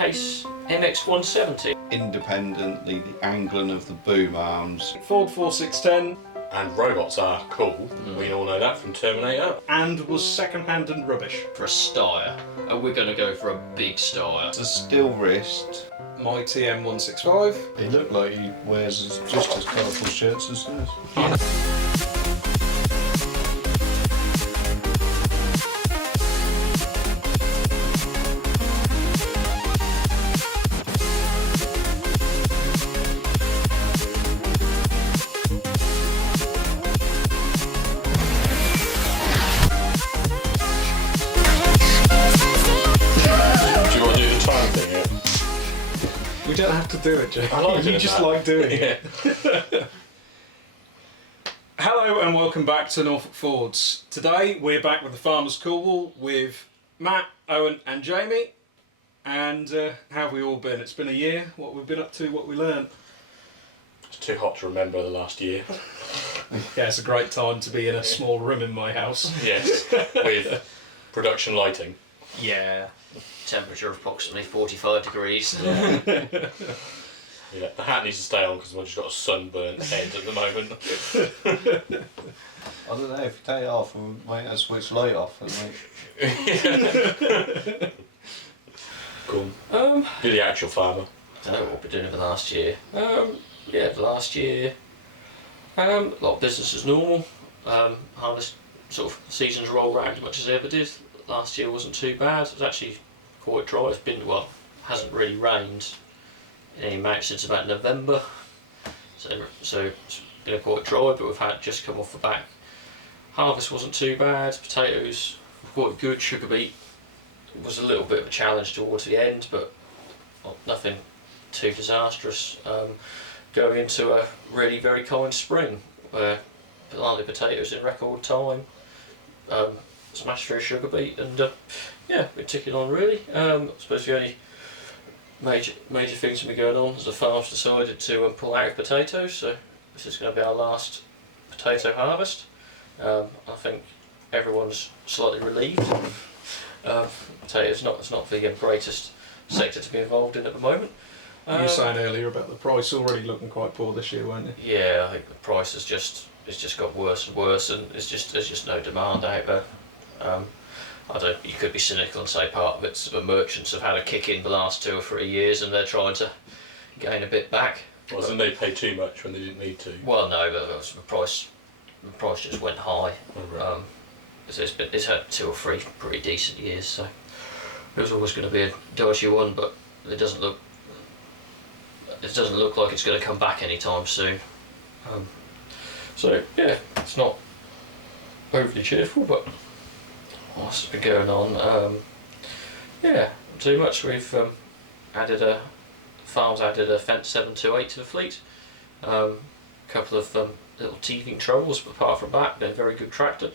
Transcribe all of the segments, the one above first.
Case MX170. Independently, the angling of the boom arms. Ford 4610. And robots are cool. We all know that from Terminator. And was second-hand and rubbish. For a Steyr. And we're going to go for a big Steyr. It's a Steelwrist. My TM165. He looked like he wears just as colourful shirts as this. We don't have to do it, Jay. I like You doing just that. like doing Yeah. it. Hello and welcome back to Norfolkfords. Today we're back with the Farmer's Cool with Matt, Owen and Jamie. And how have we all been? It's been a year. What we've been up to, what we learned. It's too hot to remember the last year. Yeah, it's a great time to be in a small room in my house. Yes, with production lighting. Yeah. Temperature of approximately 45 degrees. Yeah, the hat needs to stay on because I've just got a sunburnt head at the moment. I don't know, if you take it off, we might have to switch light off. Cool. You're the actual farmer. I don't know what we're doing for the last year. The last year, a lot of business as normal. Harvest sort of seasons roll around as much as they ever did. Last year wasn't too bad. It was actually quite dry. It's been, hasn't really rained in any amount since about November. So it's been quite dry, but we've had just come off the back. Harvest wasn't too bad. Potatoes were quite good. Sugar beet was a little bit of a challenge towards the end, but nothing too disastrous. Going into a really very kind spring where planted potatoes in record time, smashed through sugar beet, and we're ticking on really. I suppose the only major things that be going on is the farm's decided to pull out of potatoes, so this is going to be our last potato harvest. I think everyone's slightly relieved. Potatoes it's not the greatest sector to be involved in at the moment. You were saying earlier about the price already looking quite poor this year, weren't you? Yeah, I think the price has just got worse and worse, and there's just no demand out there. You could be cynical and say part of it's the merchants have had a kick in the last 2 or 3 years and they're trying to gain a bit back. Wasn't they pay too much when they didn't need to? Well, no, but the price just went high. Right. It's had 2 or 3 pretty decent years, so it was always going to be a dodgy one, but it doesn't look like it's going to come back anytime soon. So yeah, it's not overly cheerful, but what's been going on? Not too much. We've farms added a Fendt 728 to the fleet. Couple of little teething troubles, but apart from that, they're a very good tractor.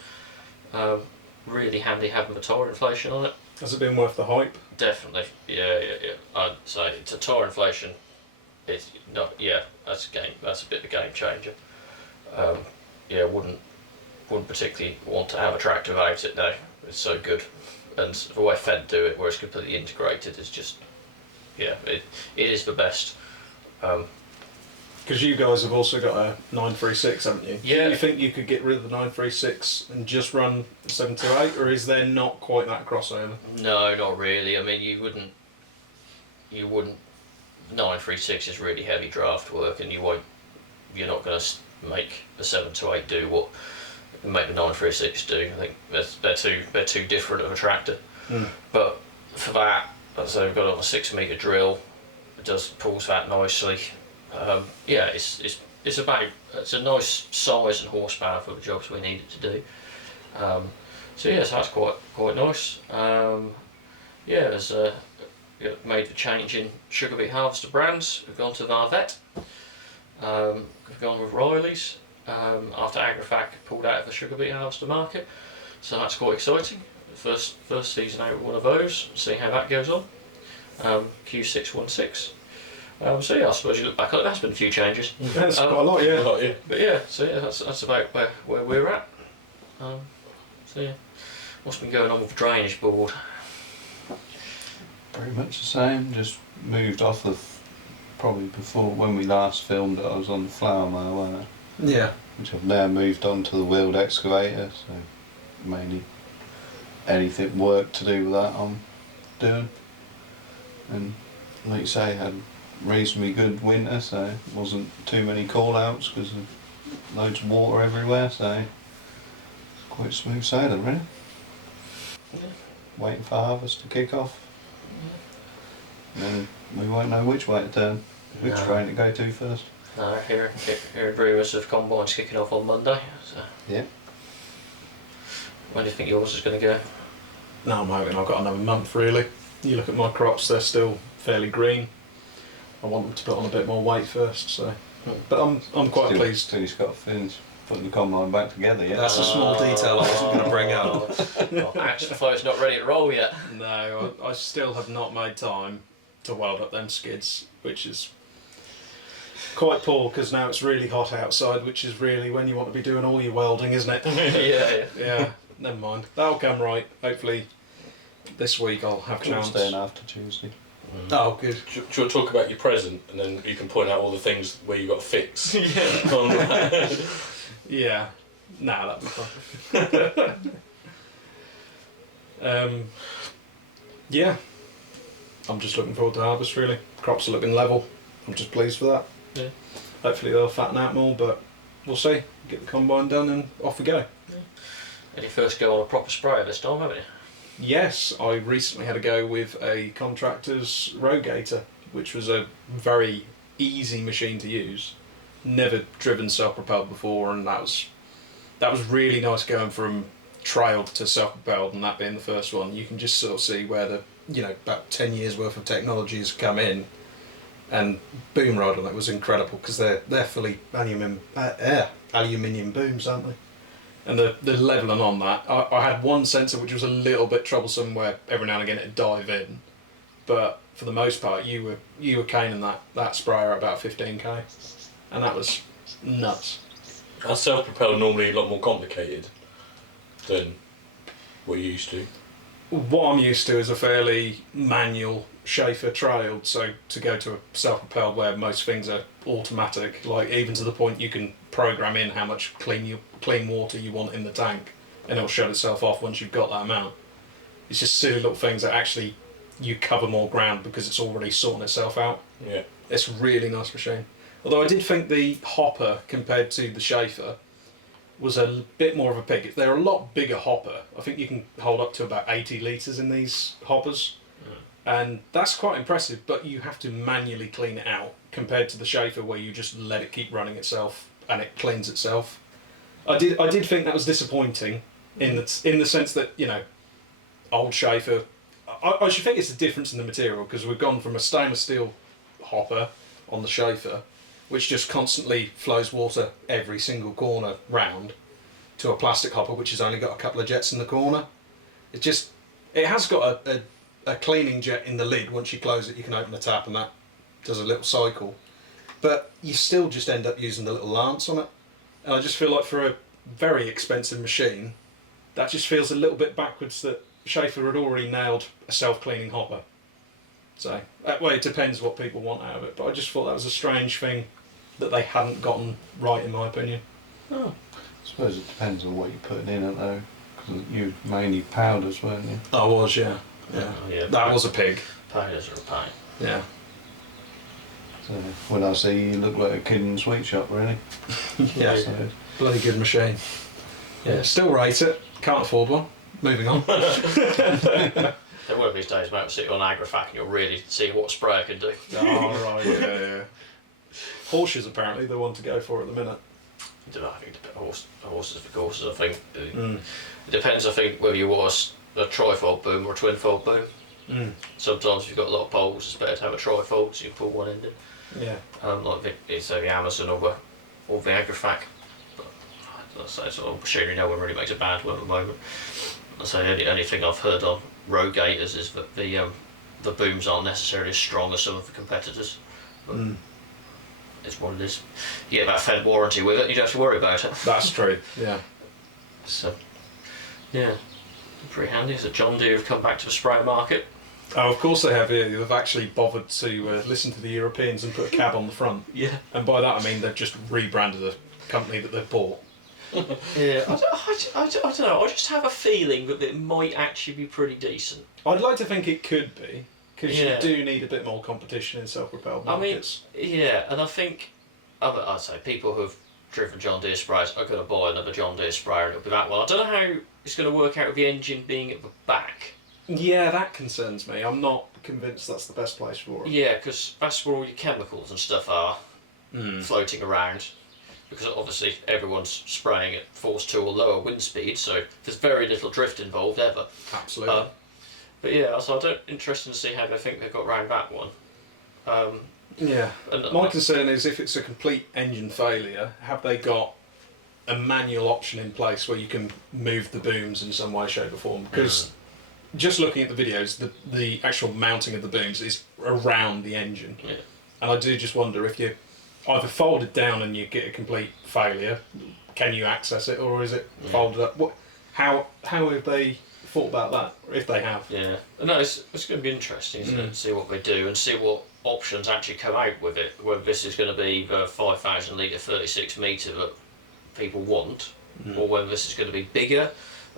Really handy having the tyre inflation on it. Has it been worth the hype? Definitely, yeah. I'd say it's a tyre inflation. It's not, that's a bit of a game changer. Wouldn't particularly want to have a tractor without it. No, it's so good, and the way Fendt do it, where it's completely integrated, is just, it is the best. Because you guys have also got a 936, haven't you? Yeah. Do you think you could get rid of the 936 and just run the 728, or is there not quite that crossover? No, not really. I mean, you wouldn't. 936 is really heavy draft work, and you're not going to make the 728 do what make the 936 do. I think they're too different of a tractor. But for that, so we've got on a 6 metre drill. It pulls that nicely. It's a nice size and horsepower for the jobs we need it to do. So that's quite nice. There's made the change in sugar beet harvester brands. We've gone to Varvet. We've gone with Riley's after Agbot pulled out of the sugar beet harvester market. So that's quite exciting. First season out with one of those. See how that goes on. Q616. I suppose you look back on it, that's been a few changes. That's quite a lot, yeah. But that's about where we're at. What's been going on with the drainage board? Pretty much the same, just moved off the probably before when we last filmed it I was on the flower mower, Yeah. which I've now moved on to the wheeled excavator, so mainly anything work to do with that I'm doing. And like you say, had reasonably good winter, so wasn't too many call outs because of loads of water everywhere, so quite smooth sailing really. Waiting for harvest to kick off. And then we won't know which way to turn, which No. train to go to first. No, here rumours of combines kicking off on Monday. So Yeah. when do you think yours is going to go? No, I'm hoping I've got another month really. You look at my crops, they're still fairly green. I want them to put on a bit more weight first, so. But I'm quite pleased. Still, he's got to finish putting the combine back together yet. That's a small detail I wasn't going to bring up. Well, action flow's not ready to roll yet. No, I still have not made time to weld up them skids, which is quite poor because now it's really hot outside, which is really when you want to be doing all your welding, isn't it? Yeah. Yeah, never mind. That'll come right. Hopefully this week I'll have a I'm chance. staying after Tuesday. Oh, good. Do you want to talk about your present, and then you can point out all the things where you got to fix? Yeah. Yeah. Nah, that'd be fun. Yeah. I'm just looking forward to harvest really. Crops are looking level. I'm just pleased for that. Yeah. Hopefully they'll fatten out more, but we'll see. Get the combine done and off we go. And you first go on a proper sprayer this time, haven't you? Yes, I recently had a go with a contractor's Rogator, which was a very easy machine to use. Never driven self-propelled before, and that was really nice going from trailed to self-propelled, and that being the first one. You can just sort of see where the about 10 years worth of technology has come in, and boom ride on it was incredible because they're fully aluminium booms, aren't they? And the levelling on that, I had one sensor which was a little bit troublesome where every now and again it'd dive in, but for the most part you were caning that sprayer at about 15k, and that was nuts. Are self-propelled normally a lot more complicated than what you're used to? What I'm used to is a fairly manual Schaefer trailed, so to go to a self-propelled where most things are automatic, like even to the point you can program in how much clean water you want in the tank and it'll shut itself off once you've got that amount. It's just silly little things that actually you cover more ground because it's already sorting itself out. Yeah. It's a really nice machine. Although I did think the hopper compared to the Schaefer was a bit more of a pig. They're a lot bigger hopper. I think you can hold up to about 80 litres in these hoppers. And that's quite impressive, but you have to manually clean it out compared to the Schaefer where you just let it keep running itself and it cleans itself. I did think that was disappointing in the sense that, old Schaefer, I should think it's the difference in the material because we've gone from a stainless steel hopper on the Schaefer, which just constantly flows water every single corner round, to a plastic hopper which has only got a couple of jets in the corner. It has got a cleaning jet in the lid. Once you close it you can open the tap and that does a little cycle, but you still just end up using the little lance on it, and I just feel like for a very expensive machine that just feels a little bit backwards that Schaefer had already nailed a self-cleaning hopper. So well, it depends what people want out of it, but I just thought that was a strange thing that they hadn't gotten right in my opinion. I suppose it depends on what you're putting in it though, because you mainly powders, weren't you? I was, yeah. That was a pig. Powders are a pain. Yeah. So when I see you look like a kid in a sweet shop really. Yeah. So, Bloody good machine. Yeah, still rate it. Can't afford one. Moving on. There were these days, mate, sit on Agrafac and you'll really see what a sprayer can do. Oh, right, yeah. Horsch is apparently the one to go for at the minute. I don't know, I think horses for courses, I think. It depends, I think, whether you want a trifold boom or a twinfold boom. Sometimes if you've got a lot of poles, it's better to have a trifold so you can pull one end in. Yeah. Like the Amazon or the Agrafac. But I say sort of machinery no one really makes a bad one at the moment. I say the only thing I've heard on Rogators is that the booms aren't necessarily as strong as some of the competitors. But it's what it is. You get that Fed warranty with it, you don't have to worry about it. That's true, yeah. So, yeah, pretty handy. So John Deere have come back to the sprayer market. Oh, of course they have. Yeah, they've actually bothered to listen to the Europeans and put a cab on the front. Yeah. And by that I mean they've just rebranded a company that they've bought. Yeah, I don't know. I just have a feeling that it might actually be pretty decent. I'd like to think it could be, because Yeah. you do need a bit more competition in self-propelled markets. Yeah, and I think I'd say people who've driven John Deere sprayers are going to buy another John Deere sprayer and it'll be that one. I don't know how it's going to work out with the engine being at the back. Yeah, that concerns me. I'm not convinced that's the best place for it. Yeah, because that's where all your chemicals and stuff are Mm. floating around. Because obviously everyone's spraying at force 2 or lower wind speed, so there's very little drift involved ever. Absolutely. But yeah, so I'm interested to see how they think they've got round that one. Yeah. And My concern is if it's a complete engine failure, have they got a manual option in place where you can move the booms in some way, shape or form? Because just looking at the videos, the actual mounting of the booms is around the engine. Yeah. And I do just wonder if you either fold it down and you get a complete failure, can you access it, or is it folded up? How have they thought about that, if they have? Yeah, no, it's going to be interesting, isn't it? To see what they do and see what options actually come out with it. Whether this is going to be the 5,000 litre 36 metre that people want, or whether this is going to be bigger,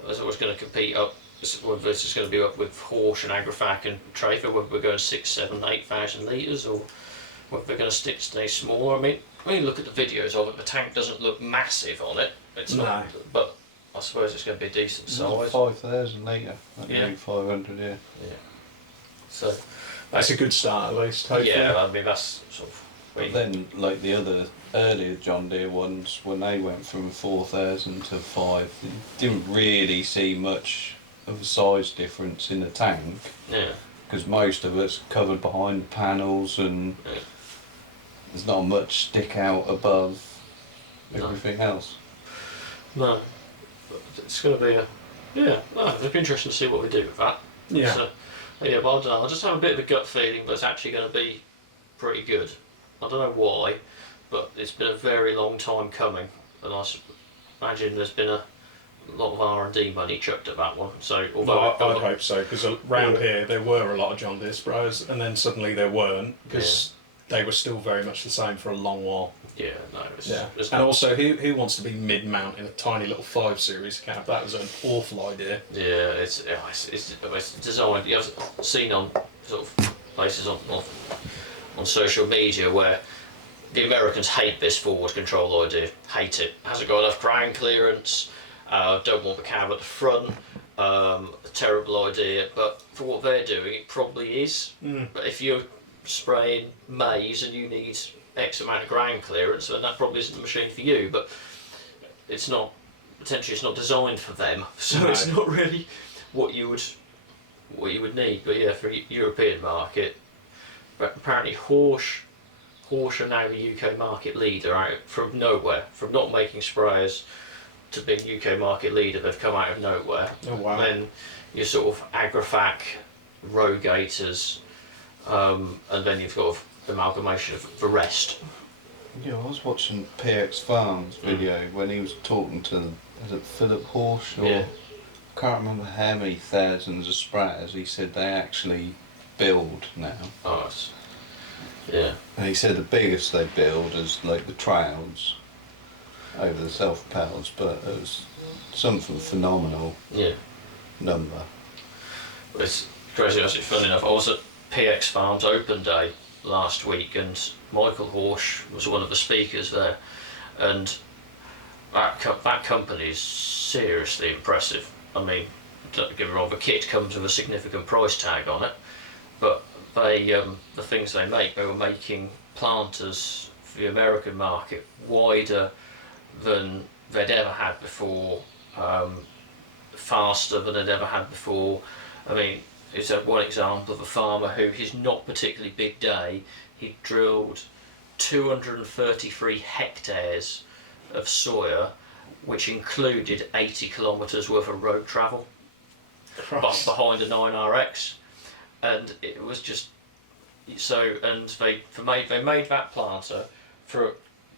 as it was going to compete up. Whether this is going to be up with Horsch and Agbot and Trac, whether we're going 6, 7, 8,000 litres, or whether they're going to stay smaller. I mean, when you look at the videos of it, the tank doesn't look massive on it. It's not, but I suppose it's going to be a decent size. 5,000 litre. Yeah. 500, yeah. Yeah. So That's a good start at least, hopefully. yeah, I mean that's sort of. But then, like the other earlier John Deere ones, when they went from 4,000 to 5, you didn't really see much of a size difference in the tank. Yeah. Because most of it's covered behind panels and there's not much stick out above everything else. No, but it's going to be it'll be interesting to see what we do with that. Yeah. So, yeah, but I don't know. I just have a bit of a gut feeling that it's actually going to be pretty good. I don't know why, but it's been a very long time coming, and I imagine there's been a lot of R&D money chucked at that one. So although I'd hope so, because around here there were a lot of John Deere sprayers, and then suddenly there weren't, because they were still very much the same for a long while. yeah, no, it's, Yeah. it's And also, who wants to be mid-mount in a tiny little 5 Series cab? That was an awful idea. yeah, it's designed. You've seen on sort of places on social media where the Americans hate this forward control idea. Hate it. Hasn't got enough ground clearance. Don't want the cab at the front. A terrible idea. But for what they're doing, it probably is. But if you're spraying maize and you need X amount of ground clearance, then that probably isn't the machine for you. But it's not. Potentially, it's not designed for them. So No. it's not really what you would need. But yeah, for European market. But apparently Horsch are now the UK market leader out from nowhere, from not making sprayers to being UK market leader. They've come out of nowhere. Oh wow. Then your sort of Agrofac, Rogators, and then you've got amalgamation of the rest. Yeah, I was watching PX Farms video when he was talking to, is it Philip Horsch? Or Yeah. I can't remember how many thousands of sprayers he said they actually build now. Oh, yeah. And he said the biggest they build is like the Trouts over the self-propels, but it was something phenomenal Yeah. number. But it's crazy. Actually, funny enough, I was at PX Farms Open Day last week, and Michael Horsch was one of the speakers there, and that company is seriously impressive. I mean, don't get me wrong, the kit comes with a significant price tag on it, but they the things they were making planters for the American market wider than they'd ever had before, faster than they'd ever had before. I mean, it's one example of a farmer who, his not particularly big day, he drilled 233 hectares of soya, which included 80 kilometres worth of road travel behind a 9RX, and it was just so. And they made that planter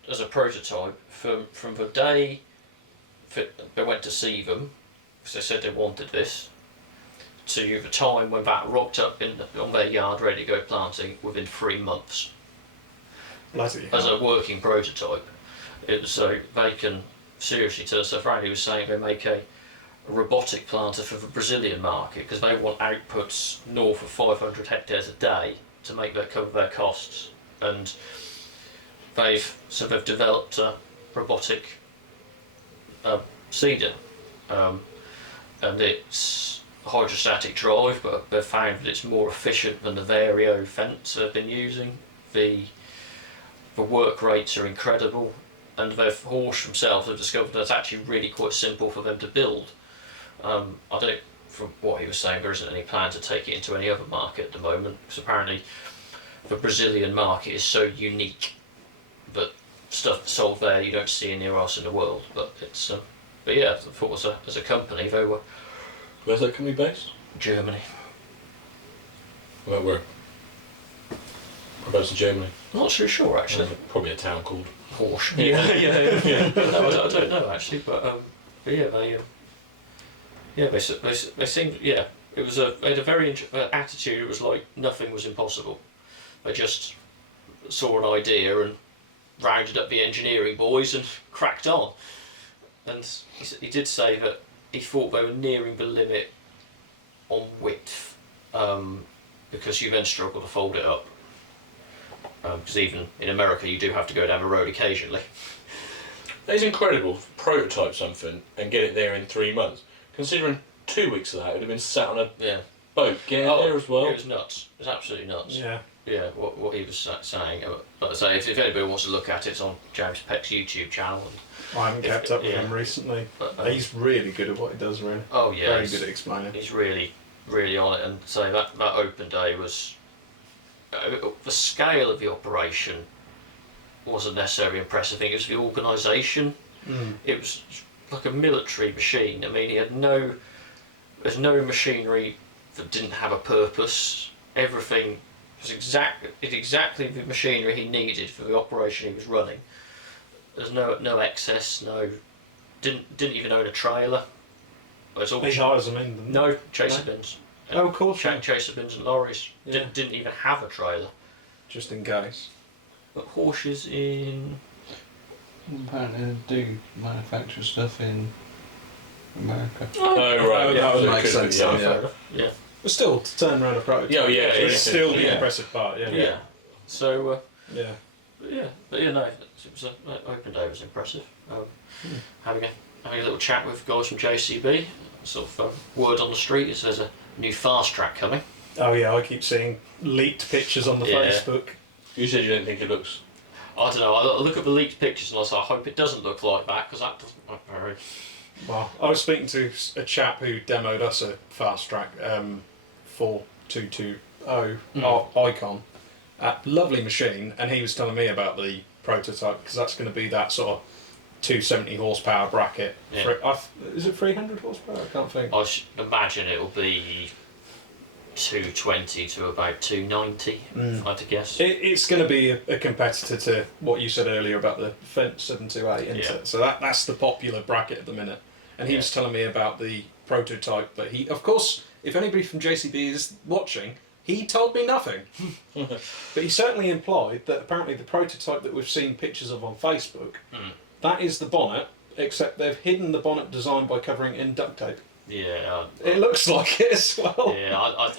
as a prototype from the day they went to see them, because they said they wanted this, to the time when that rocked up on their yard ready to go planting within 3 months Bloody as hell. a working prototype. So they can seriously turn stuff around. He was saying they make a robotic planter for the Brazilian market because they want outputs north of 500 hectares a day to make that cover their costs, and they've developed a robotic seeder, and it's hydrostatic drive, but they've found that it's more efficient than the Vario fence they've been using. The work rates are incredible, and Horsch themselves have discovered that it's actually really quite simple for them to build. I don't, from what he was saying, there isn't any plan to take it into any other market at the moment, because apparently the Brazilian market is so unique that stuff sold there you don't see anywhere else in the world. But it's, but yeah, I thought as a company they were Where's that company based? Germany. Where? Whereabouts in Germany? I'm not too sure actually. Probably a town called Horsch. Yeah. No, I don't know actually, but yeah, they seemed, yeah. It was they had a very attitude. It was like nothing was impossible. They just saw an idea and rounded up the engineering boys and cracked on. And he did say that he thought they were nearing the limit on width, because you then struggle to fold it up. Because even in America you do have to go down the road occasionally. It's incredible to prototype something and get it there in 3 months. Considering 2 weeks of that, it would have been sat on a boat getting there as well. It was nuts. It was absolutely nuts. Yeah. Yeah, what he was saying. But I say, if anybody wants to look at it, it's on James Peck's YouTube channel. I haven't kept up with him recently. But, he's really good at what he does, really. Oh yeah, Very good at explaining. He's really on it, and so that open day was the scale of the operation wasn't necessarily impressive. I think it was the organisation. It was like a military machine. I mean, there's no machinery that didn't have a purpose. Everything was exactly the machinery he needed for the operation he was running. There's no excess. Didn't even own a trailer. It was all He hires them in. no chaser bins. Oh, of course. Chaser bins and lorries. Yeah. Didn't even have a trailer. Just in case. But Horsch is in. Apparently they do manufacture stuff in America. Oh right, that would so it make could sense. be, Yeah. Yeah. But still, to turn around a prototype. Yeah, yeah, it's it's still the yeah. impressive part. Yeah. Yeah. So. Yeah. But no, it was open day was impressive. Having a little chat with guys from JCB. Sort of word on the street is there's a new fast track coming. Oh yeah, I keep seeing leaked pictures on the Yeah. Facebook. You said you didn't think it looks. I don't know. I look at the leaked pictures and I say I hope it doesn't look like that, because that doesn't look very. Well, I was speaking to a chap who demoed us a fast track 4220 Icon, lovely machine, and he was telling me about the prototype because that's going to be that sort of 270 horsepower bracket. Yeah. Is it 300 horsepower? I can't think. I should imagine it'll be 220 to about 290, if I had to guess. It's going to be a competitor to what you said earlier about the Fence 728, isn't Yeah. it? So that's the popular bracket at the minute. And he was telling me about the prototype, but he, of course, if anybody from JCB is watching, he told me nothing. But he certainly implied that apparently the prototype that we've seen pictures of on Facebook, that is the bonnet, except they've hidden the bonnet design by covering it in duct tape. Yeah. It looks like it as well. Yeah, I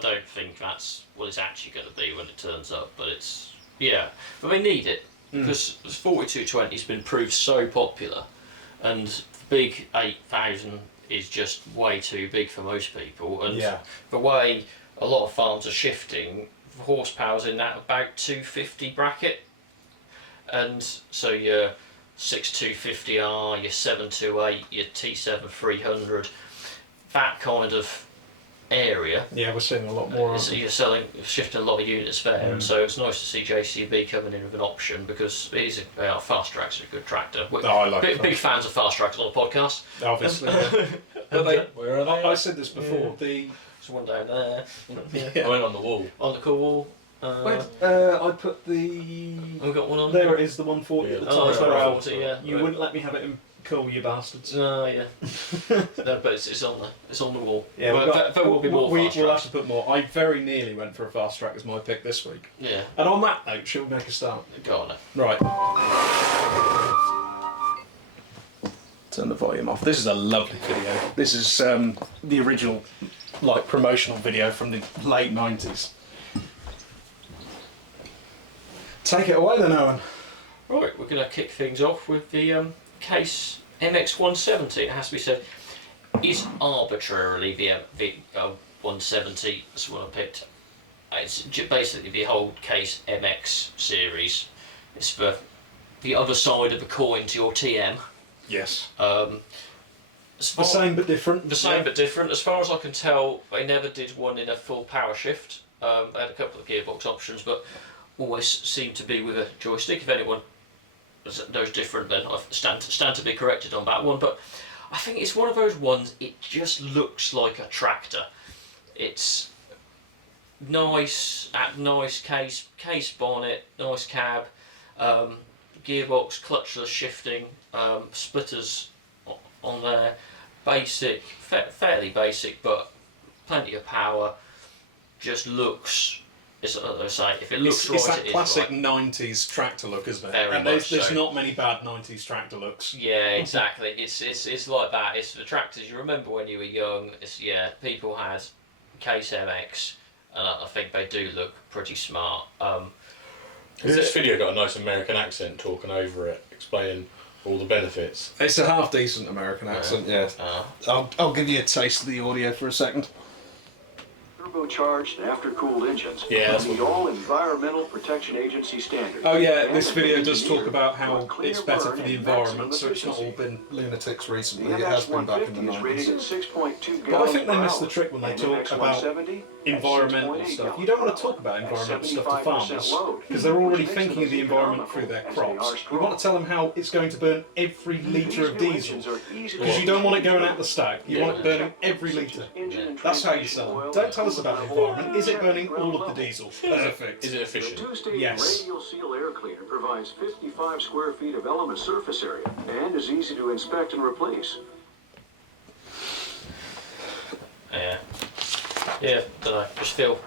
don't think that's what it's actually going to be when it turns up, but it's, yeah. But they need it, because 4220's been proved so popular, and the big 8000 is just way too big for most people, and the way a lot of farms are shifting, horsepower's in that about 250 bracket, and so your 6250R, your 728, your T7 300, that kind of area. Yeah, we're seeing a lot more. So you're shifting a lot of units there, and so it's nice to see JCB coming in with an option, because it is fast tracks are a good tractor. We're I like big fans of fast tracks on the podcast. Obviously. But Where are they? I said this before. There's one down there. I went on the wall. On the cool. I put the. We've got one on. There it is, the 140 at the Yeah. top. Oh, as well. 140, yeah. You wouldn't let me have it in Cool, you bastards. No, yeah. No, but it's on the wall. Yeah, there will be more fast we'll have tracks. to put more. I very nearly went for a fast track as my pick this week. Yeah. And on that note, shall we make a start? Go on then. Right. Turn the volume off. This is a lovely video. This is the original, like, promotional video from the late 90s. Take it away then, Owen. Right, we're going to kick things off with the Case MX170. It has to be said, is arbitrarily the 170. That's what I picked. It's basically the whole Case MX series. It's the other side of the coin to your TM. Yes. The same but different. The same but different. As far as I can tell, they never did one in a full power shift. They had a couple of gearbox options, but always seemed to be with a joystick. If anyone knows different, then I stand to be corrected on that one. But I think it's one of those ones. It just looks like a tractor. It's nice case bonnet, nice cab, gearbox, clutchless shifting, splitters on there. Basic, fairly basic, but plenty of power. Just looks. As I say, if it looks right, it's that it is classic right. 90s tractor look, isn't it? Very and much there's so. not many bad 90s tractor looks. Yeah, exactly. It's like that. It's the tractors. You remember when you were young? People had Case MX, and I think they do look pretty smart. Has this video got a nice American accent talking over it, explaining all the benefits? It's a half decent American accent, yeah. I'll give you a taste of the audio for a second. Turbocharged after-cooled engines Yeah, meet all Environmental Protection Agency standards. Oh yeah, And this an video engineer does talk about how for a cleaner it's better burn for the and maximum environment, so it's not all efficiency. been lunatics The recently, it has been back in the MX150 is rated at 90s. 6.2 But I think they gallons miss per the trick when they hour, talk and about MX170 at environmental 6.8 stuff. gallons You don't per want to talk hour about at environmental stuff to 75% farmers, load, because they're already which makes thinking them of the as environment through their economical as they crops. are You strong. want to tell them how it's going to burn every litre of These new diesel, engines are easy to because you don't want it going out the operate. stack, you want it burning every litre. Engine and That's how you transmission sell them. oil, Don't tell us about the environment, is it burning ground all of level. the diesel? Perfect. Is it The efficient? two-stage Yes. radial seal air cleaner provides 55 square feet of element surface area and is easy to inspect and replace. Yeah, don't know. Just feel.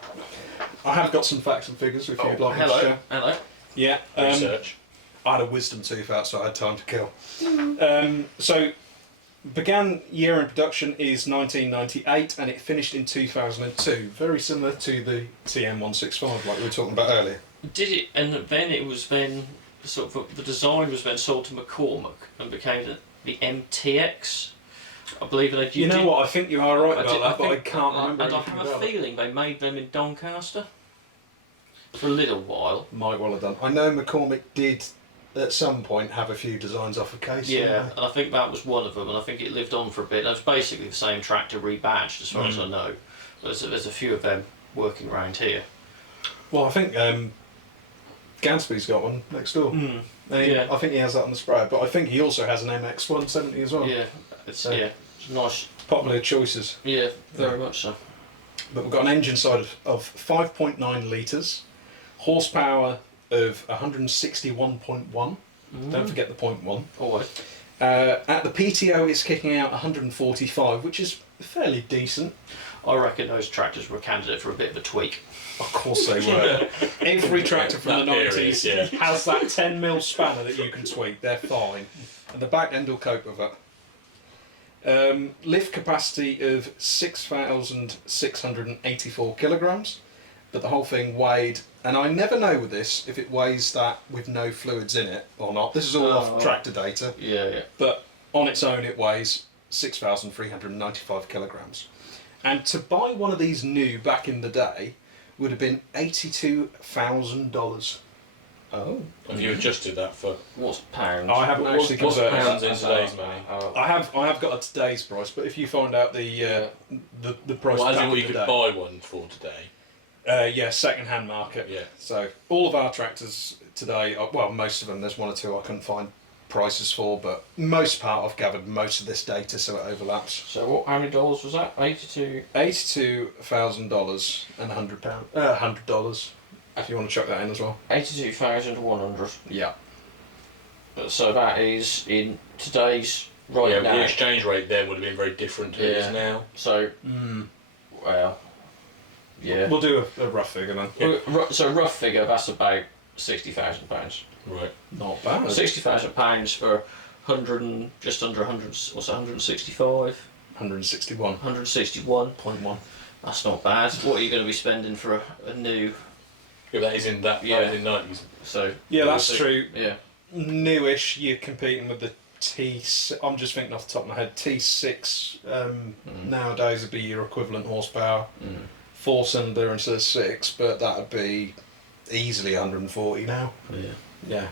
I have got some facts and figures if you'd like me to share. Hello. Yeah. Research. I had a wisdom tooth out, so I had time to kill. So, began year in production is 1998, and it finished in 2002. Very similar to the TM165, like we were talking about earlier. Did it? And then it was sort of the design was then sold to McCormick and became the MTX. I believe that You know what? I think you are right about that, but I think- can't remember And I anything have a about it. feeling they made them in Doncaster for a little while. Might well have done. I know McCormick did at some point have a few designs off a case. Yeah, and I think that was one of them, and I think it lived on for a bit. It was basically the same tractor rebadged, as far as I know. There's a few of them working around here. Well, I think Gansby's got one next door. Yeah. I think he has that on the spray, but I think he also has an MX170 as well. Yeah, it's nice. Popular choices. Yeah, very much so. But we've got an engine side of 5.9 litres, horsepower of 161.1. Don't forget the 0.1. Always. At the PTO, it's kicking out 145, which is fairly decent. I reckon those tractors were a candidate for a bit of a tweak. Of course they were. Every tractor from the That 90s period, has that 10mm spanner that you can tweak. They're fine. And the back end will cope with it. Lift capacity of 6,684 kilograms, but the whole thing weighed, and I never know with this if it weighs that with no fluids in it or not. This is all off tractor data, Yeah. but on its own it weighs 6,395 kilograms. And to buy one of these new back in the day would have been $82,000. Oh. Have you adjusted that for? What's pounds? I haven't actually What's converted pounds that. in today's money? I have got a today's price, but if you find out the price Well, as back in what in you the could day, buy one for today. yeah, second-hand market. Yeah. So all of our tractors today, well, most of them. There's one or two I couldn't find prices for, but most part I've gathered most of this data, so it overlaps. So how many dollars was that? 82. $82,000 and $100. If you want to chuck that in as well. 82,100. Yeah. So that is in today's right yeah, now. the exchange rate then would have been very different to it is now. So, well, yeah. We'll do a rough figure then. So rough figure, that's about £60,000. Right. Not bad. £60,000 for just under 100. What's 165? 161. 161.1. That's not bad. What are you going to be spending for a new? Yeah, that is in that. Yeah. That is in 90s. So Yeah, that's true. yeah. Newish, you're competing with the I'm just thinking off the top of my head, T6 nowadays would be your equivalent horsepower. 4-cylinder instead of 6, but that would be easily 140 now. Yeah.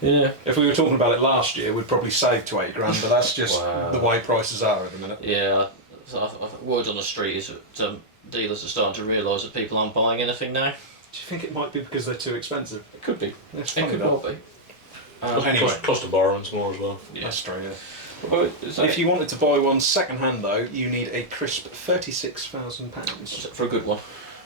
If we were talking about it last year, we'd probably save to 8 grand, but that's just Wow. the way prices are at the minute. Yeah. So word on the street is that dealers are starting to realise that people aren't buying anything now. Do you think it might be because they're too expensive? It could be. It's It funny could that. well be. Anyway. Cost of borrowing's more as well. Yeah. That's true, yeah. Well, If you wanted to buy one second hand though, you need a crisp £36,000. for a good one.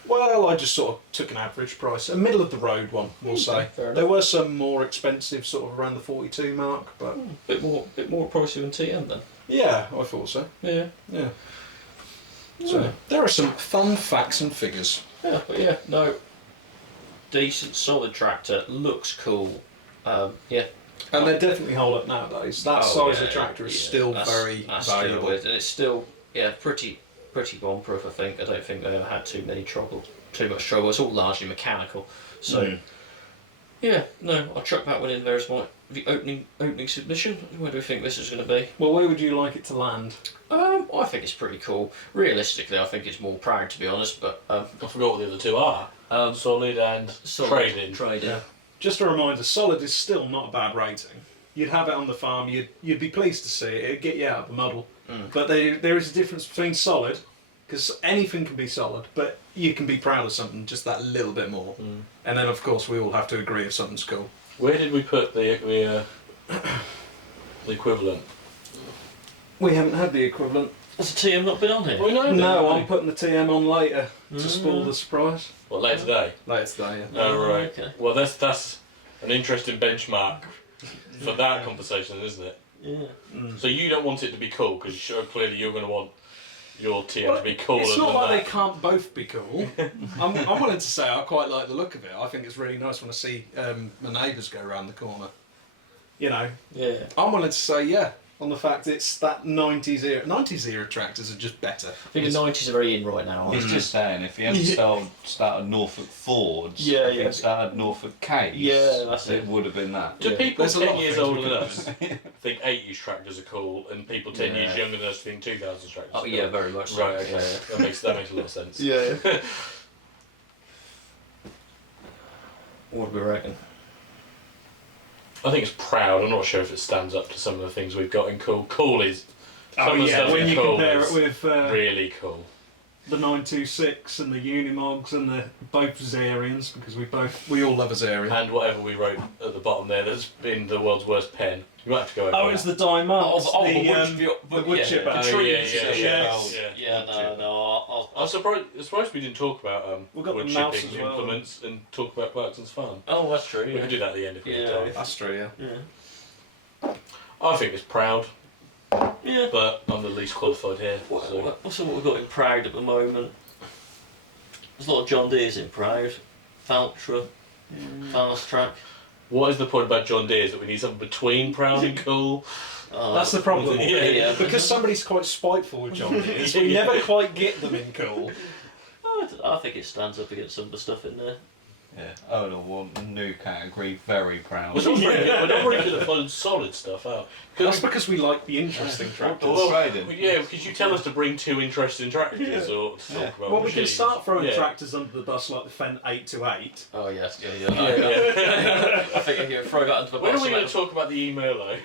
Well, I just sort of took an average price, a middle of the road one, we'll say. fair enough. There were some more expensive, sort of around the 42 mark, but Bit more pricey than TM then. yeah, I thought so. Yeah. Yeah. So there are some fun facts and figures. Yeah, but yeah, no. Decent, solid tractor, looks cool. Yeah. And they definitely hold up nowadays. That size of tractor is still very that's valuable. Still with, and it's still pretty bomb proof. I think. I don't think they ever had too much trouble. It's all largely mechanical. So yeah, no, I'll chuck that one in there as the opening submission. Where do we think this is going to be? Well, where would you like it to land? I think it's pretty cool. Realistically, I think it's more proud, to be honest. But I forgot what the other two are. Solid and trading. Trading. Just a reminder, solid is still not a bad rating. You'd have it on the farm, you'd be pleased to see it, it'd get you out of the muddle. But there is a difference between solid, because anything can be solid, but you can be proud of something just that little bit more. And then of course we all have to agree if something's cool. Where did we put the equivalent? We haven't had the equivalent. Has the TM not been on here? Well, No, I'm putting the TM on later to spoil the surprise. What, later today? Later today, yeah. Oh, right. Okay. Well, that's an interesting benchmark for that conversation, isn't it? Yeah. So you don't want it to be cool, because clearly you're going to want your TM to be cooler It's not than like that. they can't both be cool. I'm willing to say I quite like the look of it. I think it's really nice when I see my neighbours go around the corner. You know, Yeah. I'm willing to say yeah, on the fact it's that 90s era. 90s era tractors are just better. I think the 90s are very in right now. He's just saying, if he hadn't started Norfolkfords, Yeah, if yeah. he'd started Norfolk Case, Yeah, that's it it. would have been that. Do people There's a lot 10 of years things older we than could us think 80s tractors are cool, and people 10 years younger than us think 2000s tractors are Oh cool? yeah, very much so. Right, okay. Yeah. That makes a lot of sense. Yeah. What do we reckon? I think it's proud. I'm not sure if it stands up to some of the things we've got in cool. Cool is... Oh some of the yeah, stuff when in you cool compare is it with really cool. the 926 and the Unimogs and the both Zarians, because we all love a Zarian. And whatever we wrote at the bottom there, that's been the world's worst pen. You might have to go over Oh, that. it's the Diamond. the wood chipper. Oh, Trees. yeah. Yeah, no, I'm surprised we didn't talk about We've got wood the mouse chipping as well. implements and talk about Clarkson's farm. Oh, that's true. We Yeah. could do that at the end if we had Yeah. time. That's true, yeah. Yeah. I think it's proud, Yeah. but I'm the least qualified here. So. What's what we've got in Proud at the moment? There's a lot of John Deere's in Proud. Valtra, Fast Track. What is the point about John Deere? Is that we need something between proud and cool? That's the problem. Yeah. Because somebody's quite spiteful with John Deere's, we never quite get them in cool. I think it stands up against some of the stuff in there. Yeah. Oh, no, well, new category, very proud. We're not very good at finding solid stuff out. That's because we like the interesting tractors. Well, trading. Yeah, because you tell us to bring two interesting tractors or to talk about Well, we can machines. start throwing Yeah. tractors under the bus like the Fendt 828. Oh yes, yeah. Yeah. I think you can throw that into the When box. are we going to talk about the email though?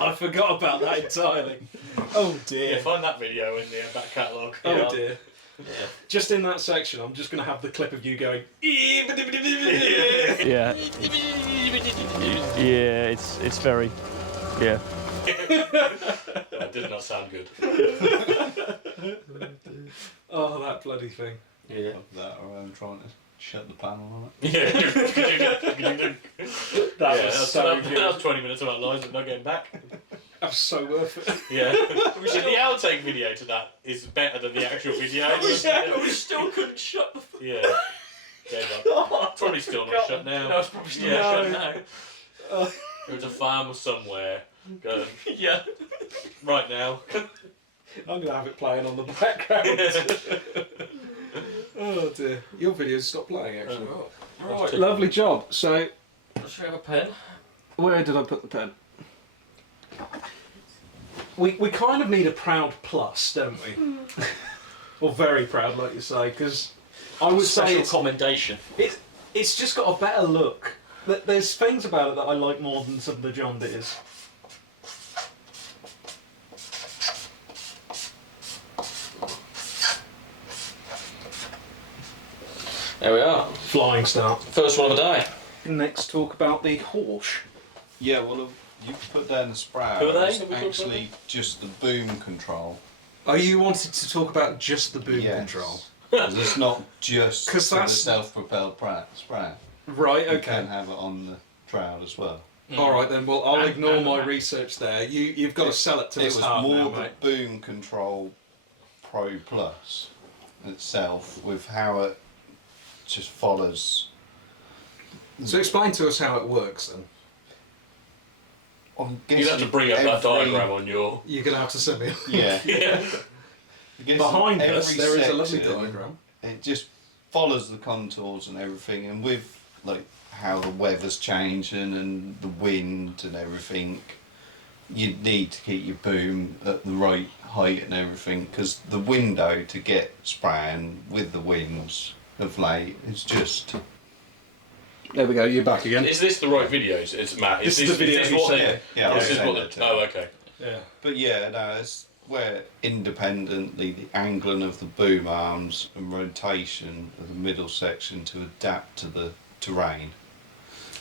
I forgot about that entirely. Oh dear. Yeah, find that video in the back catalogue. Oh dear. Yeah. Just in that section, I'm just going to have the clip of you going. Yeah. Yeah, it's very. Yeah. That did not sound good. Oh, that bloody thing. Yeah. That or I'm trying to shut the panel on it. Yeah. That was so that good. was 20 minutes of our lives and not getting back. That was so worth it. Yeah. And the outtake video to that is better than the actual video. We still couldn't shut the Yeah. Probably still not shut now. No, it's probably still Yeah. not shut now. There was a farmer somewhere going, Yeah. right now. I'm going to have it playing on the background. Oh dear. Your video's stopped playing actually. Right. Lovely job. So, Let's have a pen. where did I put the pen? We kind of need a proud plus, don't we? Or very proud, like you say, because I would say Special it's, commendation. it's just got a better look. There's things about it that I like more than some of the John Deere's. There we are. Flying start. First one of the day. Next, talk about the Horsch. Yeah, well, you put down the sprayer. Who are they? It's actually just the boom control. Oh, you wanted to talk about just the boom Yes. control? 'Cause it's not just 'Cause for the that's- self-propelled sprayer. Right, You okay. can have it on the trowel as well. Alright then, well I'll And- ignore and- my research there. You've got to sell it to It us was hard more now, the mate. boom control Pro Plus itself with how it just follows. So explain to us how it works then. I'm You'd have to guessing bring up that every- diagram on your. You're going to have to send me. Yeah. Yeah. I'm guessing Behind us every there is a lovely section, diagram. It just follows the contours and everything, and with like how the weather's changing and the wind and everything, you need to keep your boom at the right height and everything, because the window to get spraying with the winds of late is just There we go, you're back again. Is this the right videos? It's Matt. This is the video this you what sent. Yeah, this I is sent what it the, to oh, him. okay. Yeah. But yeah, no, it's where independently the angling of the boom arms and rotation of the middle section to adapt to the terrain.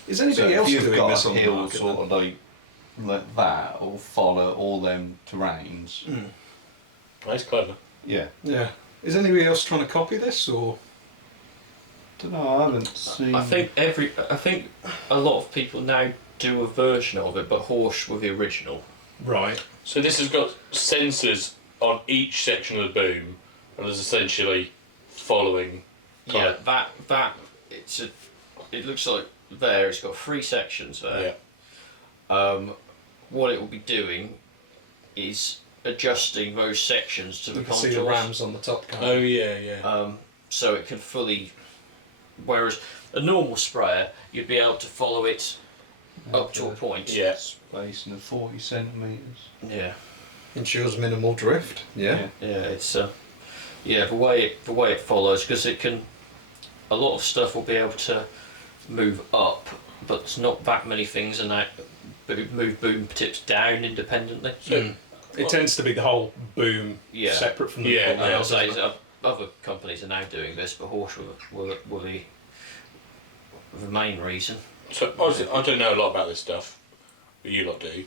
Is So anybody if else you've doing got this a on the hill market? sort of like that, or follow all them terrains. That's clever. Yeah. Yeah. Is anybody else trying to copy this or? Don't know. I haven't seen. I think a lot of people now do a version of it, but Horsch with the original. Right. So this has got sensors on each section of the boom, and is essentially following. Yeah, that it looks like there. It's got 3 sections there. Yeah. What it will be doing is adjusting those sections to You the can contours. see the rams on the top can't Oh you? yeah, yeah. So it can fully. Whereas a normal sprayer, you'd be able to follow it up to a point. Yeah. Space in the 40 centimetres. Yeah. Ensures minimal drift. Yeah. Yeah, it's the way it follows, because it can, a lot of stuff will be able to move up, but it's not that many things, and that move boom tips down independently. It tends to be the whole boom Yeah. separate from the Yeah, boom. And I'll doesn't say it? other companies are now doing this, but Horsch were the main reason. So obviously, I don't know a lot about this stuff, but you lot do.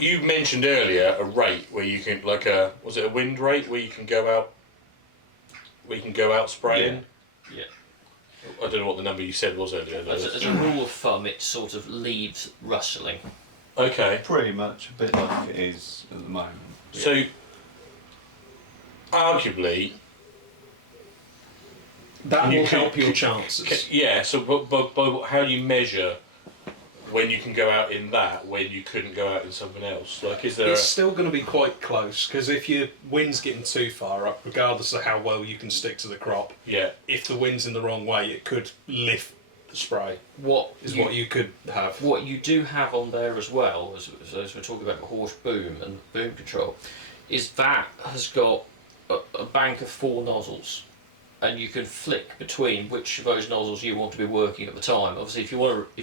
You mentioned earlier a rate where you can, like was it a wind rate where you can go out? Where you can go out spraying. Yeah. I don't know what the number you said was earlier. As a rule of thumb, it sort of leaves rustling. Okay. Pretty much a bit like it is at the moment. So, arguably, That You will can- help your chances. yeah. So, but how do you measure when you can go out in that when you couldn't go out in something else? Like, is there? It's still going to be quite close because if your wind's getting too far up, regardless of how well you can stick to the crop, Yeah. if the wind's in the wrong way, it could lift the spray. What What you could have. What you do have on there as well, as we're talking about the Horsch boom and boom control, is that has got a bank of 4 nozzles, and you can flick between which of those nozzles you want to be working at the time. Obviously, if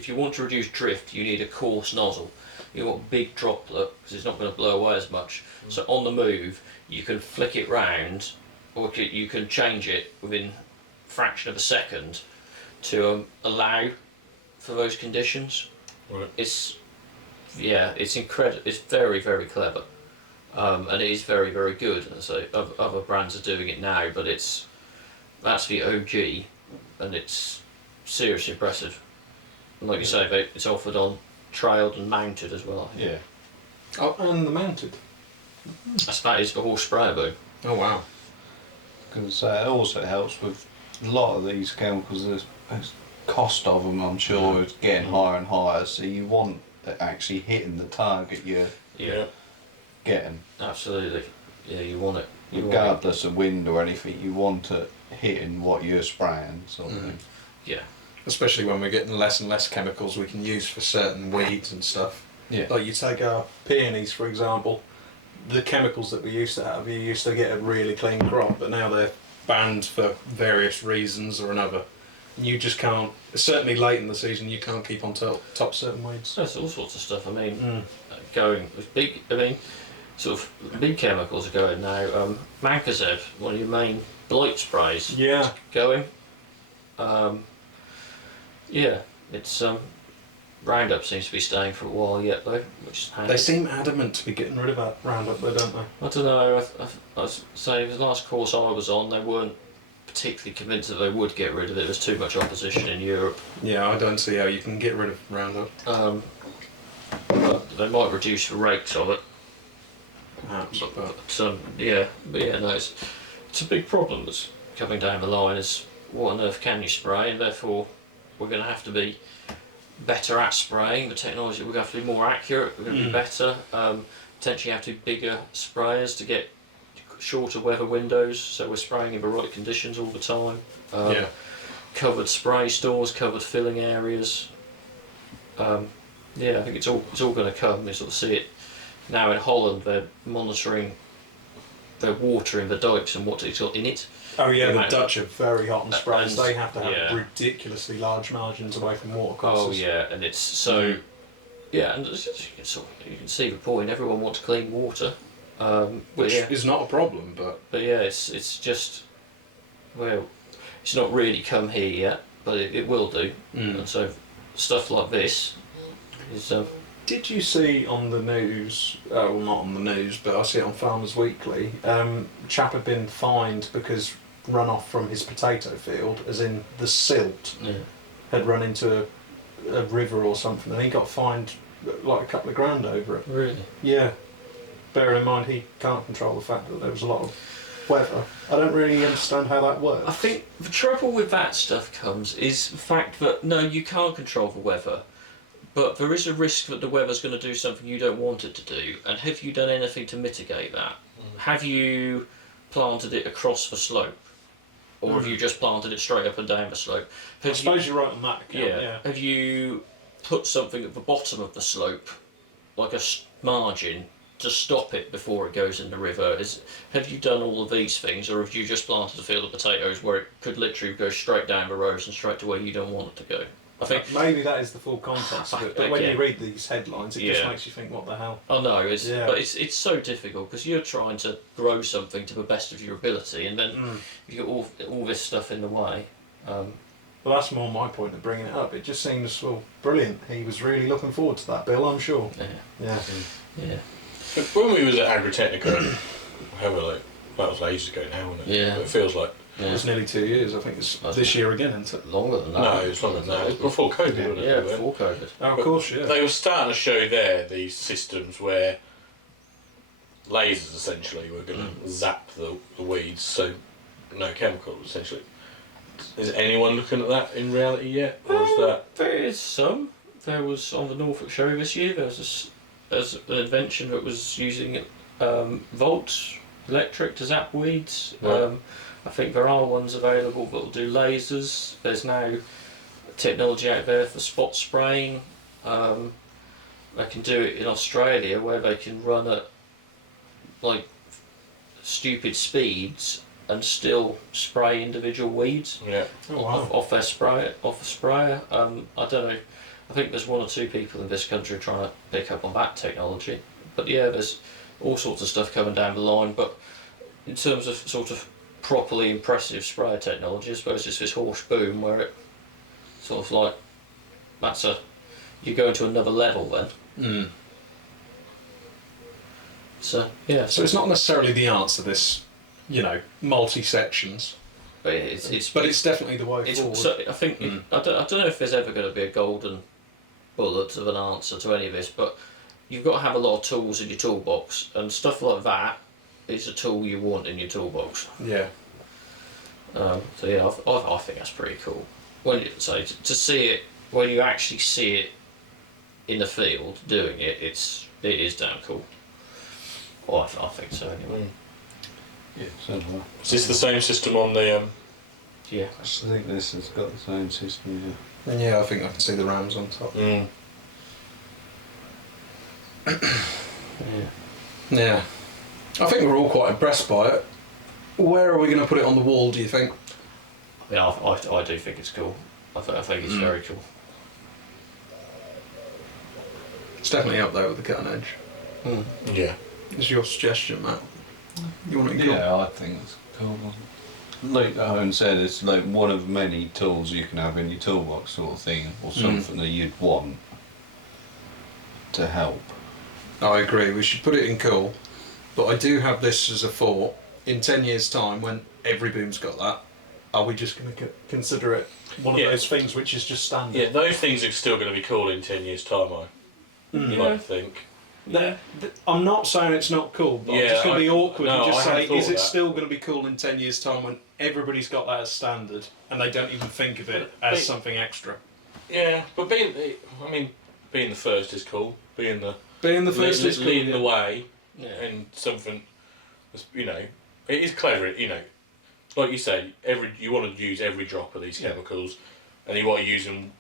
you want to reduce drift, you need a coarse nozzle. You want a big droplet because it's not going to blow away as much. So on the move, you can flick it round, or you can change it within a fraction of a second to allow for those conditions. Right. It's incredible. It's very, very clever, and it is very, very good. So other brands are doing it now, but it's that's the OG, and it's seriously impressive. And like you say, it's offered on trailed and mounted as well. Yeah. Oh, and the mounted. That is the Horsch sprayer boom. Oh wow. Because it also helps with a lot of these chemicals. The cost of them, I'm sure, is getting higher and higher. So you want it actually hitting the target you're getting. Absolutely. Yeah, you want it. Regardless of wind or anything, you want it hitting what you're spraying, sort of thing. Yeah. Especially when we're getting less and less chemicals we can use for certain weeds and stuff. Yeah. Like you take our peonies, for example, the chemicals that we used to have, you used to get a really clean crop, but now they're banned for various reasons or another. And you just can't, certainly late in the season, you can't keep on top certain weeds. There's all sorts of stuff. I mean, going with big. I mean, sort of big chemicals are going now. Mancozeb, one of your main blight sprays. Yeah. Going. Yeah, it's Roundup seems to be staying for a while yet though, which is handy. They seem adamant to be getting rid of that Roundup though, don't they? I don't know. I was saying the last course I was on, they weren't particularly convinced that they would get rid of it. There's too much opposition in Europe. Yeah, I don't see how you can get rid of Roundup. But they might reduce the rates of it. Perhaps, Yeah, no, it's a big problem that's coming down the line. Is what on earth can you spray, and therefore we're going to have to be better at spraying. The technology, we're going to have to be more accurate. We're going to be better. Potentially have to be bigger sprayers to get shorter weather windows, so we're spraying in the right conditions all the time. Covered spray stores, covered filling areas. I think it's all going to come. We sort of see it now in Holland. They're monitoring, they're watering the dikes and what it's got in it. Oh yeah, the Dutch are very hot on sprays. And They have to have ridiculously large margins away from water courses. Oh yeah, and it's so and you can see the point. Everyone wants clean water, which is not a problem, but it's just it's not really come here yet, but it will do. And so stuff like this is. Did you see on the news, well not on the news, but I see it on Farmers Weekly, chap had been fined because runoff from his potato field, as in the silt, had run into a river or something, and he got fined like a couple of grand over it. Really? Yeah. Bearing in mind he can't control the fact that there was a lot of weather. I don't really understand how that works. I think the trouble with that stuff is the fact that, no, you can't control the weather. But there is a risk that the weather's going to do something you don't want it to do. And have you done anything to mitigate that? Have you planted it across the slope? Or have you just planted it straight up and down the slope? I suppose you're right on that account, yeah. Have you put something at the bottom of the slope, like a margin, to stop it before it goes in the river? Have you done all of these things, or have you just planted a field of potatoes where it could literally go straight down the rows and straight to where you don't want it to go? I think maybe that is the full context of it, but when you read these headlines, it just makes you think, what the hell? I know, but it's so difficult because you're trying to grow something to the best of your ability, and then you get all this stuff in the way. Well, that's more my point of bringing it up. It just seems brilliant. He was really looking forward to that bill, I'm sure. Yeah. When we was at Agritechnica, that was ages ago now, wasn't it? Yeah. But it feels like. It was nearly 2 years. I think it's this year again, isn't it? Longer than that. No, it was longer than that. It was before COVID, wasn't it? Yeah, before COVID. Oh, of course, yeah. They were starting to show there these systems where lasers essentially were going to zap the weeds, so no chemicals essentially. Is anyone looking at that in reality yet, or is that? There is some. There was on the Norfolk show this year. There's an invention that was using volts electric to zap weeds. Right. I think there are ones available that will do lasers. There's now technology out there for spot spraying. They can do it in Australia where they can run at like stupid speeds and still spray individual weeds off their sprayer. I don't know. I think there's one or two people in this country trying to pick up on that technology. But yeah, there's all sorts of stuff coming down the line. But in terms of sort of properly impressive sprayer technology, I suppose it's this Horsch boom where it sort of like you go into another level then. So yeah. So it's not necessarily the answer. This, multi-sections. But it's definitely the way forward. So I think I don't know if there's ever going to be a golden bullet of an answer to any of this, but you've got to have a lot of tools in your toolbox, and stuff like that is a tool you want in your toolbox. Yeah. So yeah, I think that's pretty cool. To see it when you actually see it in the field doing it, it is damn cool. Well, I think so anyway. Yeah, certainly. Is this the same system on the? Yeah. I think this has got the same system. And yeah, I think I can see the rams on top. Mm. Yeah. I think we're all quite impressed by it. Where are we going to put it on the wall, do you think? Yeah, I do think it's cool. I think it's very cool. It's definitely up there with the cutting edge. Yeah. It's your suggestion, Matt. You want it cool? Yeah, I think it's cool. Like Owen said, it's like one of many tools you can have in your toolbox, sort of thing, or something that you'd want to help. I agree. We should put it in cool. But I do have this as a thought. In 10 years' time, when every boom's got that, are we just going to consider it one of those things which is just standard? Yeah, those things are still going to be cool in 10 years' time, I think. I'm not saying it's not cool, but I'm just going to be awkward and just say, is it still going to be cool in 10 years' time when everybody's got that as standard and they don't even think of it as something extra? Yeah, but being the first is cool. Being the first is cool, leading the way, and something, it is clever. Like you say, you want to use every drop of these chemicals, and you want to use them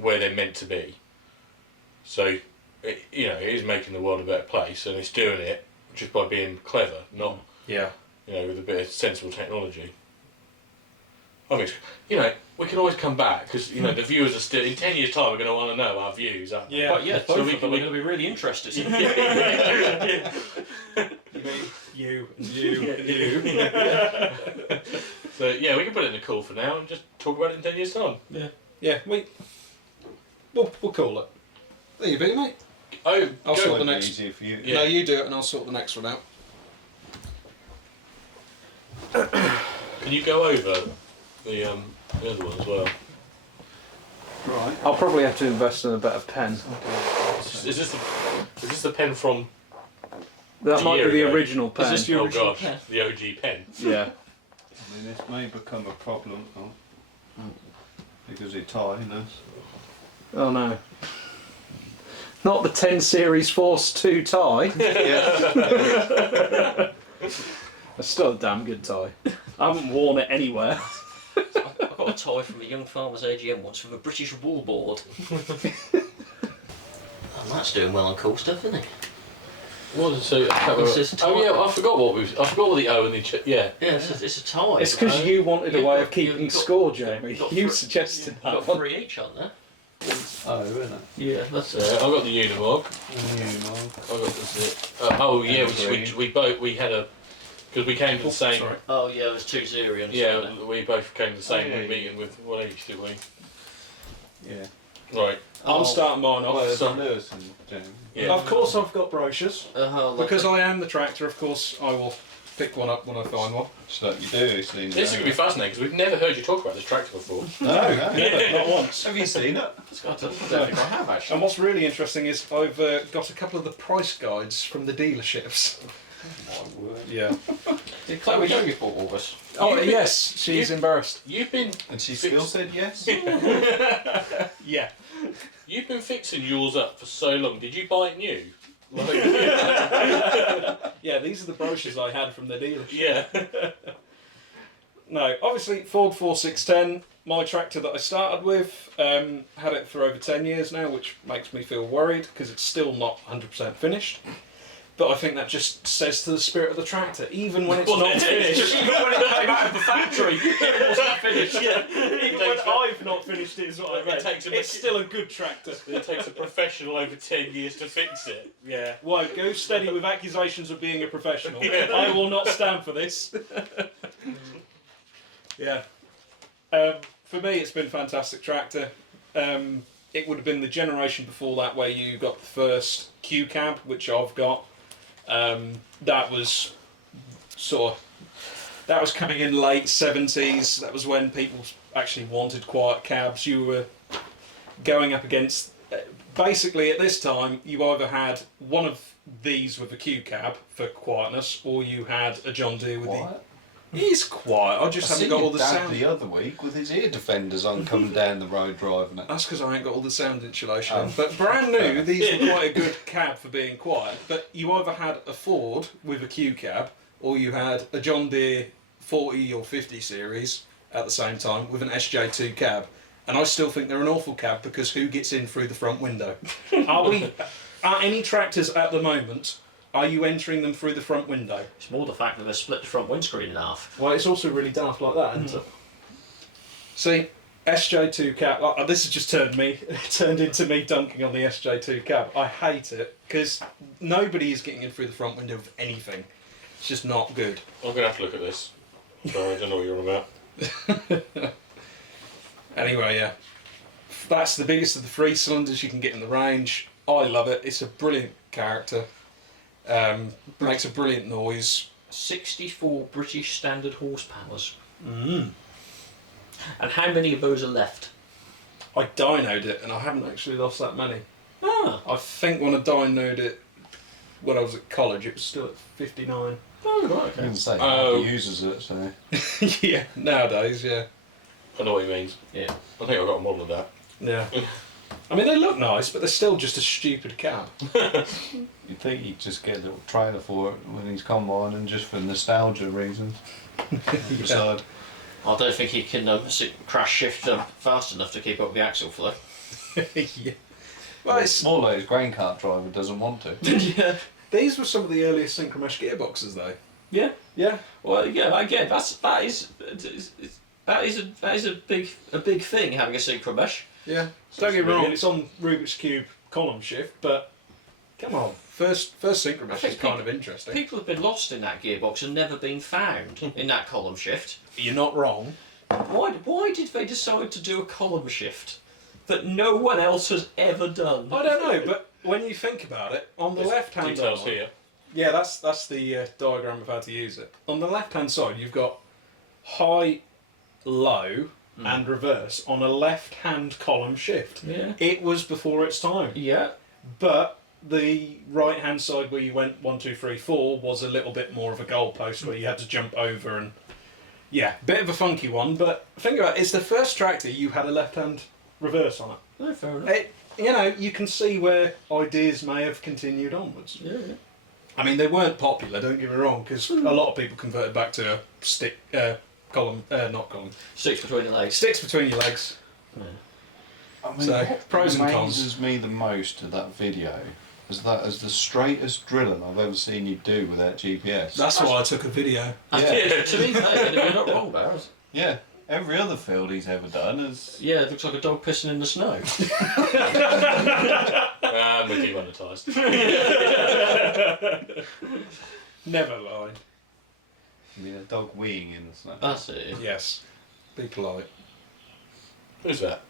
where they're meant to be. So, it is making the world a better place, and it's doing it just by being clever, not with a bit of sensible technology. I think we can always come back because the viewers are still in 10 years' time. We're going to want to know our views, aren't they? Yeah, but yeah, both so of them are going to be really interested. You and you and you. So yeah, we can put it in a call for now and just talk about it in 10 years' time. Yeah. We'll call it. There you be, mate. Oh, I'll sort the next. Easier for you. No, you do it, and I'll sort the next one out. Can you go over the other one as well? Right. I'll probably have to invest in a better pen. Is this the pen from? That might be the ago? original pen. Is this the original gosh, pen? the OG pen. Yeah. I mean, this may become a problem because it ties us. Oh no. Not the 10 Series Force 2 tie. It's still a damn good tie. I haven't worn it anywhere. I got a tie from a young farmer's AGM once from a British wool board. And Matt's doing well on cool stuff, isn't he? What is so? It's just Oh yeah, I forgot what the O and the Yeah, it's a tie. It's because you wanted a You've way got- of keeping you've got- score, Jamie. you've got You three- suggested You've that got one. 3 each, aren't there? Oh, isn't it? Yeah, that's I got the Unimog. Unimog. I got this. We had a because we came to the same. Sorry. Oh yeah, there's 2 Zerions. Yeah, we both came to the same yeah, meeting with one each, didn't we? Yeah. Right. I'm starting mine off. Well, so- Lewis and James. Yeah. Of course, I've got brochures. Because I I am the tractor, of course, I will pick one up when I find one. Just like you do, it seems. This is going to be fascinating because we've never heard you talk about this tractor before. No, Not once. Have you seen it? I don't think I have actually. And what's really interesting is I've got a couple of the price guides from the dealerships. My word. Yeah. Did Chloe know you bought all this? Oh, yes, she's embarrassed. You've been And she still said yes? Yeah. You've been fixing yours up for so long. Did you buy it new? Like, Yeah, these are the brochures I had from the dealership. yeah. No, obviously Ford 4610, my tractor that I started with, had it for over 10 years now, which makes me feel worried because it's still not 100% finished. But I think that just says to the spirit of the tractor, even when it's not finished. Even when it came out of the factory, it wasn't finished. Yeah, even when I've not finished it is what I It read. takes a It's still a good tractor. It takes a professional over 10 years to fix it. Yeah. Why, go steady with accusations of being a professional. Yeah. I will not stand for this. Yeah. For me, it's been a fantastic tractor. It would have been the generation before that where you got the first Q cab, which I've got. That was sort of That was coming in late 70s. That was when people actually wanted quiet cabs. You were going up against... Basically, at this time, you either had one of these with a Q cab for quietness, or you had a John Deere with What? He's quiet. I just haven't got all the Dad sound. the other week with his ear defenders on coming down the road driving it. That's because I ain't got all the sound insulation in. But brand new, these were quite a good cab for being quiet. But you either had a Ford with a Q cab, or you had a John Deere 40 or 50 series at the same time with an SJ2 cab. And I still think they're an awful cab because who gets in through the front window? Are any tractors at the moment, are you entering them through the front window? It's more the fact that they split the front windscreen in half. Well, it's also really daft like that, isn't it? See, SJ2 cab, this has just turned into me dunking on the SJ2 cab. I hate it because nobody is getting in through the front window of anything. It's just not good. I'm going to have to look at this. Sorry, I don't know what you're on about. Anyway, yeah. That's the biggest of the 3 cylinders you can get in the range. I love it. It's a brilliant character. Makes a brilliant noise. 64 British standard horsepowers. Mm. And how many of those are left? I dynoed it and I haven't actually lost that many. Ah. I think when I dynoed it when I was at college, it was still at 59. Oh, right, I okay. didn't say Oh. he uses it, so... Yeah, nowadays, yeah. I know what he means. Yeah. I think I've got a model of that. Yeah. I mean, they look nice, but they're still just a stupid cab. You'd think he'd just get a little trailer for it when he's combining, just for nostalgia reasons. Decide. I don't think he can crash shift fast enough to keep up with the axle flow. Yeah. Well, it's, More like his grain cart driver doesn't want to. Yeah. these were some of the earliest synchromesh gearboxes, though. Yeah. Yeah. Well, yeah. Again, that is a big thing, having a synchromesh. Yeah. Don't get me wrong, it's on Rubik's Cube column shift, but come on, first synchromesh I think is kind of interesting. People have been lost in that gearbox and never been found in that column shift. You're not wrong. Why did they decide to do a column shift that no one else has ever done? I don't know, but when you think about it, on the There's left-hand details side, here. yeah, that's the diagram of how to use it. On the left-hand side, you've got high, low, and reverse on a left-hand column shift. Yeah. It was before its time, Yeah. but the right-hand side where you went 1, 2, 3, 4 was a little bit more of a goalpost where you had to jump over and yeah, bit of a funky one. But think about it, it's the first tractor you had a left-hand reverse on it. No, fair enough. You can see where ideas may have continued onwards. Yeah. I mean, they weren't popular, don't get me wrong, because a lot of people converted back to a stick, not column. Sticks between the legs. Sticks between your legs. Yeah. I mean, So, what pros and cons. amazes me the most of that video is that as the straightest drilling I've ever seen you do without GPS. That's why I took a video. Yeah. To be fair, you're not wrong, Barrett. Yeah, every other field he's ever done is... Yeah, it looks like a dog pissing in the snow. And we're demonetised. Never lie. I mean, a dog weeing in the snow. That's it. Yes. Be polite. Who's that?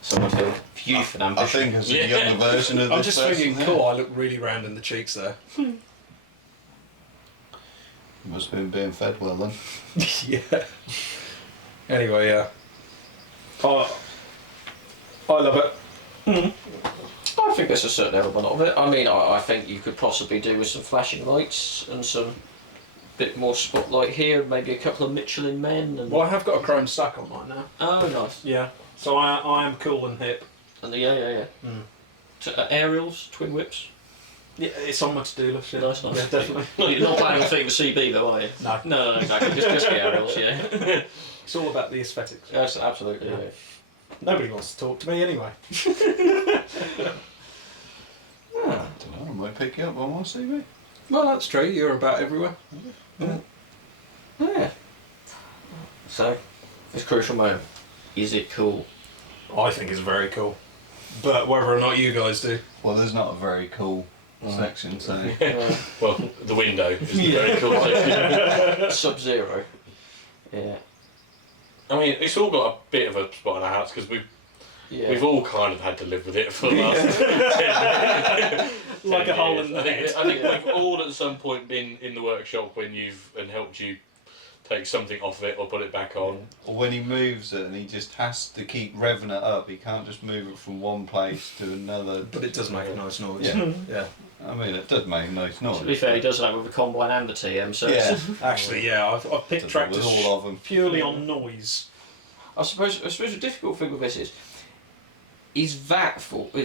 Someone with youth and I ambition. think it's a Yeah. younger version of I'm this just person thinking, here. cool, I look really round in the cheeks there. Must have been being fed well then. Yeah. Anyway, yeah. I love it. I think there's a certain element of it. I mean, I think you could possibly do with some flashing lights and some bit more spotlight here, maybe a couple of Michelin men. And Well, I have got a chrome stack on mine now. oh, nice. Yeah. So I am cool and hip. And yeah. Aerials, twin whips. Yeah, it's on my to-do list. Yeah, Nice. Yeah, definitely. You're not planning on fitting the CB though, are you? No. No, exactly. Just the aerials, yeah. It's all about the aesthetics. Yes, absolutely. Yeah. Yeah. Nobody wants to talk to me anyway. I don't know, I might pick you up on my CV. Well, that's true. You're about everywhere. Yeah. So, this crucial moment. Is it cool? I think it's very cool. But whether or not you guys do. Well, there's not a very cool section, so... Well, the window is the very cool thing. Sub-Zero. Yeah. I mean, it's all got a bit of a spot on our house because we've all kind of had to live with it for the last 10 years. Like 10 a hole years. in the I think, head. I think we've all at some point been in the workshop when helped you take something off it or put it back on. Or when he moves it and he just has to keep revving it up, he can't just move it from one place to another. But it does make a nice noise. Yeah. Yeah. I mean, it does make a nice noise. To be fair, he does that with the Combine and the TM, so Yeah. Actually, yeah, I've picked Does it tractors with all of them. purely on noise. I suppose the difficult thing with this is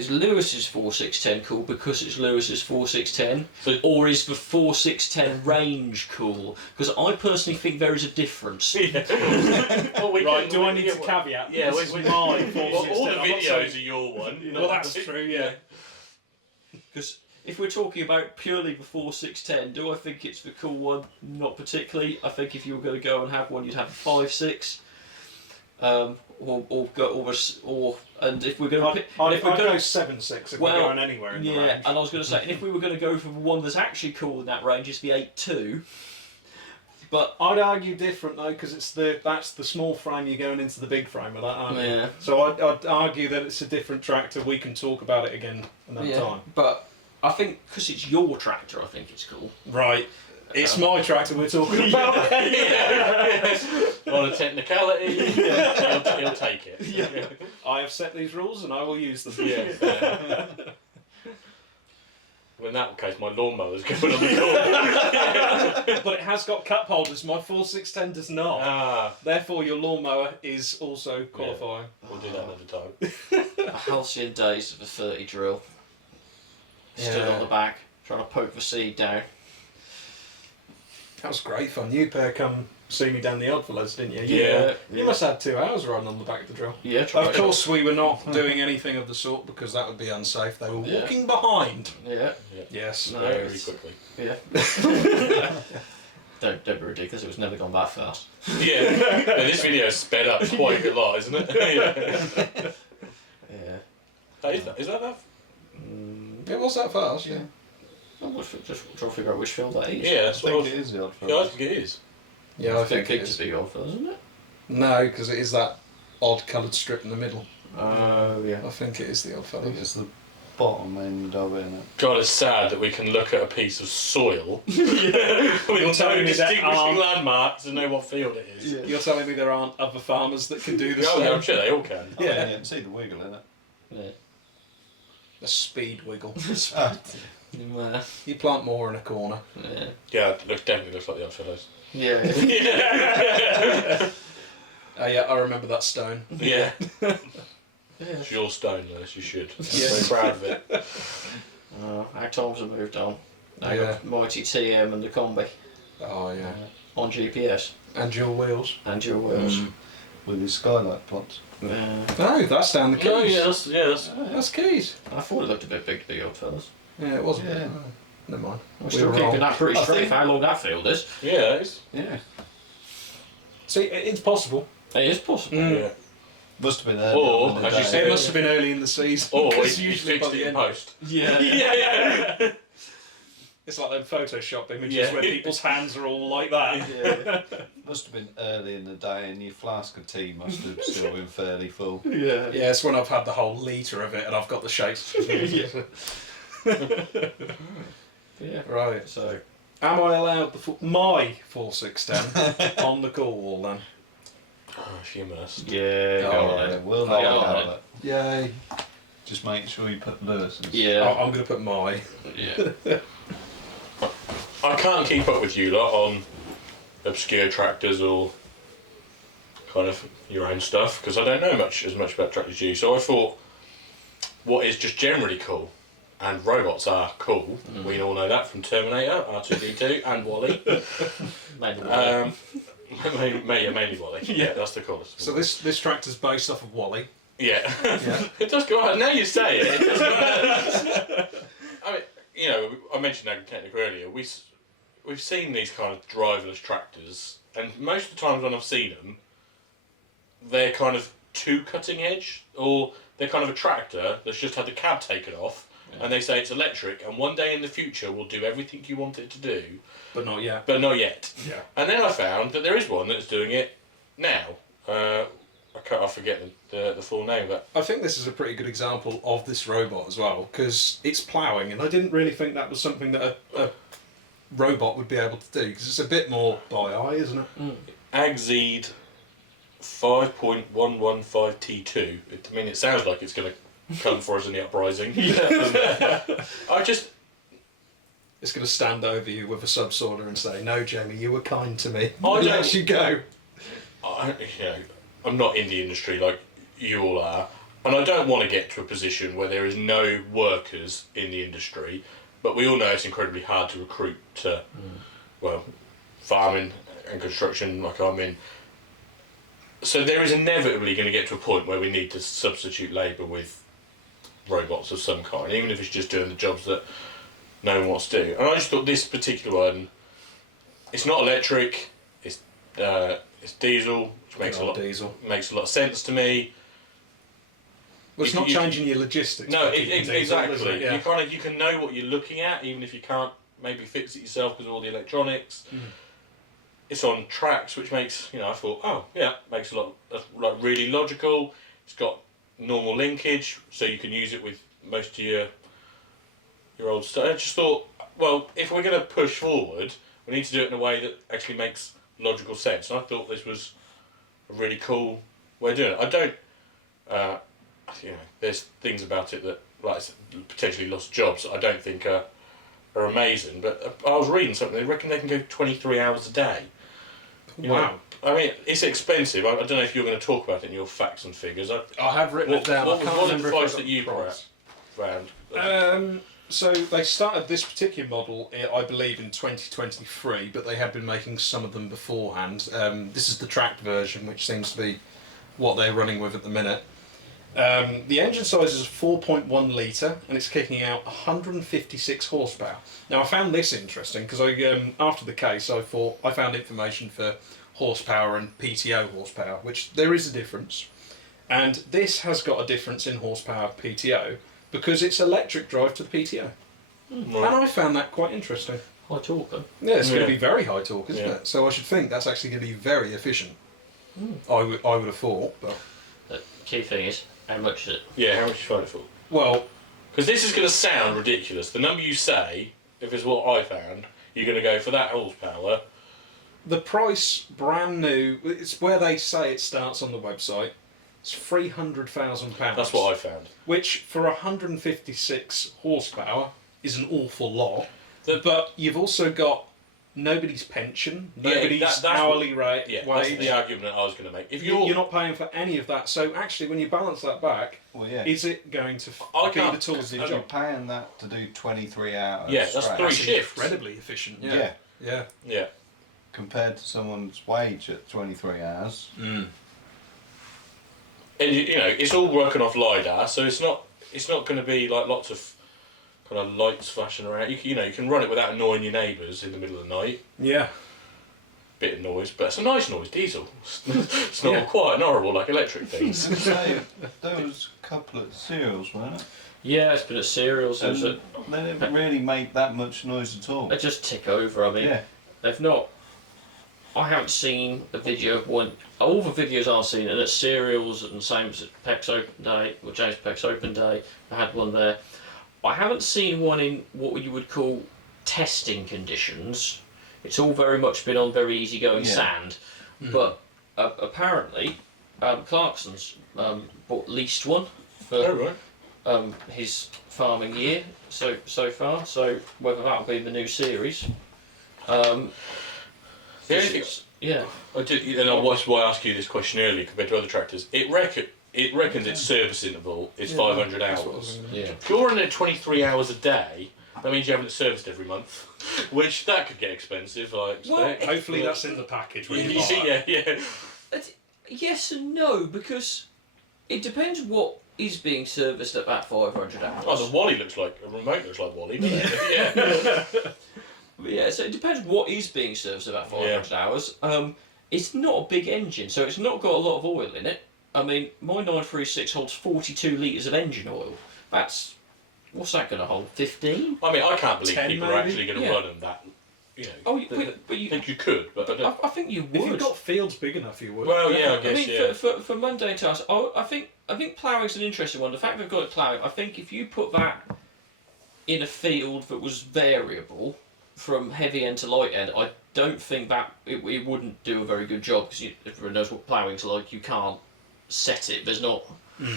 Lewis's 4610 cool because it's Lewis's 4610, or is the 4610 range cool? Because I personally think there is a difference. Well, Right, do I need to caveat? Yeah, this we- is my 4610. Well, all the I'm not videos saying- are your one. Well, that's true, yeah. Because if we're talking about purely the 4610, do I think it's the cool one? Not particularly. I think if you were going to go and have one, you'd have a 5.6. And if we're going to pick, and if we're I'd going go to 7.6 if Well, we're going anywhere in the yeah, range. and I was going to say, and if we were going to go for the one that's actually cool in that range, it's the 8.2. But I'd argue different though, because that's the small frame you're going into the big frame with that, aren't you? yeah, So I'd argue that it's a different tractor. We can talk about it again another time. But I think because it's your tractor, I think it's cool. Right. It's my tractor we're talking about. On a technicality, he'll take it. I have set these rules and I will use them. Yeah. Well, in that case, my lawnmower's going on the corner. But it has got cup holders. My 4610 does not. Ah, Therefore, your lawnmower is also qualifying. we'll do that another time. A halcyon days of a 30 drill. Stood on the back, trying to poke the seed down. That was great fun. You pair come see me down the Oddfellows, didn't you? Yeah. You must have had 2 hours riding on the back of the drill. Yeah, try Of course, we were not doing anything of the sort because that would be unsafe. They were Yeah. walking behind. Yeah, Yes. No, Very it's- quickly. yeah. Don't be ridiculous, it was never gone that fast. Yeah. But this video's sped up quite a lot, isn't it? Yeah. Yeah. Is that? It was that fast, yeah. I'm just trying to figure out which film that is. Yeah, I that's what I think was. it is the odd Yeah, I think it is. Yeah, I think big it to is. be odd, isn't it? No, because it is that odd coloured strip in the middle. Oh, yeah. I think it is the I think Oddfellows. it's the bottom end of it, innit? God, it's sad that we can look at a piece of soil with You're no telling me that distinguishing landmarks and know what field it is. You're telling me there aren't other farmers that can do the Yeah, same? I'm sure they all can. I mean, Yeah. you can see the wiggle in it. Yeah. A speed wiggle. Nah. You plant more in a corner. Yeah. Yeah, it definitely looks like the Oddfellows. Yeah. Oh yeah, I remember that stone. Yeah. Yeah. It's your stone, Lewis, you should. I'm Yeah. very proud of it. Our times have moved on. Now Yeah. got Mighty TM and the Combi Oh yeah. on GPS And dual wheels. and dual wheels. With his skylight plots. Yeah. No, that's down the keys. Oh, yeah, that's. That's keys. I thought it looked a bit big to be old fellas. Yeah, it wasn't. Yeah. Oh, never mind. We're still keeping that pretty I straight think- for how long that field is. Yeah, it's. Yeah. See, it's possible. It is possible. Yeah. Must have been early. Or, on in the as you day. said- It must have been early in the season. Or because he usually fixed by the it in end, post. Yeah. Yeah. it's like them Photoshop images Yeah. where people's hands are all like that. Yeah. Must have been early in the day, and your flask of tea must have still been fairly full. Yeah. Yeah, it's when I've had the whole litre of it and I've got the shapes. Yeah. Right. So, Am I allowed my 4610 on the call wall then? Oh, you must. yeah, go Oh, on Yeah, then. we'll Oh, know yeah. about it. Yay. Just make sure you put Lewis's. Yeah. I'm going to put my. Yeah. I can't keep up with you lot on obscure tractors or kind of your own stuff because I don't know as much about tractors as you. So I thought, what is just generally cool, and robots are cool. We all know that from Terminator, R2D2, and Wally. Maybe Mainly Wally. Yeah, that's the coolest. So this tractor's based off of Wally. Yeah. Yeah. It does go on. Now you say it. It does go on. I mean, you know, I mentioned Agbot earlier. We've seen these kind of driverless tractors, and most of the times when I've seen them, they're kind of too cutting edge, or they're kind of a tractor that's just had the cab taken off, and they say it's electric, and one day in the future will do everything you want it to do, But not yet. but not yet. Yeah. And then I found that there is one that's doing it now. I I forget the full name, but I think this is a pretty good example of this robot as well, because it's ploughing, and I didn't really think that was something that a robot would be able to do, because it's a bit more by eye, isn't it? Agzeed 5.115T2. I mean, it sounds like it's going to come for us in the uprising. It's going to stand over you with a subsorter and say, "No, Jamie, you were kind to me. I don't- Let you go." I'm not in the industry like you all are, and I don't want to get to a position where there is no workers in the industry, but we all know it's incredibly hard to recruit to, well, farming and construction like I'm in. So there is inevitably going to get to a point where we need to substitute labour with robots of some kind, even if it's just doing the jobs that no one wants to do. And I just thought this particular one, it's not electric, it's diesel, which makes a lot diesel. makes a lot of sense to me. Well, it's You- not you- changing your logistics. No, by keeping diesel, is exactly. it? Yeah. You can know what you're looking at, even if you can't maybe fix it yourself because of all the electronics. It's on tracks, which makes I thought, oh yeah, makes a lot like really logical. It's got normal linkage, so you can use it with most of your old stuff. I just thought, well, if we're going to push forward, we need to do it in a way that actually makes logical sense. And I thought this was a really cool way of doing it. I don't, there's things about it that, like I said, potentially lost jobs that I don't think are amazing. But I was reading something, they reckon they can go 23 hours a day. You Wow. know, I mean, it's expensive. I don't know if you're going to talk about it in your facts and figures. I have written it down. What I can't was the remember price if I that got you the price. found? So they started this particular model, I believe, in 2023, but they had been making some of them beforehand. This is the Trac version, which seems to be what they're running with at the minute. The engine size is 4.1 litre, and it's kicking out 156 horsepower. Now, I found this interesting because after the case, I found information for horsepower and PTO horsepower, which there is a difference. And this has got a difference in horsepower PTO because it's electric drive to the PTO. And I found that quite interesting. High torque, though. Yeah, it's going Yeah. to be very high torque, isn't Yeah. it? So I should think that's actually going to be very efficient. I would have thought, but The key thing is, how much is it? Yeah, how much you find it for? well, Because this is going to sound ridiculous. The number you say, if it's what I found, you're going to go for that horsepower. the price brand new. It's where they say it starts on the website. It's £300,000. That's what I found. Which for 156 horsepower is an awful lot. The- But you've also got nobody's pension, Yeah, nobody's that's hourly rate, Yeah, wage. that's the argument I was going to make. If You're not paying for any of that. So actually, when you balance that back, Well, yeah. is it going to I be can't- the tools of If the you're job? paying that to do 23 hours, Yeah, that's straight, three That's shifts. incredibly efficient. Yeah. Yeah. Yeah. Yeah. compared to someone's wage at 23 hours. And it's all working off LiDAR, so it's not going to be like lots of kind of lights flashing around. You can run it without annoying your neighbours in the middle of the night. Yeah. Bit of noise, but it's a nice noise, diesel. It's not Yeah. quite and horrible like electric things. So, there was a couple of cereals, weren't it? Yeah, it's been a cereals. And they didn't really make that much noise at all. They just tick over. I mean, Yeah. they've not. I haven't seen a video of one. All the videos I've seen, and it's cereals, and same as at Peck's Open Day, or James Peck's Open Day. I had one there. I haven't seen one in what you would call testing conditions. It's all very much been on very easygoing Yeah. sand, but apparently Clarkson's leased one for Oh, right. his farming year so far. So whether that'll be the new series. The only thing, Yeah. I did, and that's why I asked you this question earlier compared to other tractors. It reckons its service interval is 500 That's what I was hours. gonna Yeah. If you're running it 23 hours a day, that means you haven't serviced every month, which that could get expensive, I expect. Well, Hopefully that's in the package when you You buy see, it. yeah. Yes and no, because it depends what is being serviced at that 500 hours. Oh, the Wally looks like a remote. Looks like Wally, doesn't it? Yeah. Yeah, so it depends what is being serviced at that 500 hours. It's not a big engine, so it's not got a lot of oil in it. I mean, my 936 holds 42 litres of engine oil. What's that going to hold? 15? I mean, I can't believe 10 people are maybe? actually going to Yeah. run them that. you know. Oh, I but you, think you could, but I don't. I think you would. If you've got fields big enough, you would. Well, yeah, I I guess, mean, yeah. for mundane tasks, I think ploughing's an interesting one. The fact they've got it ploughing, I think if you put that in a field that was variable from heavy end to light end, I don't think that it wouldn't do a very good job because everyone knows what ploughing's like. You can't set it. There's not.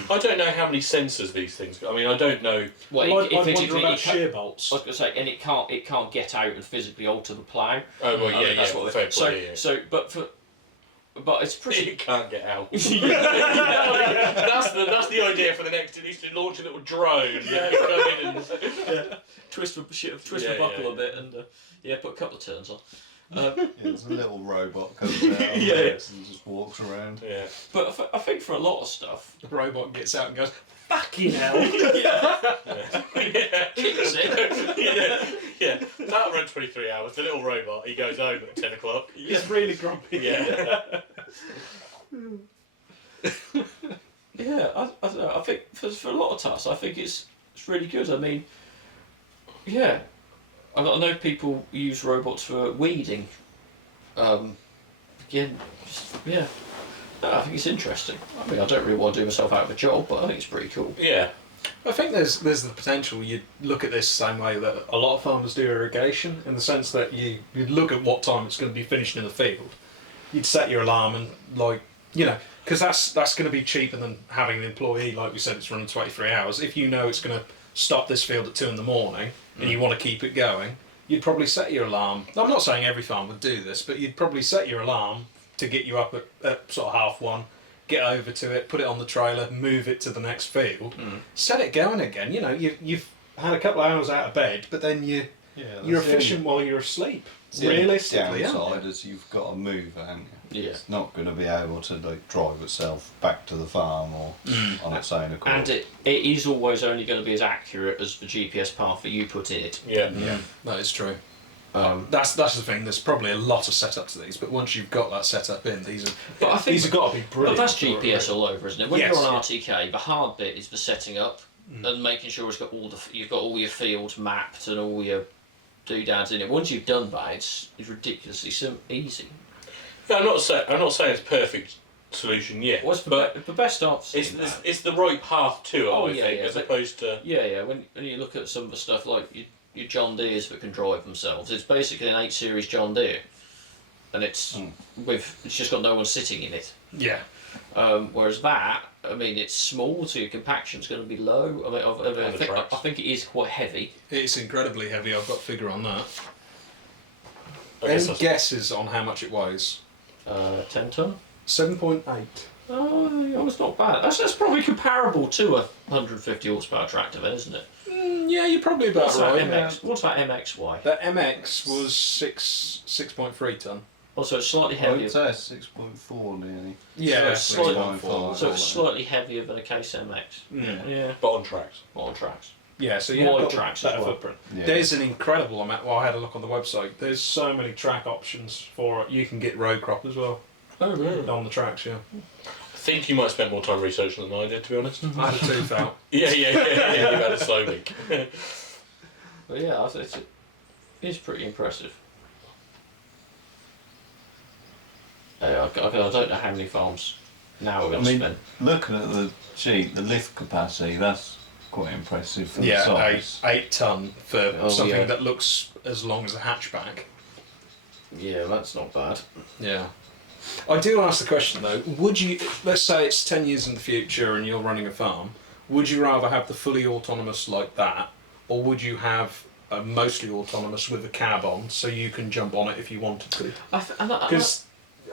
I don't know how many sensors these things got. I mean, I don't know. Well, I wonder about shear bolts. I was going to say, and it can't get out and physically alter the plough. Oh, well, yeah, that's yeah, what fair so, play, yeah. So, but it's pretty. You can't get out. Yeah. That's the idea for the next. It needs to launch a little drone. Yeah. Come in and, Twist the Yeah, buckle yeah, a bit and put a couple of turns on. There's a little robot comes out and just walks around. yeah. But I think for a lot of stuff, The robot gets out and goes, fucking hell. yeah, Yeah. kicks it. Yeah. That'll run 23 hours. The little robot, he goes home at 10 o'clock. He's really grumpy. Yeah. Yeah, I don't know. I think for a lot of tasks, I think it's really good. I mean, yeah, I know people use robots for weeding. Again, yeah, no, I think it's interesting. I mean, I don't really want to do myself out of a job, but I think it's pretty cool. Yeah. I think there's the potential. You look at this the same way that a lot of farmers do irrigation, in the sense that you look at what time it's going to be finished in the field. You'd set your alarm and because that's going to be cheaper than having an employee. Like we said, it's running 23 hours. If you know it's going to stop this field at 2 in the morning and you want to keep it going, you'd probably set your alarm. I'm not saying every farm would do this, but you'd probably set your alarm to get you up at sort of 1:30, get over to it, put it on the trailer, move it to the next field, set it going again. You've had a couple of hours out of bed, but then you're efficient while you're asleep. Realistically, downside is you've got to move, haven't you? Yeah. It's not going to be able to drive itself back to the farm or on its own accord. And it is always only going to be as accurate as the GPS path that you put in it. Yeah. that is true. That's the thing. There's probably a lot of setup to these, but once you've got that setup in, these have got to be brilliant. But that's GPS all over, isn't it? When Yes, you're on RTK, the hard bit is the setting up and making sure you've got all your fields mapped and all your doodads in it. Once you've done that, it's ridiculously easy. Yeah, I'm not saying it's a perfect solution yet. What's the best start? It's the right path to it, I think, as opposed to. Yeah. When you look at some of the stuff like your John Deeres that can drive themselves, it's basically an 8 Series John Deere, and it's just got no one sitting in it. Yeah. Whereas that, I mean, it's small, so your compaction's going to be low. I think it is quite heavy. It's incredibly heavy. I've got a figure on that. I guess Any guesses on how much it weighs? 10 ton. 7.8. Oh, it's not bad. That's probably comparable to a 150 horsepower tractor, then, isn't it? Yeah, you're probably about What's right. that MX? What's that MXY? That MX was 6.3 ton. Also, it's slightly I heavier. would say 6.4 nearly. Yeah, So it's 6.4. So it's slightly heavier than a Case MX. Yeah. But on tracks. On tracks. Yeah, so Wide you've got tracks better as well. footprint. Yeah. There's an incredible amount. Well, I had a look on the website. There's so many track options for it. You can get road crop as well Oh, really? on the tracks. Yeah, I think you might have spent more time researching than I did, to be honest. I had a tooth out. Yeah, you've had it slowly. But yeah, it's pretty impressive. I don't know how many farms now are going to spend. Looking at the lift capacity, that's quite impressive for the Yeah, size. 8 ton for Oh, something yeah. that looks as long as a hatchback. Yeah, that's not bad. Yeah. I do ask the question though, would you, let's say it's 10 years in the future and you're running a farm, would you rather have the fully autonomous like that, or would you have a mostly autonomous with a cab on so you can jump on it if you wanted to? Because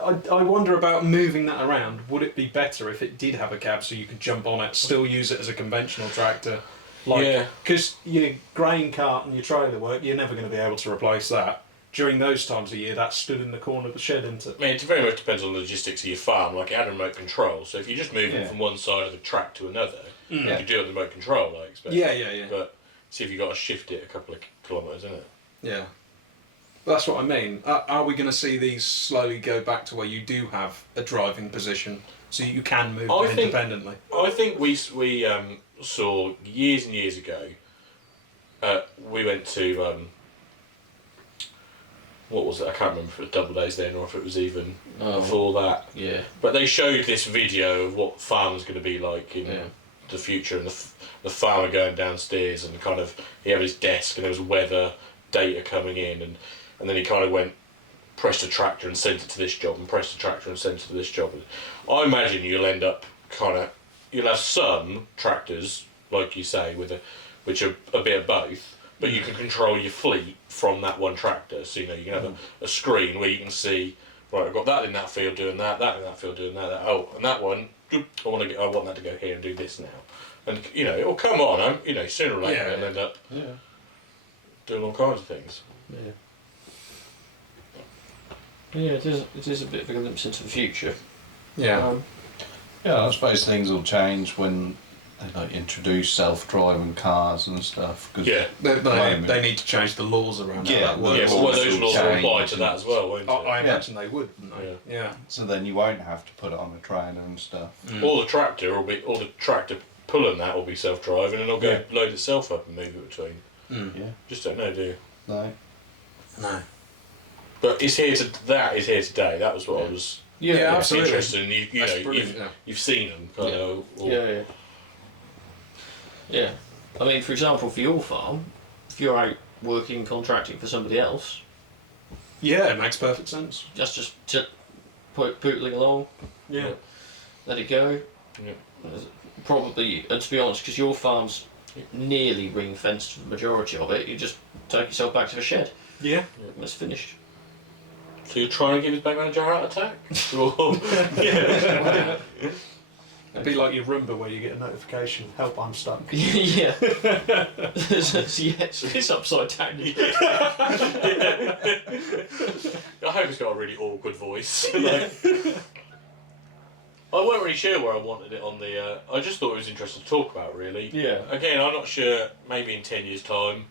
I wonder about moving that around. Would it be better if it did have a cab so you could jump on it, still use it as a conventional tractor? Because your grain cart and your trailer work, you're never going to be able to replace that. During those times of year, that stood in the corner of the shed, isn't it? I mean, it very much depends on the logistics of your farm. Like, it had a remote control, so if you're just moving from one side of the track to another, you could do it with the remote control, I expect. Yeah. But see if you've got to shift it a couple of kilometres, isn't it? Yeah. That's what I mean. Are we going to see these slowly go back to where you do have a driving position so you can move them independently? I think we saw years and years ago, we went to what was it? I can't remember if it was Double Days then or if it was even Oh. before that. Yeah. But they showed this video of what farm's going to be like in Yeah. the future, and the farmer going downstairs, and kind of he had his desk and there was weather data coming in, and then he kind of went, pressed a tractor and sent it to this job, and pressed a tractor and sent it to this job. And I imagine you'll end up you'll have some tractors, like you say, which are a bit of both, but you can control your fleet from that one tractor. So you can have a screen where you can see, right, I've got that in that field doing that in that field doing that. Oh, and that one, I want that to go here and do this now. And it will come on. Sooner or later it'll end up doing all kinds of things. Yeah. Yeah, it is a bit of a glimpse into the future. Yeah. Yeah, I suppose things will change when they introduce self-driving cars and stuff. Cause Yeah. They need to change the laws around how that works. Yeah, but Laws those will laws will apply change to that as well, won't it? I imagine they would, wouldn't they? Yeah. So then you won't have to put it on a trailer and stuff. Or the tractor pulling that will be self-driving, and it'll go load itself up and move it between. Yeah. Just don't know, do you? No. No. But that is here today. That was what I was Yeah, absolutely. interested in. That's brilliant, You've seen them, kind of. Yeah. I mean, for example, for your farm, if you're out working, contracting for somebody else, Yeah, it makes perfect sense. just pootling along, Yeah. let it go. Yeah. Probably, and to be honest, because your farm's nearly ring fenced for the majority of it, you just take yourself back to the shed. Yeah. And it's finished. So you're trying to give his back manager a heart attack? It'd be like your Roomba where you get a notification, help, I'm stuck. Yeah. Yes, it's upside down. I hope he's got a really awkward voice. I weren't really sure where I wanted it on the. I just thought it was interesting to talk about, really. Yeah. Again, I'm not sure. Maybe in 10 years' time.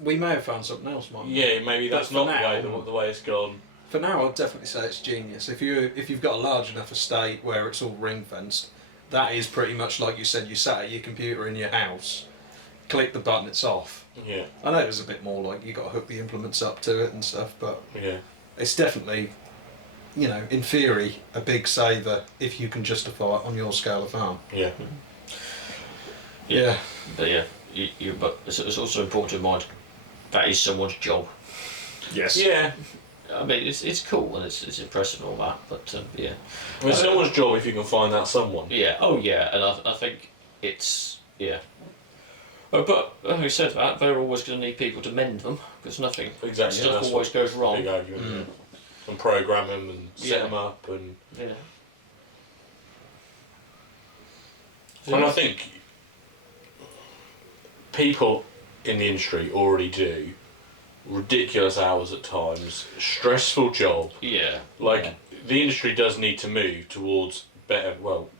We may have found something else, Mike. Yeah, maybe that's But for not now- the way it's gone. For now, I'd definitely say it's genius. If you've got a large enough estate where it's all ring fenced, that is pretty much like you said. You sat at your computer in your house, click the button, it's off. Yeah. I know it was a bit more like you got to hook the implements up to it and stuff, but Yeah. it's definitely, in theory, a big saver if you can justify it on your scale of farm. Yeah. Yeah. But yeah, but it's also important to mind that is someone's job. Yes. Yeah. I mean, it's cool and it's impressive and all that, but yeah. Well, it's someone's job if you can find that someone. Yeah. Oh yeah, and I think it's But having said that, they're always going to need people to mend them because nothing Exactly. stuff that's always goes wrong. Big argument. Yeah. And program them and set Yeah. them up and. Yeah. And I think people in the industry already do ridiculous hours at times, stressful job. Yeah. The industry does need to move towards better. Well,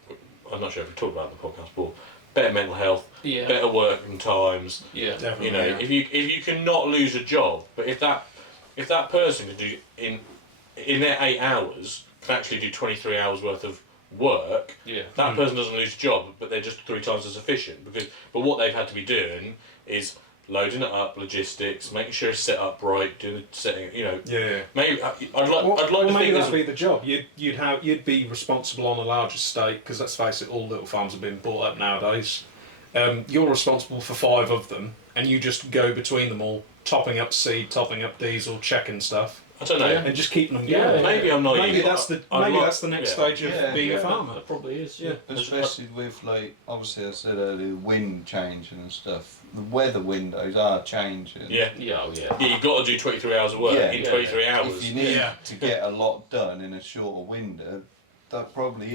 I'm not sure if we talked about it in the podcast before. Better mental health, Yeah. better working times. Yeah. Definitely. If you cannot lose a job, but if that person can do in their 8 hours can actually do 23 hours worth of work, Yeah. that person doesn't lose a job, but they're just 3 times as efficient. But what they've had to be doing is loading it up, logistics, making sure it's set up right, doing the setting. Yeah. Maybe I'd like Well, to maybe think that'd there's be the job. You'd be responsible on a large estate because let's face it, all little farms have been bought up nowadays. You're responsible for 5 of them, and you just go between them all, topping up seed, topping up diesel, checking stuff, I don't know. and just keeping them Yeah, going. Maybe I'm naive. Maybe that's the next stage of being a farmer. That probably is. Yeah. Especially with obviously I said earlier, wind changing and stuff. The weather windows are changing. Yeah. Yeah. Oh yeah. Yeah, you've got to do 23 hours of work Yeah. in Yeah. 23 hours. If you need Yeah. to get a lot done in a shorter window, that probably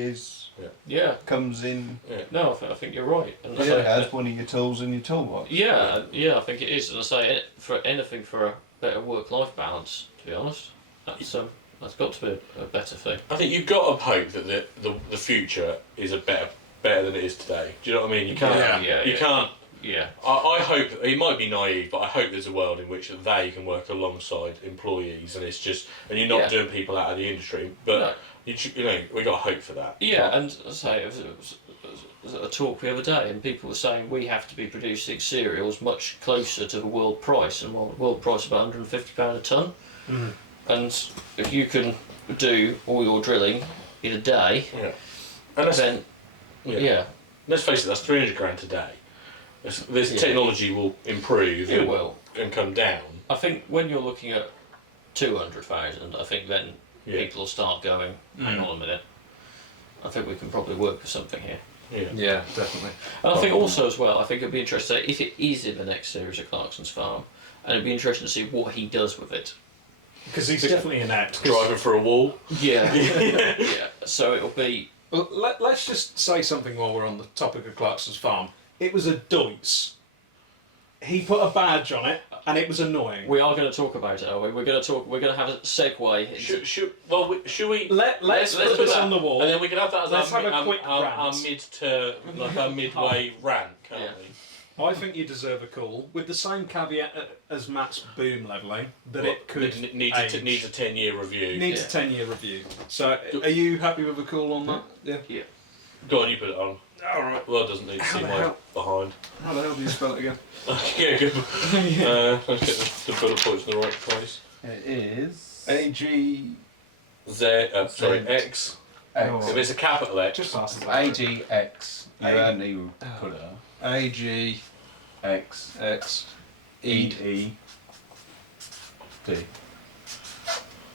Yeah. comes in No, I think you're right. And I as say, one of your tools in your toolbox. yeah, I think it is. And I say, for anything for a better work-life balance, to be honest, that's got to be a better thing. I think you've got to hope that the future is better than it is today. Do you know what I mean? You can't. You can't. Yeah. I hope it might be naive, but I hope there's a world in which they can work alongside employees, and you're not doing people out of the industry. But No. we got to hope for that. Yeah, and I say, it was a talk the other day, and people were saying we have to be producing cereals much closer to the world price, and the world price is about £150 a tonne. And if you can do all your drilling in a day, And then let's face it, that's 300 grand a day. This technology will improve. It will. And come down. I think when you're looking at 200,000, I think then people will start going, hang on a minute, I think we can probably work with something here. Yeah, definitely. And I think also as well, I think it'd be interesting to say if it is in the next series of Clarkson's farm, and it'd be interesting to see what he does with it. Because he's definitely inept. Driving for a wall. Yeah. Yeah. So it'll be... Well, let's just say something while we're on the topic of Clarkson's farm. It was a Deutz. He put a badge on it, and it was annoying. We are going to talk about it, are we? We're going to have a segue. Should we? Let's put this on the wall. And then we can have that as Let's have a quick our rant. mid-term, like our midway rant, can't we? I think you deserve a call, with the same caveat as Matt's boom levelling, that it could needs a 10-year review. Needs a 10-year review. So, are you happy with a call on that? Yeah. Go on, you put it on. Alright. Well, it doesn't need to see my behind. How the hell do you spell it again? Yeah, good. Let's get the bullet points in the right place. It is A-G... X. If it's a capital X. Just pass it. AGX. You only put it A-G... X X... E D.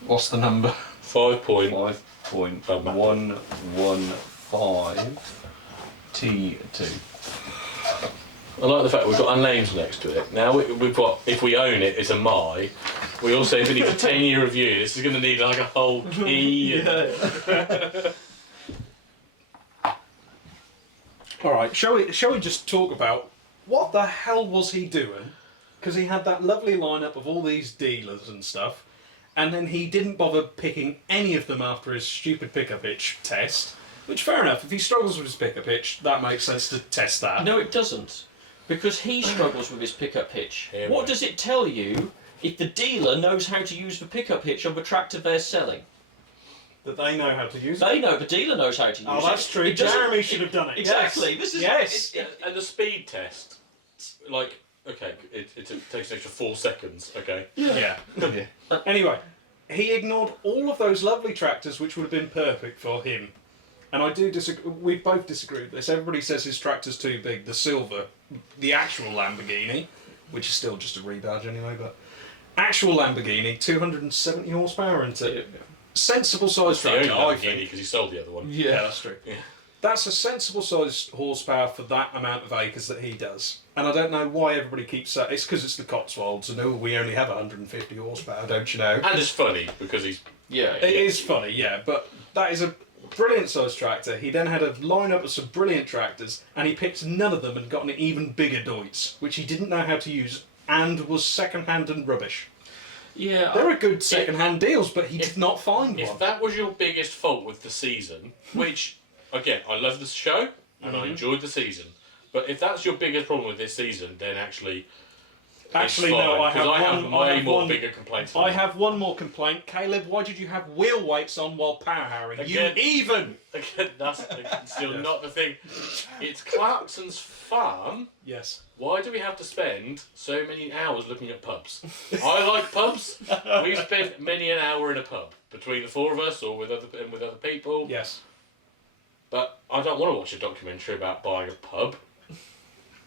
What's the number? 5.115 T2. I like the fact we've got our names next to it. Now we've got, if we own it, it's a my. We also, if it needs a 10-year review, this is going to need like a whole key. Alright, shall we just talk about what the hell was he doing? Because he had that lovely lineup of all these dealers and stuff, and then he didn't bother picking any of them after his stupid pickup itch test. Which, fair enough, if he struggles with his pickup itch, that makes sense to test that. No, it doesn't. Because he struggles with his pickup hitch. What does it tell you if the dealer knows how to use the pickup hitch on the tractor they're selling? That they know how to use it. They know, the dealer knows how to use it. Oh, that's true. Jeremy should have done it. Exactly. Yes. This is yes. And the speed test, like, okay, it takes an extra 4 seconds, okay? Yeah. Anyway, he ignored all of those lovely tractors which would have been perfect for him. And I do disagree. We both disagree with this. Everybody says his tractor's too big. The silver, the actual Lamborghini, which is still just a rebadge anyway, but actual Lamborghini, 270 horsepower, isn't it? Sensible size tractor, I think. Because he sold the other one. Yeah, that's true. Yeah. That's a sensible size horsepower for that amount of acres that he does. And I don't know why everybody keeps saying it's because it's the Cotswolds and we only have 150 horsepower, don't you know? And it's funny because he's. Yeah. It is funny, yeah, but that is a brilliant sized tractor. He then had a lineup of some brilliant tractors, and he picked none of them and got an even bigger Deutz, which he didn't know how to use and was second hand and rubbish. Yeah. There are good second hand deals, but he did not find one. If that was your biggest fault with the season, which, again, I love this show and I enjoyed the season, but if that's your biggest problem with this season, then actually. Actually, it's fine, no, I have way more bigger complaints. I have one more complaint. Caleb, why did you have wheel weights on while power harrowing? Again. You even! Again, that's still not the thing. It's Clarkson's farm. Yes. Why do we have to spend so many hours looking at pubs? I like pubs. We've spent many an hour in a pub between the four of us or with other people. Yes. But I don't want to watch a documentary about buying a pub.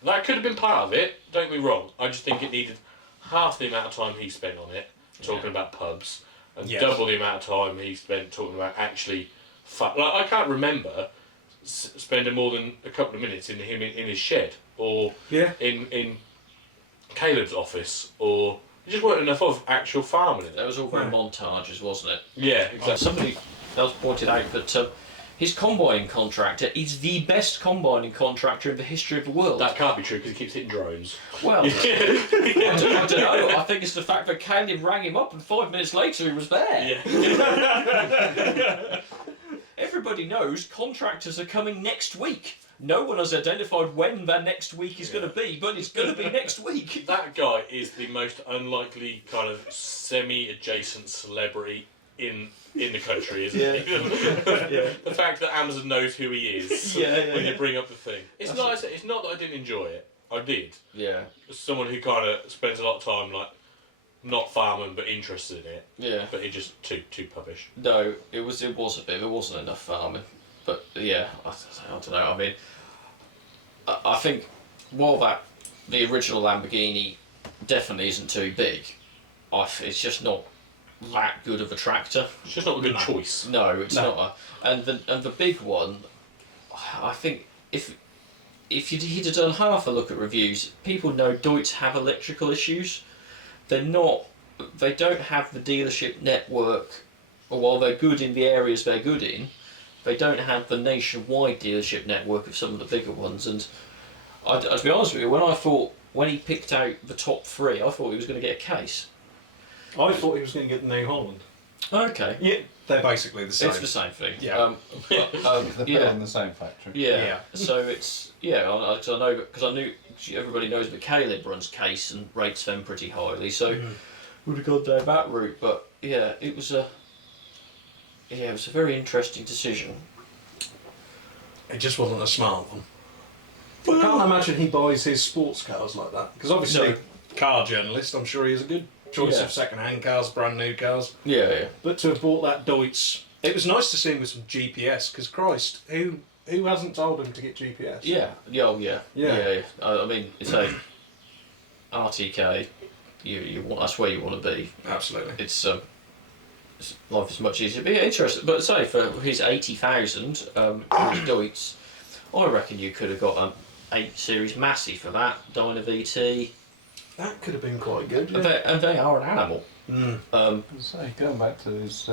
That could have been part of it, don't get me wrong. I just think it needed half the amount of time he spent on it, talking about pubs, and double the amount of time he spent talking about actually... Like, I can't remember spending more than a couple of minutes in his shed, or in Caleb's office, or... There just weren't enough of actual farming in it. That was all very montages, wasn't it? Yeah, exactly. Somebody else pointed out that his combining contractor is the best combining contractor in the history of the world. That can't be true because he keeps hitting drones. Well, I don't know. I think it's the fact that Caleb rang him up and 5 minutes later he was there. Yeah. Everybody knows contractors are coming next week. No one has identified when that next week is going to be, but it's going to be next week. That guy is the most unlikely kind of semi-adjacent celebrity in the country, isn't he? The fact that Amazon knows who he is when you bring up the thing. It's nice. It's not that I didn't enjoy it. I did. Yeah. As someone who kind of spends a lot of time like not farming but interested in it. Yeah. But it just too pubbish. No, it was a bit. There wasn't enough farming, but yeah, I don't know. I mean, I think while the original Lamborghini definitely isn't too big, it's just not that good of a tractor. It's just not a good choice. No, it's not. And the big one, I think if he'd have done half a look at reviews, people know Deutz have electrical issues. They don't have the dealership network, or while they're good in the areas they're good in, they don't have the nationwide dealership network of some of the bigger ones. And to be honest with you, when he picked out the top 3, I thought he was going to get a case. I thought he was going to get the New Holland. Okay. Yeah, they're basically the same. It's the same thing. Yeah. They're built in the same factory. Yeah. So it's I know because I knew everybody knows that Caleb runs case and rates them pretty highly, so would have gone down that route. But yeah, it was a very interesting decision. It just wasn't a smart one. I can't imagine he buys his sports cars like that, because obviously, car journalist, I'm sure he has a good choice of second-hand cars, brand new cars. Yeah. But to have bought that Deutz, it was nice to see him with some GPS. Because Christ, who hasn't told him to get GPS? Yeah. I mean, it's a RTK. You want, that's where you want to be. Absolutely. Life is much easier. But yeah, interesting. But say for his 80,000 Deutz, I reckon you could have got an 8 Series Massey for that. Dyna VT. That could have been quite good. Yeah. And they are an animal. So going back to his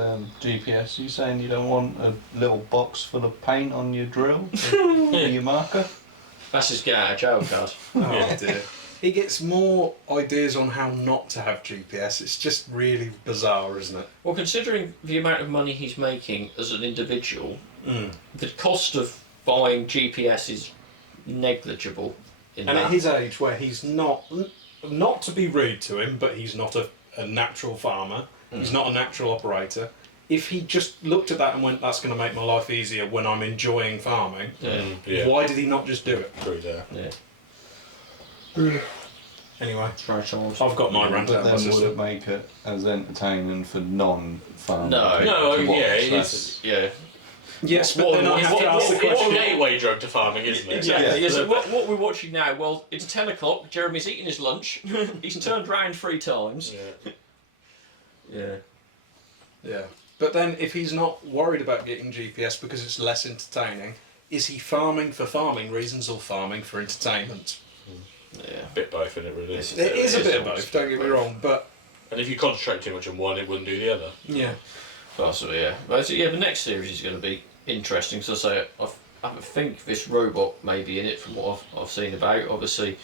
GPS, you saying you don't want a little box full of paint on your drill for your marker? That's his get out of jail card. Oh dear. He gets more ideas on how not to have GPS. It's just really bizarre, isn't it? Well, considering the amount of money he's making as an individual, the cost of buying GPS is negligible. And at his age, where he's not to be rude to him, but he's not a natural farmer, he's not a natural operator. If he just looked at that and went, that's going to make my life easier when I'm enjoying farming, why did he not just do it? True there. Yeah. Anyway, Right on. I've got my rant But out. then would it make it as entertaining for non-farmers? No. It's Yeah. Yes, but then I have to ask the it's a question. gateway drug to farming, isn't it? Exactly. Yeah. So what we're watching now, well, it's 10 o'clock, Jeremy's eating his lunch, he's turned round 3 times. Yeah. Yeah. But then, if he's not worried about getting GPS because it's less entertaining, is he farming for farming reasons or farming for entertainment? Yeah. A bit both, isn't it, really? It is a bit of both, don't get me wrong, but And if you concentrate too much on one, it wouldn't do the other. yeah. Possibly, yeah. But the next series is going to be interesting. So I think this robot may be in it from what I've seen about. Obviously,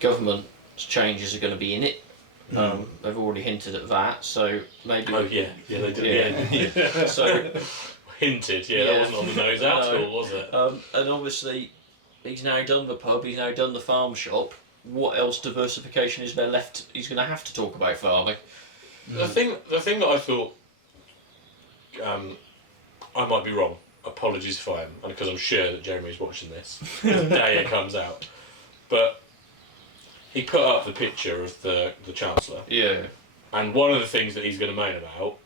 government changes are going to be in it. They've already hinted at that, so maybe. Oh yeah, they did. Yeah. So Hinted, that wasn't on the nose at No. all, was it? and obviously, he's now done the pub. He's now done the farm shop. What else diversification is there left? He's going to have to talk about farming. The thing that I thought, I might be wrong. Apologies if I am, because I'm sure that Jeremy's watching this the day it comes out. But he put up the picture of the Chancellor, Yeah. and one of the things that he's going to moan about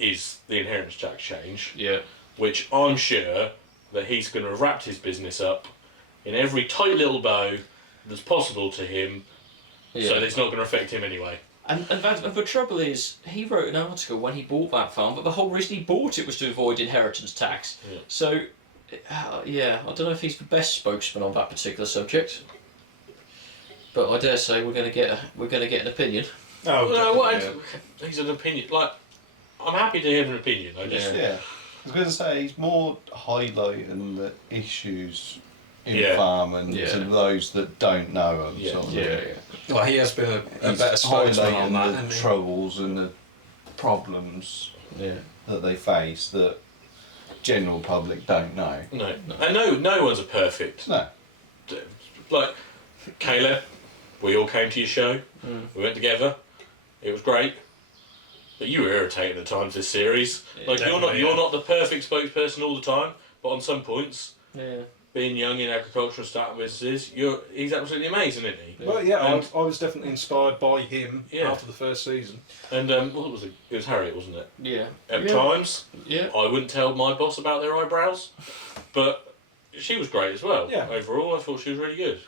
is the inheritance tax change, Yeah. which I'm sure that he's going to have wrapped his business up in every tight little bow that's possible to him, so that it's not going to affect him anyway. And the trouble is, he wrote an article when he bought that farm, but the whole reason he bought it was to avoid inheritance tax. Yeah. So, I don't know if he's the best spokesman on that particular subject. But I dare say we're going to get an opinion. Oh, No, he's an opinion. Like, I'm happy to hear an opinion. I just Yeah. I was going to say, he's more highlighting the issues in Yeah. farming Yeah. to those that don't know them. Yeah. Sort of. Yeah. Well, he has been a He's better spokesman on highlighting that. the hasn't he? troubles and the problems Yeah. that they face that general public don't know. no. And no one's a perfect. No. Like, Caleb, we all came to your show. We went together. It was great. But you were irritating at times this series. Like, definitely, you're not the perfect spokesperson all the time, but on some points, Yeah. being young in agriculture and starting businesses, he's absolutely amazing, isn't he? Well, yeah, And- I was definitely inspired by him Yeah. after the first season. And what was it? It was Harriet, wasn't it? Yeah. At Yeah. times, Yeah. I wouldn't tell my boss about their eyebrows, but she was great as well. Yeah. Overall, I thought she was really good.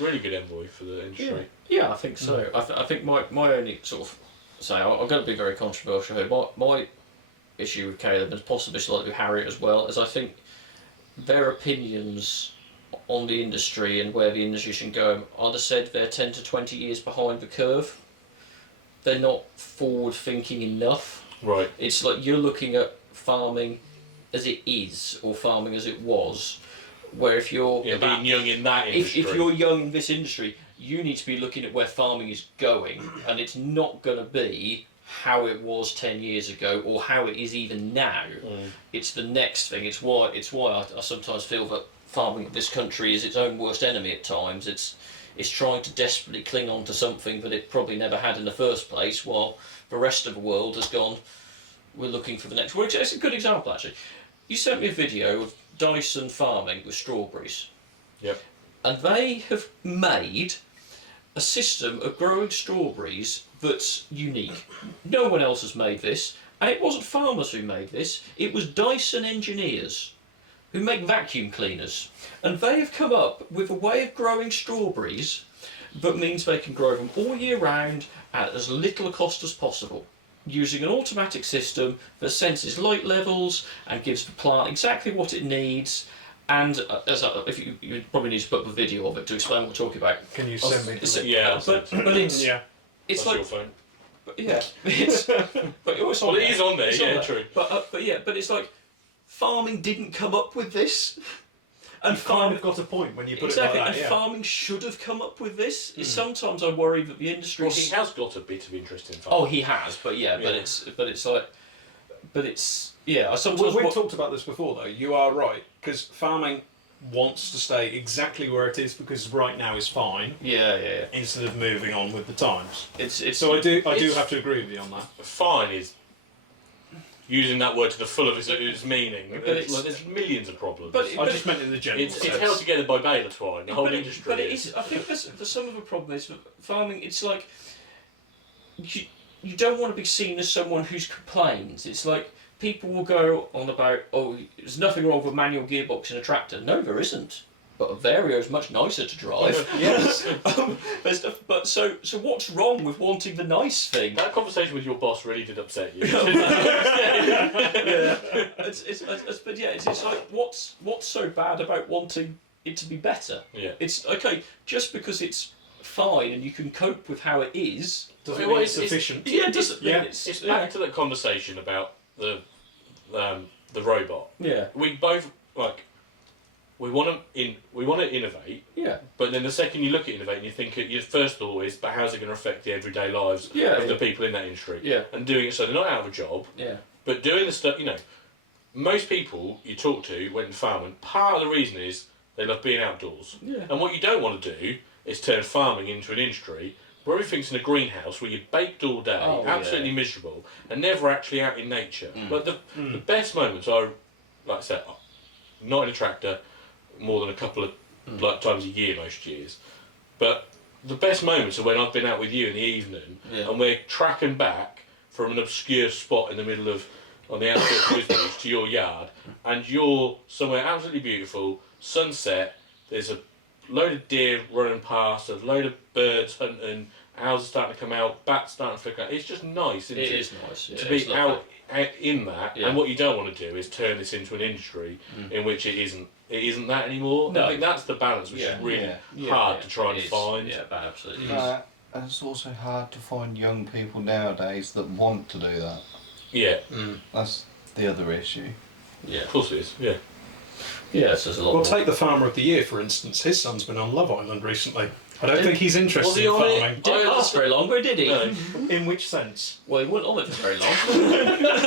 Really good envoy for the industry. Yeah, I think so. I think my only sort of I'm going to be very controversial here. My issue with Caleb, and possibly slightly with Harriet as well, is I think their opinions on the industry and where the industry should go, I'd have said they're 10 to 20 years behind the curve. They're not forward thinking enough. Right. It's like you're looking at farming as it is or farming as it was, where if you're Being young in that industry. if you're young in this industry, you need to be looking at where farming is going, and it's not going to be how it was 10 years ago or how it is even now. It's the next thing. It's why I sometimes feel that farming in this country is its own worst enemy at times. It's trying to desperately cling on to something that it probably never had in the first place, while the rest of the world has gone, we're looking for the next. Well, it's a good example actually. You sent me a video of Dyson farming with strawberries. Yep. And they have made a system of growing strawberries that's unique. No one else has made this, and it wasn't farmers who made this, it was Dyson engineers who make vacuum cleaners. And they have come up with a way of growing strawberries that means they can grow them all year round at as little a cost as possible, using an automatic system that senses light levels and gives the plant exactly what it needs. And if you probably need to put up a video of it to explain what we're talking about. Can you send me the link? Yeah. But it's Yeah. it's That's like your phone. but yeah, it's but it's on Well, it there. is on there, It's yeah, true. But it's like farming didn't come up with this, and You've kind of got a point when you put exactly, it like and that, yeah. farming should have come up with this. Sometimes I worry that the industry. Well, he has got a bit of interest in farming. Oh, he has, but yeah, Yeah. I sometimes We've talked about this before, though. You are right, because farming wants to stay exactly where it is because right now is fine, yeah. instead of moving on with the times. It's So I do it's- have to agree with you on that. Fine is using that word to the full of its meaning. But There's, it's- there's millions of problems. But I just meant in the general it's sense. held together by bale twine. The whole but industry But it is. is. I think there's some of the problem is that farming. It's like you don't want to be seen as someone who complains. It's like people will go on about, oh, there's nothing wrong with a manual gearbox in a tractor. No, there isn't. But a Vario is much nicer to drive. Yes. But so what's wrong with wanting the nice thing? That conversation with your boss really did upset you. It's like what's so bad about wanting it to be better? Yeah. It's okay just because it's fine and you can cope with how it is. Doesn't Well, mean it's it's- sufficient. Yeah, it doesn't. Yeah. It's back to that conversation about the robot. Yeah, We both we want to innovate, yeah, but then the second you look at innovate, your first thought is, but how's it going to affect the everyday lives Yeah, of yeah. the people in that industry? Yeah. And doing it so they're not out of a job, yeah, but doing the stuff. Most people you talk to when farming, part of the reason is they love being outdoors. yeah. And what you don't want to do is turn farming into an industry where everything's in a greenhouse where you're baked all day, Oh, absolutely yeah. miserable, and never actually out in nature. But the best moments are, like I said, not in a tractor, more than a couple of times a year most years. But the best moments are when I've been out with you in the evening Yeah. and we're tracking back from an obscure spot in the middle of, on the outskirts of Wisbech to your yard, and you're somewhere absolutely beautiful, sunset, there's a load of deer running past, a load of birds hunting, owls are starting to come out, bats starting to flicker out. It's just nice, isn't it? It is nice. Yeah, To be it's lovely. out in that, Yeah. and what you don't want to do is turn this into an industry in which it isn't that anymore. No. I think that's the balance which Yeah. is really Yeah, hard yeah, to try it and is. find. Yeah, that absolutely is. And it's also hard to find young people nowadays that want to do that. Yeah, That's the other issue. Yeah, of course it is. Yeah. yeah. So there's a lot. Well, more. take the Farmer of the Year, for instance. His son's been on Love Island recently. I don't think he's interested Was he in on it? farming. Didn't last very long, but did he? No. In which sense? Well, he wasn't on it for very long.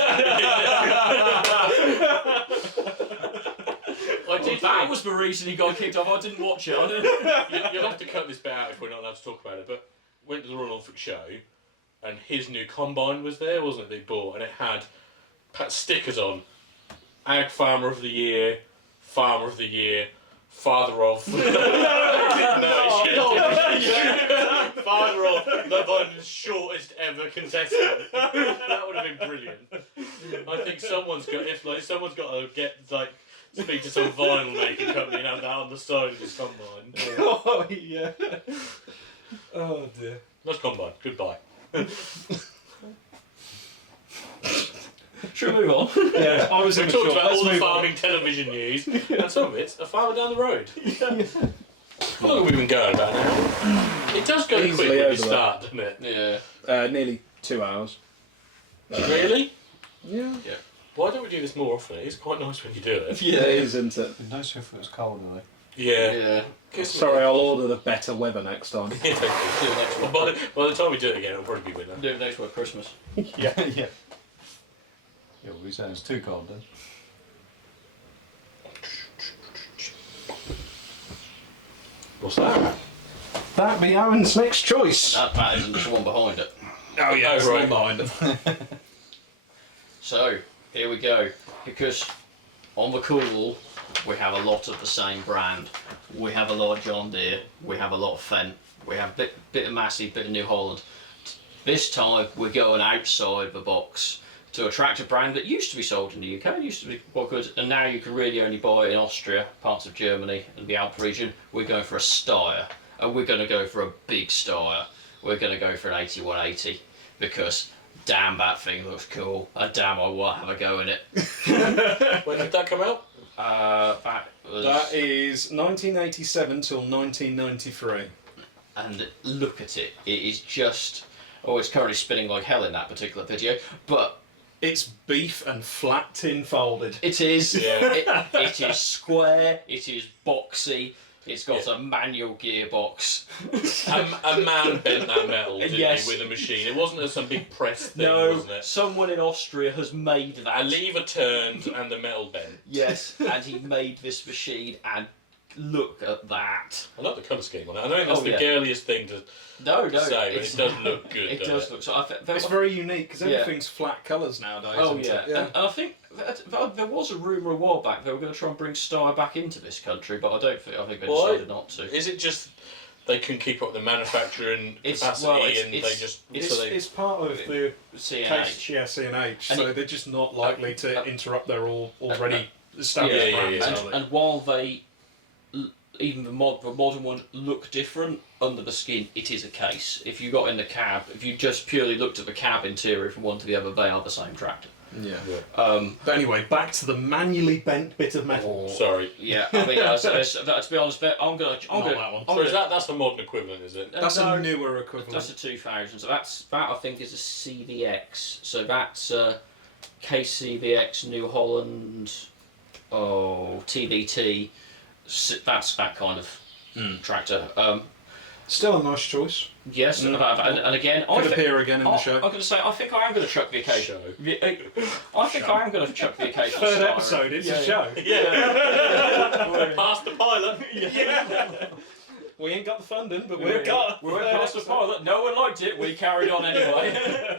I did That think- was the reason he got kicked off. I didn't watch it. You'll have to cut this bit out if we're not allowed to talk about it, but went to the Royal Norfolk show and his new combine was there, wasn't it, they bought, and it had stickers on Ag Farmer of the Year, father of. No, father of London's shortest ever contestant. That would have been brilliant. I think someone's got to get speak to some vinyl making company and have that on the side of his combine. Oh yeah. Oh dear. Nice combine. Goodbye. Should we move on? Yeah, I was We in talked the about all the farming television news, and some of it's a farmer down the road. How long have we been going about now? It does go quick Easily when you over start, doesn't it? Yeah. Nearly 2 hours. Really? Yeah. Why don't we do this more often? It's quite nice when you do it. Yeah, it is, isn't it? It'd be nicer if it was colder though. Yeah. Sorry, I'll order the better weather next time. Yeah, thank you. Do it next one. By the time we do it again, it'll probably be winter. Do it next one, Christmas. Yeah. Yeah, what we saying? It's too cold then. What's that? That'd be Owen's next choice. That isn't just the one behind it. Oh yeah, Oh, right. behind it. So, here we go. Because on the Cool, we have a lot of the same brand. We have a lot of John Deere, we have a lot of Fendt, we have a bit of Massey, bit of New Holland. This time, we're going outside the box to a tractor brand that used to be sold in the UK, it used to be quite good, and now you can really only buy it in Austria, parts of Germany and the Alp region. We're going for a Steyr, and we're going to go for a big Steyr. We're going to go for an 8180, because damn, that thing looks cool, and damn, I want to have a go in it. When did that come out? That is 1987 till 1993. And look at it, it is just, it's currently spinning like hell in that particular video, but It's beef and flat tin folded. it is, Yeah. it is square, it is boxy, it's got a manual gearbox. A man bent that metal, didn't Yes. he, with a machine. It wasn't some big press thing, No, wasn't it? someone in Austria has made A that. lever turned and the metal bent. Yes, and he made this machine, and look at that. I like the colour scheme on it. I know that's Oh, the yeah. girliest thing to No, say, but it's- it does look good. It doesn't does look so. It's very unique because Yeah. everything's flat colours nowadays. Oh isn't yeah, it? and I think there was a rumour a while back they were going to try and bring Steyr back into this country, but I think they Why? decided not to. Is it just they can keep up the manufacturing capacity and they just... It's part of the CNH. CNH, And so they're just not likely to interrupt their already established Yeah, yeah, brands, yeah. are they? And while they, even the modern ones look different under the skin, it is a case. If you got in the cab, if you just purely looked at the cab interior from one to the other, they are the same tractor. Yeah. Um, But anyway, back to the manually bent bit of metal. Sorry. yeah, I mean, to be honest, I'm gonna. that one. So that's the modern equivalent, is it? That's no, a newer equivalent. That's a 2000. So that I think is a CVX. So that's KCVX New Holland. TVT. That's that kind of tractor. Still a nice choice. Yes, and again, Could appear again in the show. I'm going to say, I think I am going to chuck the occasion. I think I am going to chuck the occasion. Third episode, it's a show. Yeah. Past the pilot. We ain't got the funding, but We we've got. went past the pilot. No one liked it. We carried on anyway.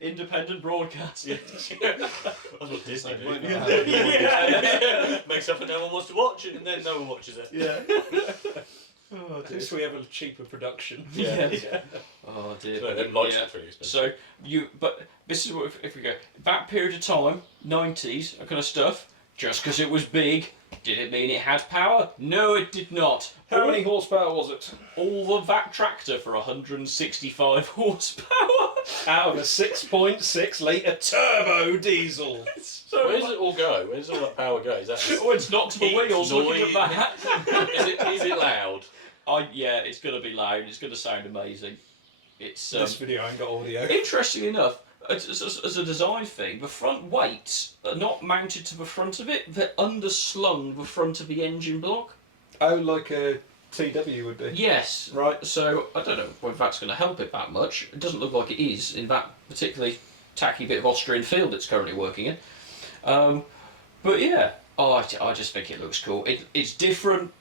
Independent broadcast. That's what Disney do. Might not have Makes up and no one wants to watch it, and then no one watches it. Yeah. At least we have a cheaper production. Yeah. Oh dear. So them lights Yeah. are pretty expensive. So but this is what if we go that period of time, 90s, that kind of stuff. Just because it was big, did it mean it had power? No, it did not. How many horsepower was it? All of that tractor for 165 horsepower. Out of a 6.6 litre turbo diesel. So Where does it all go? Where does all that power go? Is that oh, it's not to the Heat, wheels. Looking at noise. that. is it loud? Yeah, it's going to be loud. It's going to sound amazing. It's This video ain't got audio. interesting enough. As a design thing, the front weights are not mounted to the front of it. They're underslung the front of the engine block. Oh, like a TW would be. Yes. Right. So I don't know whether that's going to help it that much. It doesn't look like it is in that particularly tacky bit of Austrian field it's currently working in. But yeah, I just think it looks cool. It's different.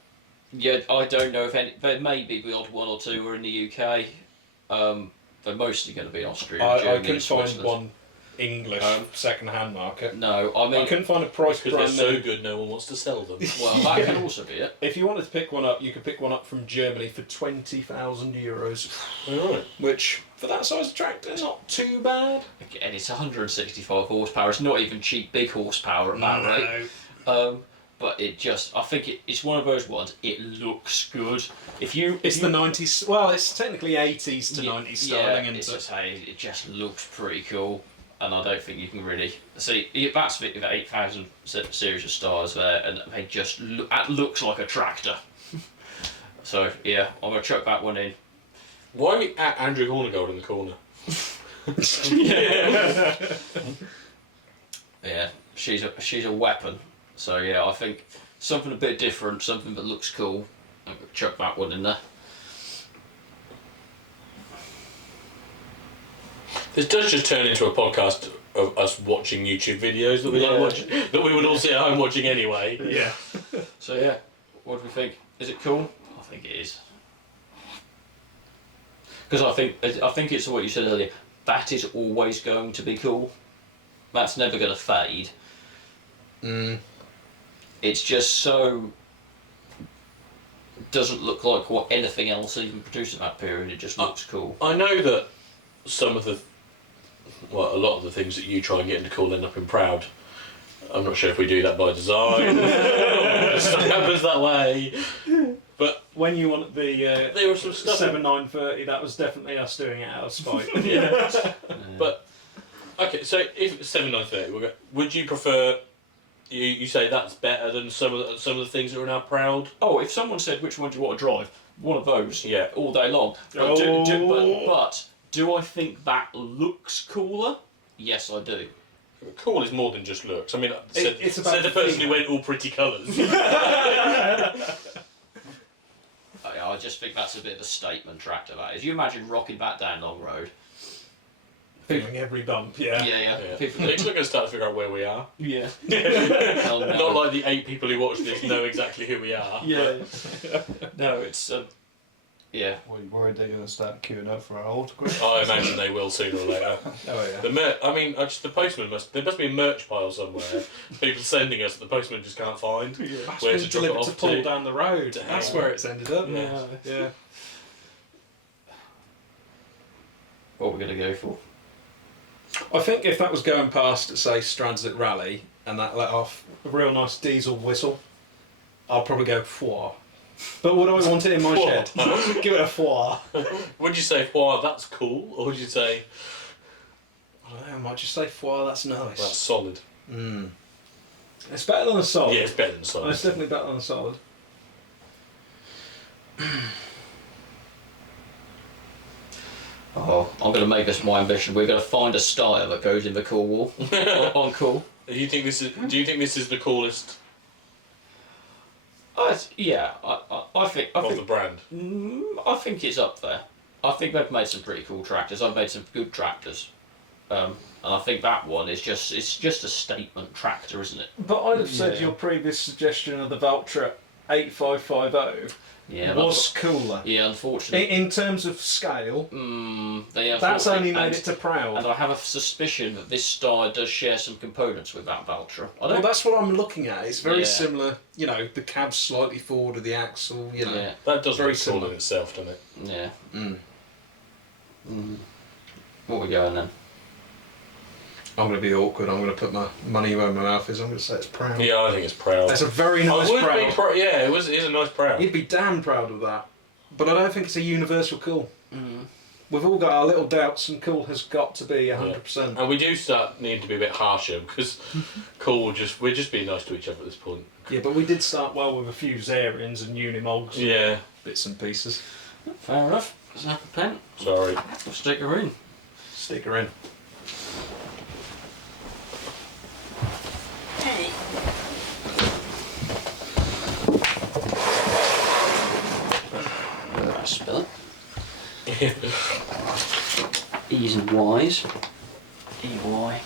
Yeah, I don't know if any. There may be the odd one or two are in the UK. They're mostly going to be in Austria, I Germany, couldn't find Switzerland. one English second-hand market. No, I mean, I couldn't find a price Because they're brand so new. good, no one wants to sell them. well, that can also be it. If you wanted to pick one up, you could pick one up from Germany for €20,000, Alright. which for that size tractor is not too bad. Again, it's 165 horsepower. It's not even cheap big horsepower at that rate. But I think it's one of those ones. It looks good. It's the 90s. Well, it's technically 80s to 90s styling, yeah, and it just looks pretty cool. And I don't think you can really see that's the 8,000 series of Steyrs there, and they just that looks like a tractor. So yeah, I'm gonna chuck that one in. Why are we at Andrew Hornigold in the corner? Yeah, she's a weapon. So yeah, I think something a bit different, something that looks cool. I'm gonna chuck that one in there. This does just turn into a podcast of us watching YouTube videos that we like watching, that we would all sit at home watching anyway. yeah. So yeah, what do we think? Is it cool? I think it is. Because I think it's what you said earlier. That is always going to be cool. That's never going to fade. It's just so doesn't look like what anything else even produced in that period. It just looks cool. I know that some of a lot of the things that you try and get into cool end up in proud. I'm not sure if we do that by design. Stuff happens that way. But When you want the there was some stuff. 7930, that was definitely us doing it out of spite. Yeah. But okay, so if 7930, would you prefer? You say that's better than some of the things that are now proud. Oh, if someone said which one do you want to drive, one of those. Yeah. All day long. But do I think that looks cooler? Yes, I do. Cool is more than just looks. I mean, It's about said the person who feeling. went all pretty colours. I just think that's a bit of a statement tractor. That is. You imagine rocking that down Long Road. Feeling every bump, yeah. Yeah. Yeah. People Next we're going to start to figure out where we are. yeah. Not like the 8 people who watch this know exactly who we are. Yeah. No, it's yeah. Well, you worried they're going to start queuing up for our autograph? I imagine they will sooner or later. Oh yeah. The postman there must be a merch pile somewhere. People sending us that the postman just can't find. That's Where been to drop it delivered off to Paul to. down the road. Damn. That's where it's ended up. Yeah. Yeah. What we're gonna go for? I think if that was going past, say, Transit Rally, and that let off a real nice diesel whistle, I'd probably go foie. But would I want it in my shed? Give it a foie. Would you say, wow, that's cool? Or would you say, I don't know, I might just say foie, that's nice. that's solid? It's better than a solid. Yeah, it's better than solid. It's definitely better than a solid. Oh, I'm gonna make this my ambition. We're gonna find a style that goes in the cool wall on cool. Do you think this is the coolest I think of the brand? I think it's up there. I think they've made some pretty cool tractors. I've made some good tractors, and I think that one is just a statement tractor, isn't it? But I'd have said your previous suggestion of the Valtra 8550 Yeah, was cooler. Yeah, unfortunately. In terms of scale, that's unfortunately- only made and- it to proud. And I have a suspicion that this Steyr does share some components with that Valtra. Well, that's what I'm looking at. It's very Yeah. similar. You know, the cab's slightly forward of the axle. You know, Yeah. That does Very look cool similar. in itself, doesn't it? Yeah. What are we going then? I'm going to be awkward. I'm going to put my money where my mouth is. I'm going to say it's proud. Yeah, I think it's proud. That's a very nice I would proud. be proud. Yeah, it is a nice proud. You'd be damn proud of that. But I don't think it's a universal cool. We've all got our little doubts, and cool has got to be 100%. And we do need to be a bit harsher because we're just being nice to each other at this point. Yeah, but we did start well with a few Zarians and Unimogs. Yeah, Bits and pieces. Fair enough. Snap a pen. sorry. We'll stick her in. Stick her in. Spill it. E's and Y's. EY.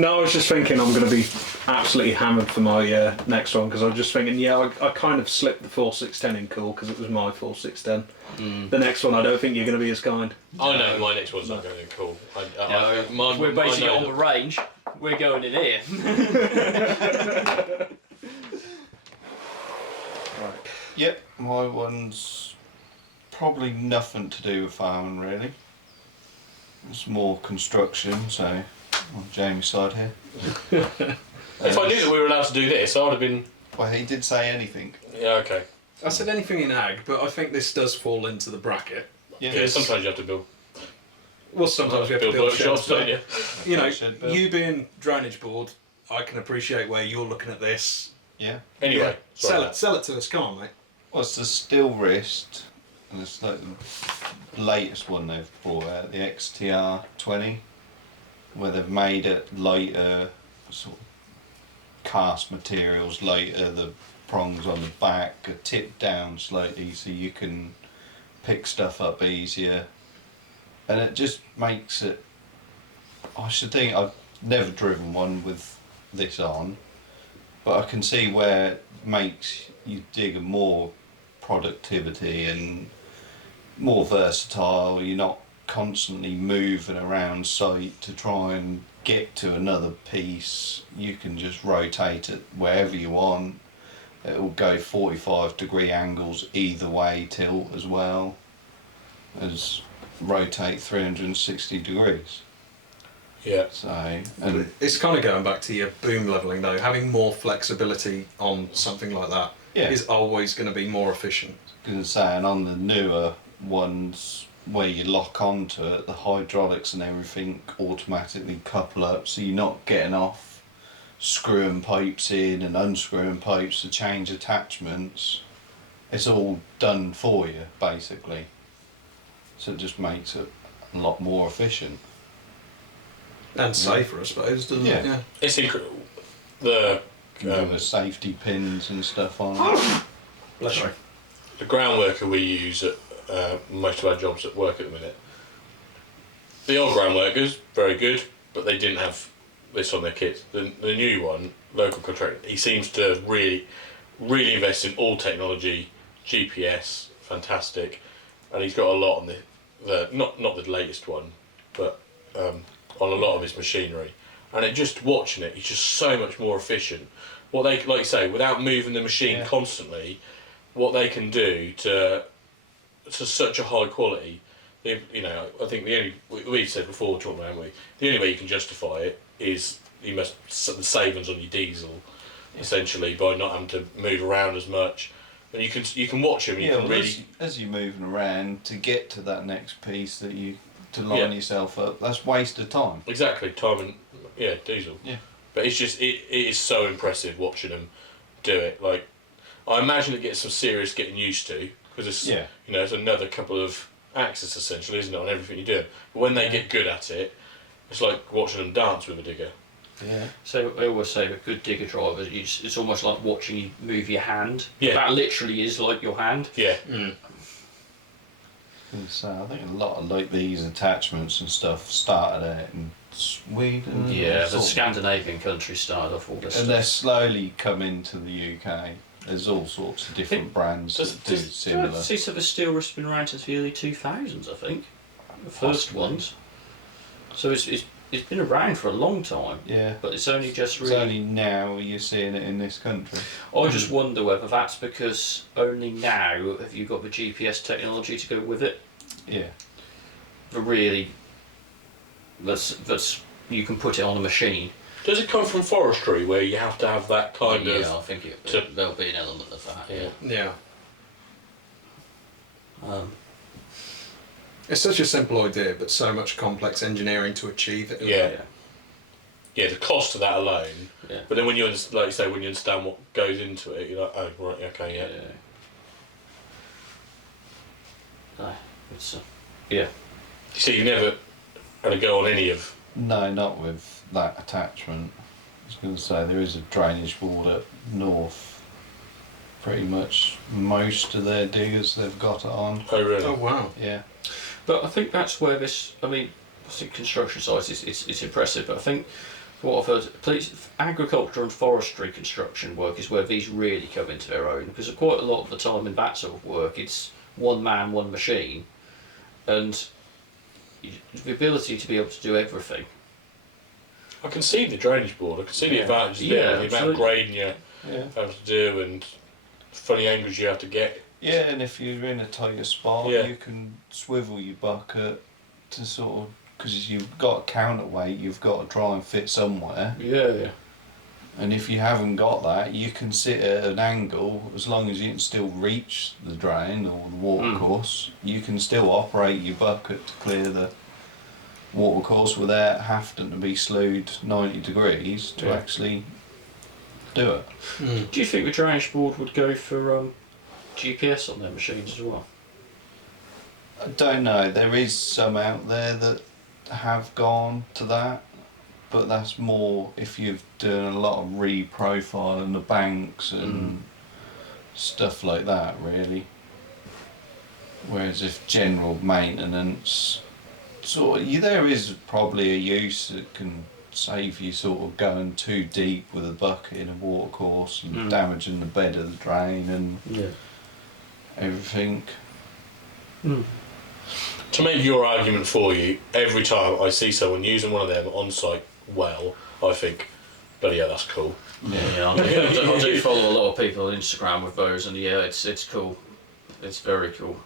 No, I was just thinking I'm going to be absolutely hammered for my next one because I was just thinking, I kind of slipped the 4610 in cool because it was my 4610. The next one, I don't think you're going to be as kind. I know my next one's not going to be cool. We're basing it on the range. We're going in here. Yep, my one's probably nothing to do with farming really. It's more construction, so on Jamie's side here. If I knew that we were allowed to do this, I would have been. Well, he did say anything. Yeah, okay. I said anything in ag, but I think this does fall into the bracket. Yeah, sometimes you have to build. Well, sometimes we have to build workshops, sheds, don't you? You know, Shed build. you being drainage board, I can appreciate where you're looking at this. Yeah. Anyway, sell it to us, come on, mate. Well, it's the Steelwrist, and it's like the latest one they've brought out, the XTR20, where they've made it lighter, sort of cast materials lighter, the prongs on the back are tipped down slightly so you can pick stuff up easier, and it just makes it, I should think, I've never driven one with this on, but I can see where it makes you dig a more productivity and more versatile. You're not constantly moving around site to try and get to another piece. You can just rotate it wherever you want. It will go 45-degree angles either way, tilt as well as rotate 360 degrees. Yeah. So, and It's kind of going back to your boom levelling though. Having more flexibility on something like that is always going to be more efficient. gonna say, and on the newer ones where you lock onto it, the hydraulics and everything automatically couple up, so you're not getting off screwing pipes in and unscrewing pipes to change attachments. It's all done for you basically, so it just makes it a lot more efficient And safer, I suppose, doesn't it? Yeah. It's incredible. The with the safety pins and stuff on it. Bless you. the ground worker we use at most of our jobs at work at the minute. The old ground workers, very good, but they didn't have this on their kit. The new one, local contractor, he seems to really invest in all technology, GPS, fantastic, and he's got a lot on the not the latest one, but on a lot of his machinery. And it just watching it, he's just so much more efficient. What they, like you say, without moving the machine constantly, what they can do to such a high quality. You know, I think the only we've said before, talking about, haven't we? The only way you can justify it is you must the savings on your diesel, essentially, by not having to move around as much. And you can watch them. And you can really as you're moving around to get to that next piece that you to line yourself up. That's wasted time. exactly time and diesel. Yeah. But it's just it is so impressive watching them do it. Like I imagine it gets some serious getting used to because it's you know it's another couple of axis essentially, isn't it, on everything you do. But when they get good at it, it's like watching them dance with a digger. Yeah. So I always say with good digger drivers, it's almost like watching you move your hand. Yeah. That literally is like your hand. Yeah. So I think a lot of like these attachments and stuff started out in Sweden. Yeah, the sort of, Scandinavian countries started off all this and stuff. they're slowly coming to the UK. There's all sorts of different brands that do similar. See, so the Steelwrist been around since the early 2000s, I think. The first ones. So it's been around for a long time. Yeah. But it's only just It's really. only now you're seeing it in this country. I just wonder whether that's because only now have you got the GPS technology to go with it. Yeah. But really, that's you can put it on a machine. Does it come from forestry where you have to have that kind of? Yeah, I think there'll be an element of that. Yeah. Yeah. It's such a simple idea, but so much complex engineering to achieve it. Yeah, the cost of that alone. Yeah. But then when you like you say, when you understand what goes into it, you're like, oh right, okay, yeah. No, it's yeah. You see, you never had a go on any of. No, not with that attachment. I was going to say there is a drainage board up north. Pretty much most of their diggers they've got it on. Oh really? Oh wow. Yeah. But I think that's where this. I mean, I think construction size is impressive, but I think What I've heard, police, agriculture and forestry construction work is where these really come into their own, because quite a lot of the time in that sort of work, it's one man, one machine, and the ability to be able to do everything. I can see the drainage board. I can see the Yeah. advantages Yeah, there. The amount of absolutely. grading you Yeah. have to do and funny angles you have to get. Yeah, and if you're in a tighter spot, Yeah. you can swivel your bucket to sort of, because you've got a counterweight, you've got to try and fit somewhere. Yeah. And if you haven't got that, you can sit at an angle, as long as you can still reach the drain or the watercourse, you can still operate your bucket to clear the watercourse without having to be slewed 90 degrees to Yeah. actually do it. Do you think the drainage board would go for GPS on their machines as well? I don't know, there is some out there that have gone to that, but that's more if you've done a lot of reprofiling the banks and stuff like that, really. Whereas if general maintenance, there is probably a use that can save you sort of going too deep with a bucket in a watercourse and damaging the bed of the drain and everything. To make your argument for you, every time I see someone using one of them on site well, I think, bloody hell, that's cool. Yeah, I do follow a lot of people on Instagram with those, and yeah, it's cool. It's very cool.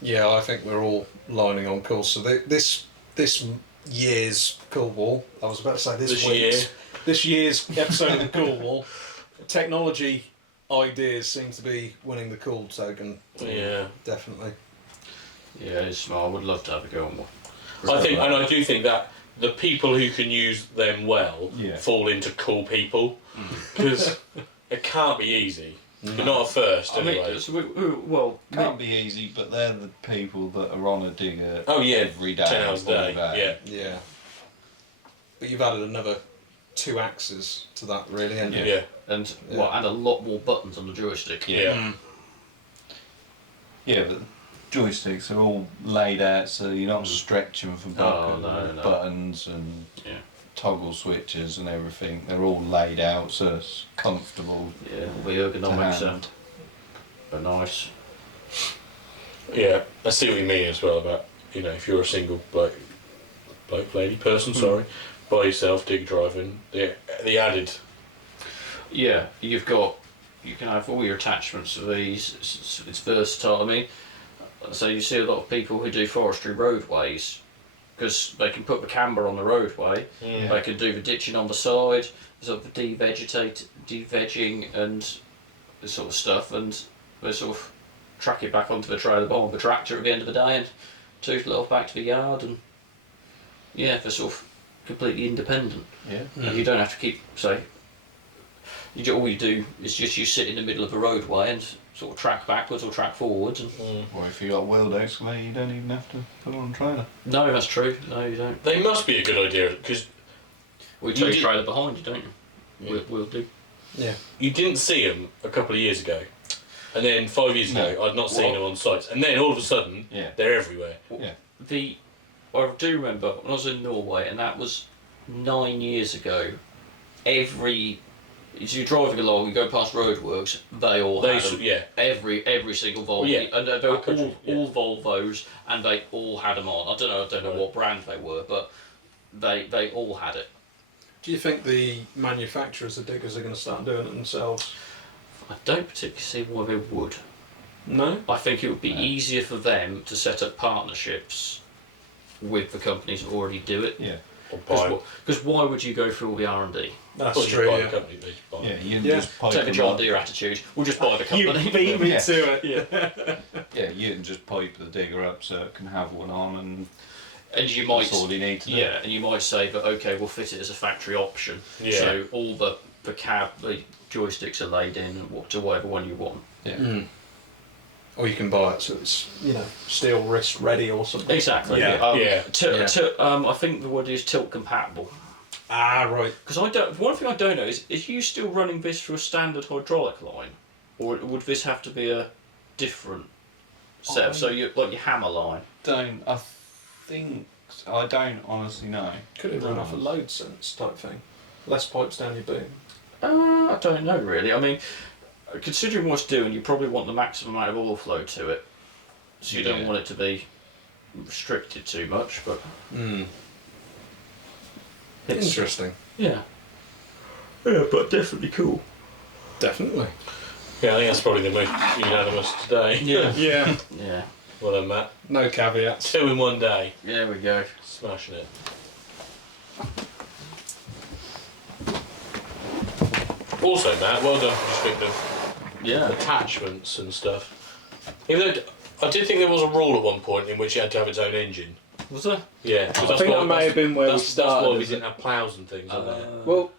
Yeah, I think we're all lining on course. So this year's Cool Wall, I was about to say this year's episode of the Cool Wall, technology ideas seem to be winning the cool token. Yeah. Definitely. Yeah, it's smart. I would love to have a go on one. I do think that the people who can use them well fall into cool people, because it can't be easy. You're not at first, anyway. Can't be easy, but they're the people that are on a digger every every day. 10 hours a day. Yeah. But you've added another 2 axes to that, really, haven't you? Yeah. And and a lot more buttons on the joystick. Yeah. Yeah, but joysticks are all laid out so you're not stretching for buttons and toggle switches and everything. They're all laid out so it's comfortable. Yeah, all the ergonomics are nice. Yeah, I see what you mean as well about, if you're a single lady person, by yourself, dig driving, the added. Yeah, you can have all your attachments for these. It's versatile. I mean, so you see a lot of people who do forestry roadways because they can put the camber on the roadway. They can do the ditching on the side, sort of de-vegging and this sort of stuff, and they sort of track it back onto the trailer behind the tractor at the end of the day and tootle it off back to the yard, and they're sort of completely independent. Yeah. And you don't have to keep all you do is just you sit in the middle of a roadway and sort of track backwards or track forwards. And Or if you got a wheeled excavator, you don't even have to put it on a trailer. no, that's true. No, you don't. They must be a good idea, because We take a trailer behind you, don't you? We'll do. Yeah. you didn't see them a couple of years ago, and then 5 years ago I'd not seen them on sites, and then all of a sudden they're everywhere. I do remember when I was in Norway, and that was 9 years ago. As you're driving along, you go past roadworks, they all had them. Every single Volvo, and they were all Volvos, and they all had them on. I don't know what brand they were, but they all had it. Do you think the manufacturers of diggers are going to start doing it themselves? I don't particularly see why they would. No? I think it would be easier for them to set up partnerships with the companies that already do it. Yeah. Because why would you go through all the R&D? That's true, Buy the company, they just buy it. You can just pipe Take the them John up. Deere attitude. We'll just buy the company. You beat me to it. Yeah, you can just pipe the digger up so it can have one on, And you might, that's all you need to do. and you might say, but okay, we'll fit it as a factory option. Yeah. So all the joysticks are laid in to whatever one you want. Yeah. Or you can buy it so it's, Steelwrist ready or something. Exactly. Yeah. I think the word is tilt compatible. Ah, right. Because one thing I don't know is you still running this through a standard hydraulic line, or would this have to be a different setup? So you like your hammer line. I don't honestly know. Could it run off a load sense type thing? Less pipes down your boom. I don't know really. I mean, considering what's doing, you probably want the maximum amount of oil flow to it, so you don't want it to be restricted too much. But it's Interesting. yeah, but definitely cool. Definitely. Yeah, I think that's probably the most unanimous today. Yeah, Yeah. yeah. Well done, Matt. No caveats. 2 in 1 day. There we go. Smashing it. Also, Matt, well done for just thinking of Yeah. attachments and stuff. Even though I did think there was a rule at one point in which it had to have its own engine. Was there? Yeah, 'cause I that's think why- that may have been where we that's why started. we didn't have ploughs and things on there. Well,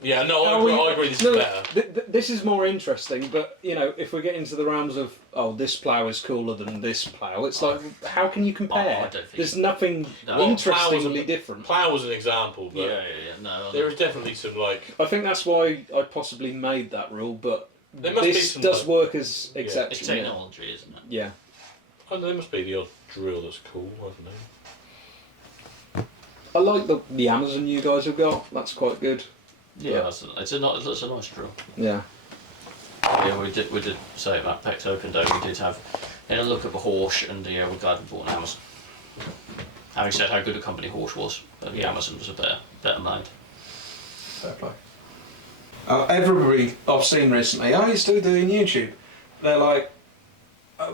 Yeah, no, I agree. This is better. This is more interesting, but you know, if we get into the realms of this plough is cooler than this plough, it's like how can you compare? I don't think There's nothing No. interestingly different. Plough was an example, but Yeah. No. there is definitely some like. I think that's why I possibly made that rule, but There must be this some, does like- work as It's exception. Yeah. technology, isn't it? Yeah. Oh, there must be the odd drill that's cool. I don't know. I like the Amazon you guys have got. That's quite good. Yeah, it's a nice drill. Yeah. Yeah, we did say about Peck Token Day. We did have a look at the Horsch, and we're glad we bought an Amazon. Having said how good a company Horsch was, the Amazon was a better made. Fair play. Everybody I've seen recently, you're still doing YouTube. They're like,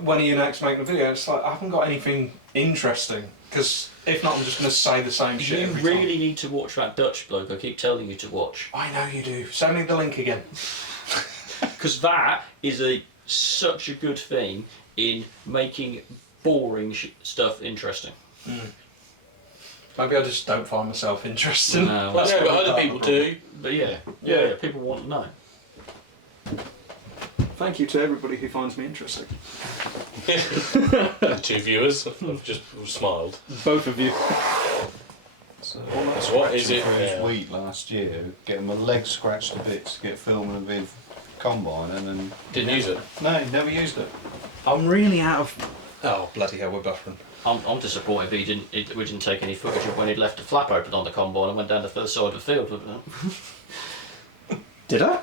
when are you next making a video? It's like, I haven't got anything interesting. Because if not, I'm just going to say the same shit You every really time. need to watch that Dutch bloke. I keep telling you to watch. I know you do. Send me the link again. Because that is such a good thing in making boring stuff interesting. Maybe I just don't find myself interesting. No. That's Yeah, but probably other part of people the problem. do. But yeah, people want to know. Thank you to everybody who finds me interesting. The 2 viewers have just smiled. Both of you. So all that What is scratching it for his now? wheat last year, getting my legs scratched to bits to get filming with combine, and then Didn't use it. no, never used it. I'm really out of... Oh, bloody hell, we're buffering. I'm disappointed we didn't take any footage of when he'd left the flap open on the combine and went down the first side of the field. Did I?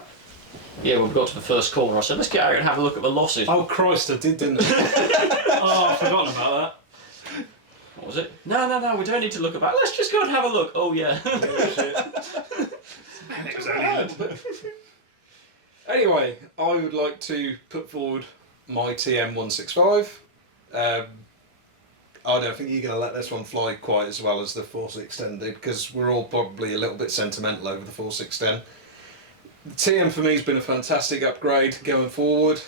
Yeah, when we got to the first corner, I said, let's get out here and have a look at the losses. Oh, Christ, I did, didn't I? Oh, I've forgotten about What was it? No, we don't need to look at that. Let's just go and have a look. Oh, yeah. that. Anyway, I would like to put forward my TM165. I don't think you're going to let this one fly quite as well as the 4.610 did, because we're all probably a little bit sentimental over the 4.610. The TM for me has been a fantastic upgrade going forward.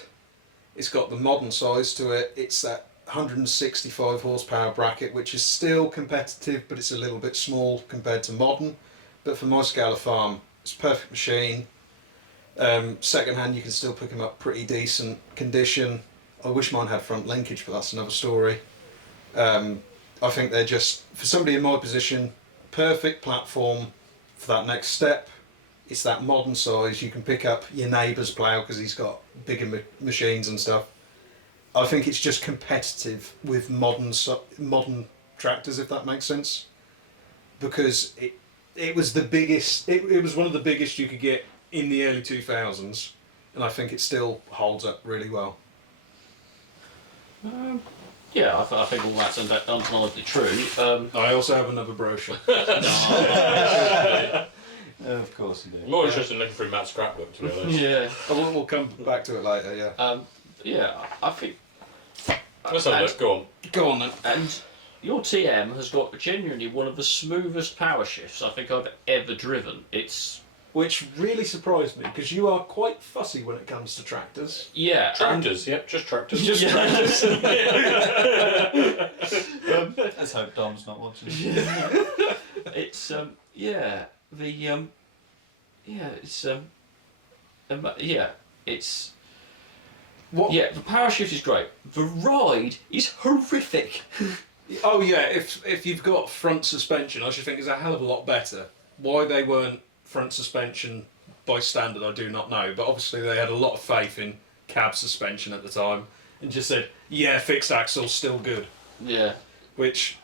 It's got the modern size to it. It's that 165 horsepower bracket, which is still competitive, but it's a little bit small compared to modern. But for my scale of farm, it's a perfect machine. Second hand, you can still pick them up pretty decent condition. I wish mine had front linkage, but that's another story. I think they're just, for somebody in my position, perfect platform for that next step. It's that modern size. You can pick up your neighbour's plough because he's got bigger machines and stuff. I think it's just competitive with modern tractors, if that makes sense. Because it was the biggest. It was one of the biggest you could get in the early 2000s, and I think it still holds up really well. Yeah, I think all that's undeniably true. I also have another brochure. Of course you do. I'm more interested in looking through Matt's scrapbook, to be honest. Yeah. We'll come back to it later. Yeah. Yeah, I think... Let's have a look. Go on. Go on then. And your TM has got genuinely one of the smoothest power shifts I think I've ever driven. It's... Which really surprised me because you are quite fussy when it comes to tractors. Yeah. Tractors, yep, just tractors. Just tractors. Let's hope Dom's not watching. It's yeah, the yeah, it's What? yeah, the power shift is great. The ride is horrific. Oh yeah, if you've got front suspension, I should think is a hell of a lot better. Why they weren't front suspension by standard, I do not know. But obviously they had a lot of faith in cab suspension at the time and just said, yeah, fixed axle, still good. Yeah. Which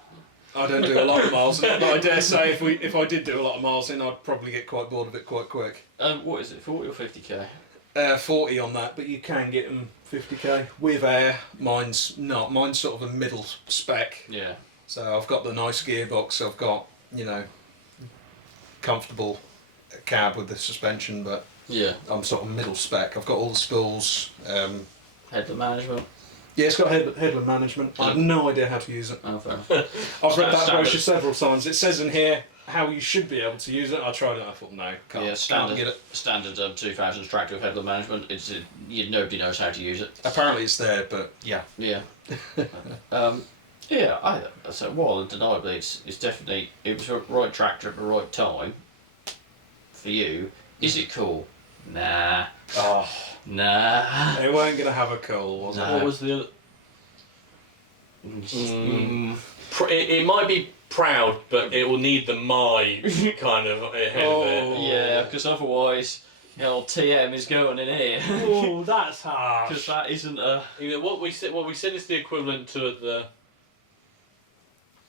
I don't do a lot of miles in it, but I dare say if I did do a lot of miles in, I'd probably get quite bored of it quite quick. What is it, 40 or 50k? 40 on that, but you can get them 50k with air. Mine's not. Mine's sort of a middle spec. Yeah. So I've got the nice gearbox. I've got comfortable cab with the suspension, but Yeah. I'm sort of middle spec. I've got all the spools. Headland management. Yeah, it's got headland management. I have no idea how to use it. Oh, fair. I've read that Standard. brochure several times. It says in here how you should be able to use it. I tried it. I thought no, can't Standard. get it. Standard 2000s tractor with headland management. Nobody knows how to use it. Apparently it's there, but yeah. Yeah. Yeah. So while undeniably it was the right tractor at the right time for you. Is it cool? Nah. Oh, Nah. they weren't gonna have a coal, was No. it? What was the other? It might be proud, but it will need the my kind of ahead of it. Yeah, because otherwise, TM is going in here. Oh, that's Because harsh. that isn't a. What we said is the equivalent to the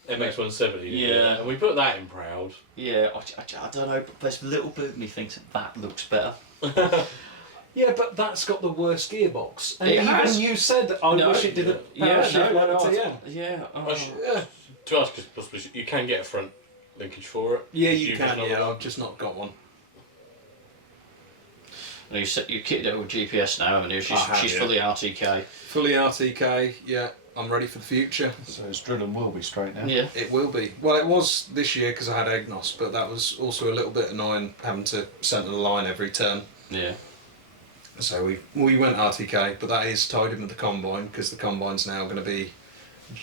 MX-170. Yeah. And we put that in proud. Yeah, I don't know, but there's a little bit of me thinks that looks better. Yeah, but that's got the worst gearbox. And It even has. you said, I wish it didn't power shift like the TM. Yeah. Yeah. To us, because possibly you can get a front linkage for it. Yeah, If you you've can, just yeah, not- I've just not got one. And you kitted it with GPS now, haven't you? I have, She's yeah. fully RTK. Fully RTK, yeah, I'm ready for the future. So his drilling will be straight now. Yeah. It will be. Well, it was this year because I had Agnos, but that was also a little bit annoying having to centre the line every turn. Yeah. So we went RTK, but that is tied in with the combine because the combine's now going to be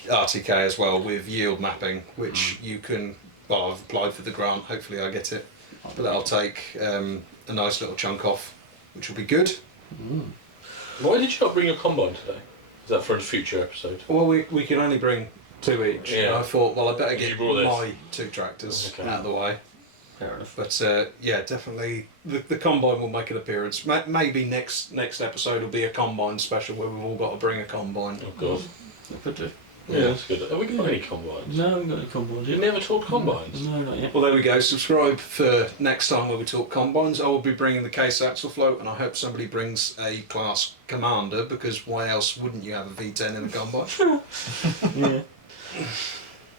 RTK as well with yield mapping, which you can. Well, I've applied for the grant. Hopefully, I get it. But that'll take a nice little chunk off, which will be good. Why did you not bring a combine today? Is that for a future episode? Well, we can only bring 2 each. Yeah. And I thought, well, I better You get brought this. my 2 tractors Okay. out of the way. Fair enough. But yeah, definitely the combine will make an appearance. Maybe next episode will be a combine special where we've all got to bring a combine. Oh god. We could do. Yeah, that's good. Have we got any combines? No, we haven't got any combines You yet. never talked combines? No, not yet. Well, there we go. Subscribe for next time where we talk combines. I will be bringing the case axle float, and I hope somebody brings a class commander because why else wouldn't you have a V10 in a combine? Yeah.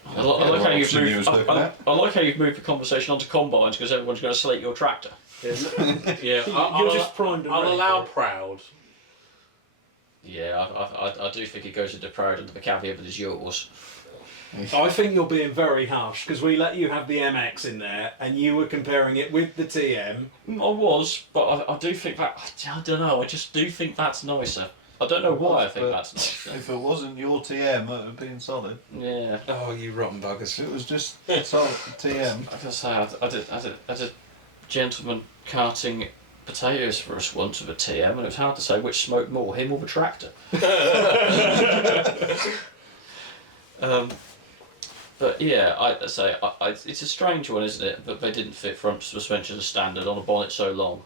I like how you've option you was moved. looking at. I like how you've moved the conversation onto combines because everyone's going to slate your tractor. Yeah, You're just primed and I'll ready allow for it. proud. Yeah, I do think it goes into proud under the caveat that it's yours. I think you're being very harsh because we let you have the MX in there, and you were comparing it with the TM. I was, but I do think that I don't know. I just do think that's nicer. I don't know why I think But that's nicer. If it wasn't your TM, it would have been solid. Yeah. Oh, you rotten buggers! If it was just solid TM, Like I say, I did gentleman carting potatoes for us once with a TM, and it was hard to say which smoked more, him or the tractor. But yeah, I say it's a strange one, isn't it? But they didn't fit front suspension as standard on a bonnet so long.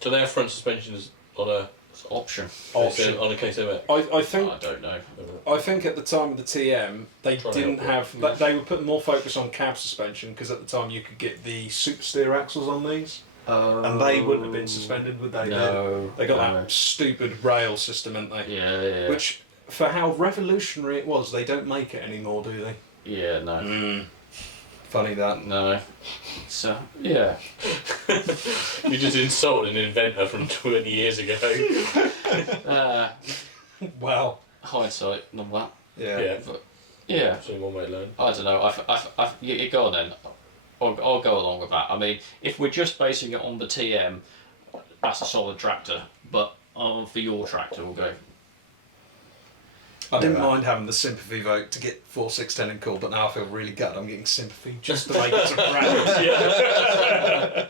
So their front suspension is on a It's an option. on a KSMX. I think I don't know. I think at the time of the TM, they Trying to didn't help have. That they were putting more focus on cab suspension because at the time you could get the super steer axles on these, and they wouldn't have been suspended, would they? No. They got no. that stupid rail system, didn't they? Yeah. Which, for how revolutionary it was, they don't make it anymore, do they? Yeah. No. Funny that. No. So yeah. You just insulted an inventor from 20 years ago. Well, Hindsight and all that. yeah. Yeah, But yeah. that's only one way to learn. I don't know. You go on then. I'll go along with that. I mean, if we're just basing it on the TM, that's a solid tractor. But for your tractor, we'll go. I didn't Yeah. mind having the sympathy vote to get 4610 in cool, but now I feel really gutted I'm getting sympathy just to make it a brand.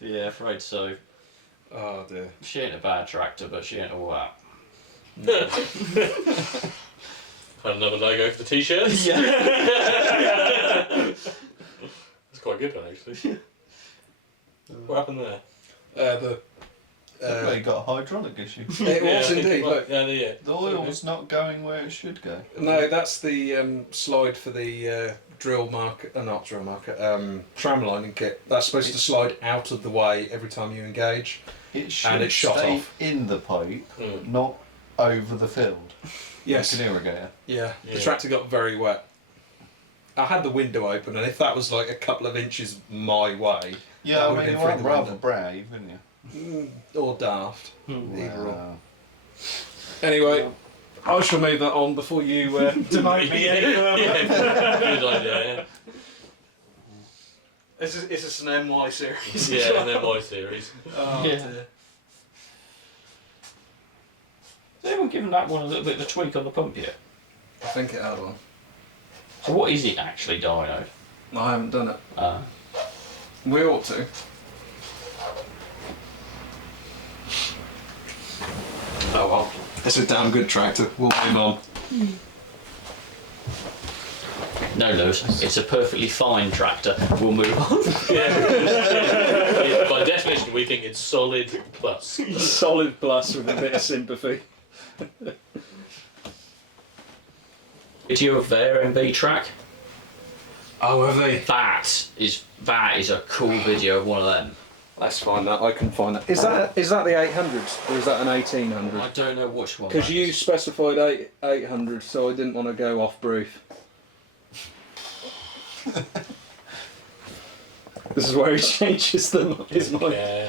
Yeah, afraid so. Oh dear. She ain't a bad tractor, but she ain't all that. Had another logo for the t-shirts. Yeah. That's quite a good one actually. What happened there? The Well, you got a hydraulic issue. It Yeah, was I think indeed. it might- Look, yeah. The oil's not going where it should go. no, that's the slide for the drill marker, not drill marker, tram lining kit. That's supposed to slide out of the way every time you engage. It should it's shot stay off. in the pipe, Mm. not over the field. Yes. Like an irrigator. Yeah, the Yeah. tractor got very wet. I had the window open, and if that was like a couple of inches my way, Yeah, That I would've mean, been you through are the rather window. brave, isn't you? or daft. Either or. Wow. Anyway, I shall move that on before you demote me any further. Good idea. Is this an NY series? Yeah, and then my series. Oh, Yeah. dear. Has anyone given that one a little bit of a tweak on the pump yet? I think it had one. So what is it actually dynoed? I haven't done it. Uh, We ought to. oh well. It's a damn good tractor. We'll move on. No, Lewis, it's a perfectly fine tractor. We'll move on. Yeah, by definition, we think it's solid plus. Solid plus with a bit of sympathy. Video of their MB track. Oh, have they? That is a cool video of one of them. Let's find that. I can find that. Is that the 800s or is that an 1800? I don't know which one. Because that you is. specified 800, so I didn't want to go off brief. This is where he changes them. His mind. Yeah,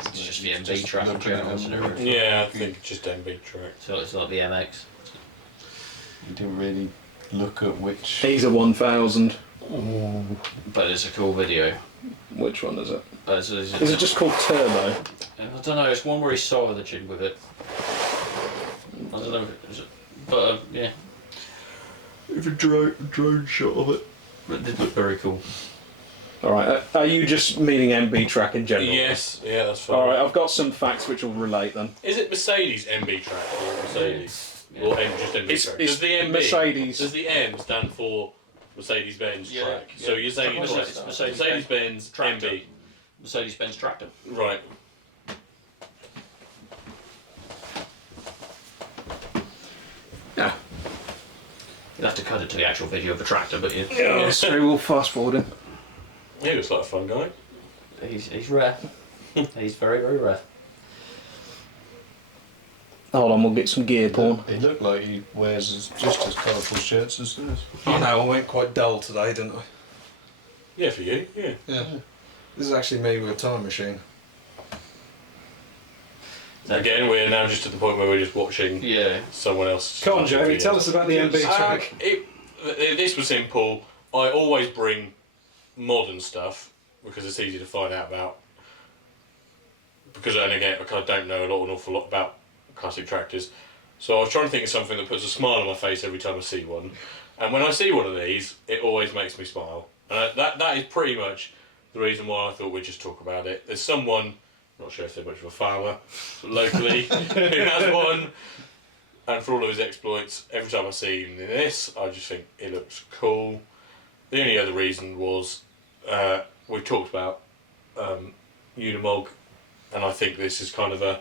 It's just the MB Just track in looking general, at isn't them. it? yeah, I think it's just MB track. So it's like the MX. You didn't really look at which. He's a 1000. But it's a cool video. Which one is it? But it's Is it just called Turbo? I don't know. It's one where he saw the jig with it. I don't know. But yeah. It's a drone shot of it. But it did look very cool. Alright, are you just meaning MB track in general? Yes, yeah, that's fine. Alright, I've got some facts which will relate then. Is it Mercedes MB track or Mercedes? Yeah. Or just MB It's- track? it's Does the MB, Mercedes. Does the M stand for Mercedes-Benz Yeah, track? yeah. So you're saying It's right, Mercedes- Mercedes-Benz Tractor. MB. Mercedes-Benz tractor. Right. Yeah. You'll have to cut it to the actual video of the tractor, but yeah. Yeah, so we'll fast forward him. He looks like a fun guy. He's rare. He's very, very rare. Hold on, we'll get some gear porn. It looked like he wears just as colourful shirts as this. I know, I went quite dull today, didn't I? Yeah, for you, yeah. Yeah. This is actually me with a time machine. Again, we're now just at the point where we're just watching Yeah. someone else. Come on, Jamie, tell us about the MB track. This was simple. I always bring modern stuff because it's easy to find out about. Because then again, I don't know an awful lot about classic tractors. So I was trying to think of something that puts a smile on my face every time I see one. And when I see one of these, it always makes me smile. And that is pretty much the reason why I thought we'd just talk about it. There's someone, not sure if they're much of a farmer, locally, who has one. And for all of his exploits, every time I see him in this, I just think it looks cool. The only other reason was we talked about Unimog, and I think this is kind of a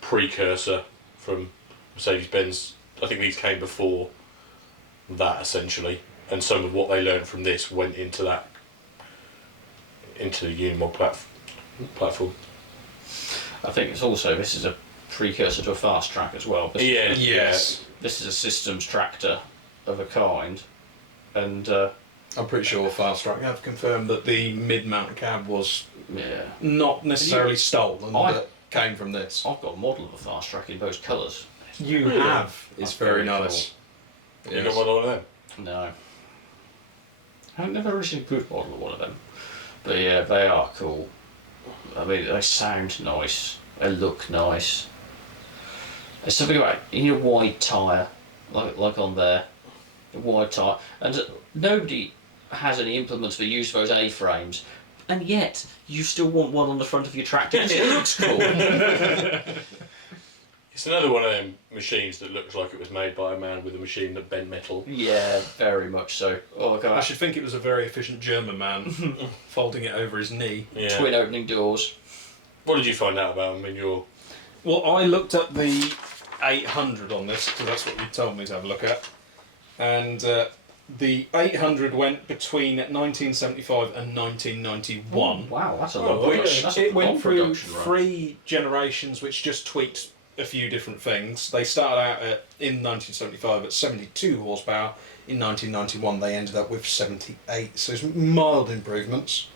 precursor from Mercedes-Benz. I think these came before that essentially, and some of what they learned from this went into the Unimog platform. I think it's also, this is a precursor to a fast track as well. This, Yeah. Yes. This is a systems tractor of a kind, and I'm pretty sure Fast Track have confirmed that the mid-mount cab was yeah. not necessarily stolen, I- but came from this. I've got a model of a fast track in those colours. You Really? have. It's That's very very nice. You got one of them? No. I've never really seen a good model of one of them. But yeah, they are cool. I mean, they sound nice. They look nice. There's something about in a wide tyre, like on there, a wide tyre, and nobody has any implements for use those A-frames, and yet you still want one on the front of your tractor. It looks cool. It's another one of them machines that looks like it was made by a man with a machine that bent metal. Yeah, very much so. Oh, look at I that. should think it was a very efficient German man folding it over his knee. Yeah. Twin opening doors. What did you find out about them in your... Well, I looked up the 800 on this because that's what you told me to have a look at, and the 800 went between 1975 and 1991. Wow, that's a Oh, long. Which That's a it went long through production run. 3 generations, which just tweaked a few different things. They started out in 1975 at 72 horsepower. In 1991, they ended up with 78. So it's mild improvements.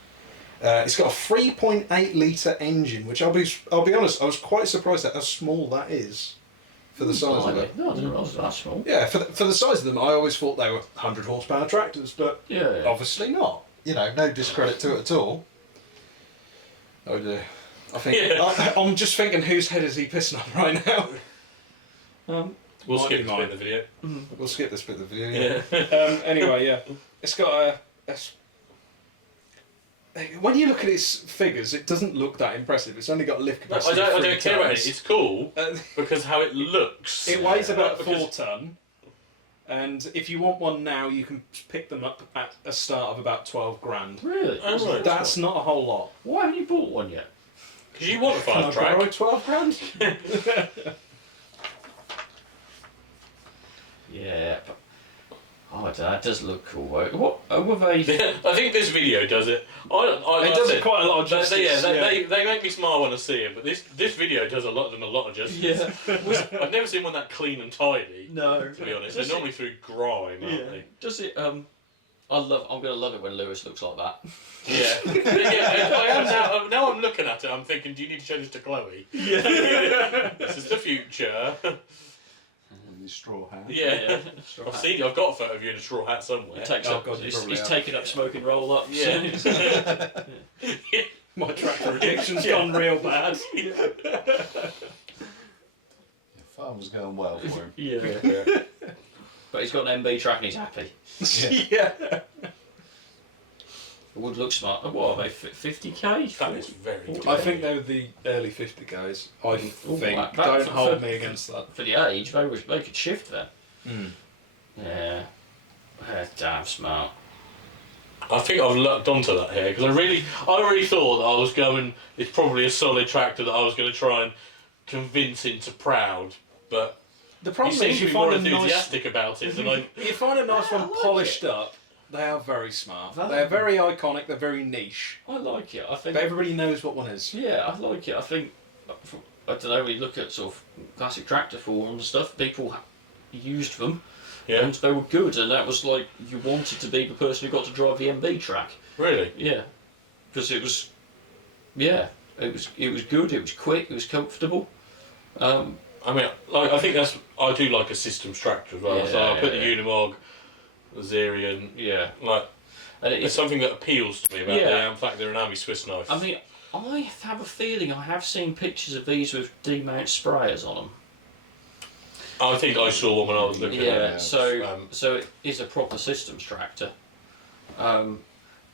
It's got a 3.8 litre engine, which I'll be honest, I was quite surprised at how small that is for the size of it. No, I didn't realise it was that small. Yeah, for the size of them, I always thought they were 100 horsepower tractors, but Yeah. obviously not. You know, no discredit to it at all. Oh dear. I think I'm just thinking, whose head is he pissing on right now? We'll Might skip be this mine. bit of the video. We'll skip this bit of the video. Yeah. Anyway, yeah, it's got when you look at its figures, it doesn't look that impressive. It's only got a lift No, I capacity. don't of 3 care about tons. it. It's cool Uh, because how it looks. It weighs about Because- 4 ton, and if you want one now, you can pick them up at a start of about 12 grand. Really? Oh, right. That's not a whole lot. Why haven't you bought one yet? Because you want a Can I fast borrow track. 12 grand? Yeah. But, oh, that does look cool. What were they? I think this video does it. It does it quite a lot of justice. They make me smile when I see it, but this video does a lot of justice. Yeah. I've never seen one that clean and tidy. No. To be honest, they're normally through grime, aren't they? Does it? I'm gonna love it when Lewis looks like that. Yeah. Yeah. I am now. Now I'm looking at it. I'm thinking, do you need to show this to Chloe? Yeah. This is the future. With his straw hat. Yeah. I've seen you. I've got a photo of you in a straw hat somewhere. He takes Oh, up. God, you He's probably have. taking up smoking roll ups. Yeah. My tractor addiction's gone real bad. Farmer's going well for him. Yeah. But he's got an MB track and he's happy. Yeah. It would look smart. What are they? 50k? That is very good. I think they were the early 50 guys. I think. that- Don't for- hold for- me against that. For the age, they could shift then. Yeah. They're damn smart. I think I've lucked onto that here because I really thought that I was going. It's probably a solid tractor that I was going to try and convince into proud, but The he problem seems is to you be more find a nice, enthusiastic about it than I. you find a nice one I like polished it. up. They are very smart. That- They're very iconic. They're very niche. I like it. I think. But everybody knows what one is. Yeah, I like it. I think. I don't know. When you look at sort of classic tractor forums and stuff, people used them. Yeah. And they were good, and that was like you wanted to be the person who got to drive the MB track. Really? Yeah, because it was, it was good. It was quick. It was comfortable. I mean, like, I think I do like a systems tractor as well. Yeah, So I put yeah, the Unimog, the Zerion, Yeah, like and it's something that appeals to me about Yeah. them. In fact, they're an army Swiss knife. I mean, I have a feeling I have seen pictures of these with D-mount sprayers on them. I think I saw one when I was looking Yeah, at it. so it is a proper systems tractor.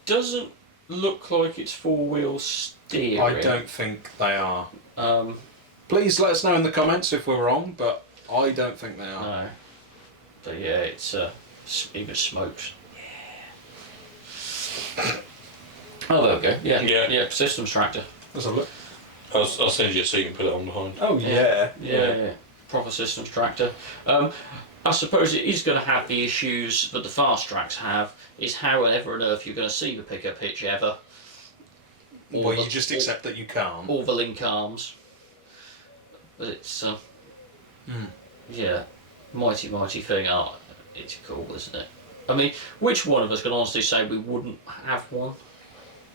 Doesn't look like it's four-wheel steering. I don't think they are. Um, Please let us know in the comments if we're wrong, but I don't think they are. no. But yeah, it's even smokes. Yeah. Oh, there we go. Yeah. Yeah. Systems tractor. Let's have a look. I'll send you it so you can put it on behind. Oh yeah. Yeah. Proper systems tractor. I suppose it is going to have the issues that the fast tracks have. Is how on earth you're going to see the pickup hitch ever. Well, you just accept that you can't. All the link arms. But it's yeah, mighty thing. Oh, it's cool, isn't it? I mean, which one of us can honestly say we wouldn't have one?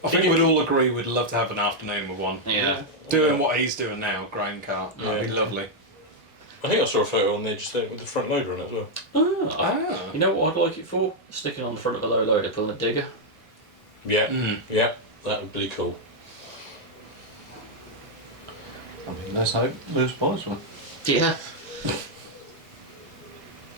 I think we'd all agree we'd love to have an afternoon with one. Yeah. Doing what he's doing now, grain car. That'd be Yeah. lovely. I think I saw a photo on there just there with the front loader on it as well. Ah, you know what I'd like it for? Sticking on the front of a low loader, pulling a digger. Yeah, yeah, that would be cool. I mean, let's hope Lewis buys one. Yeah.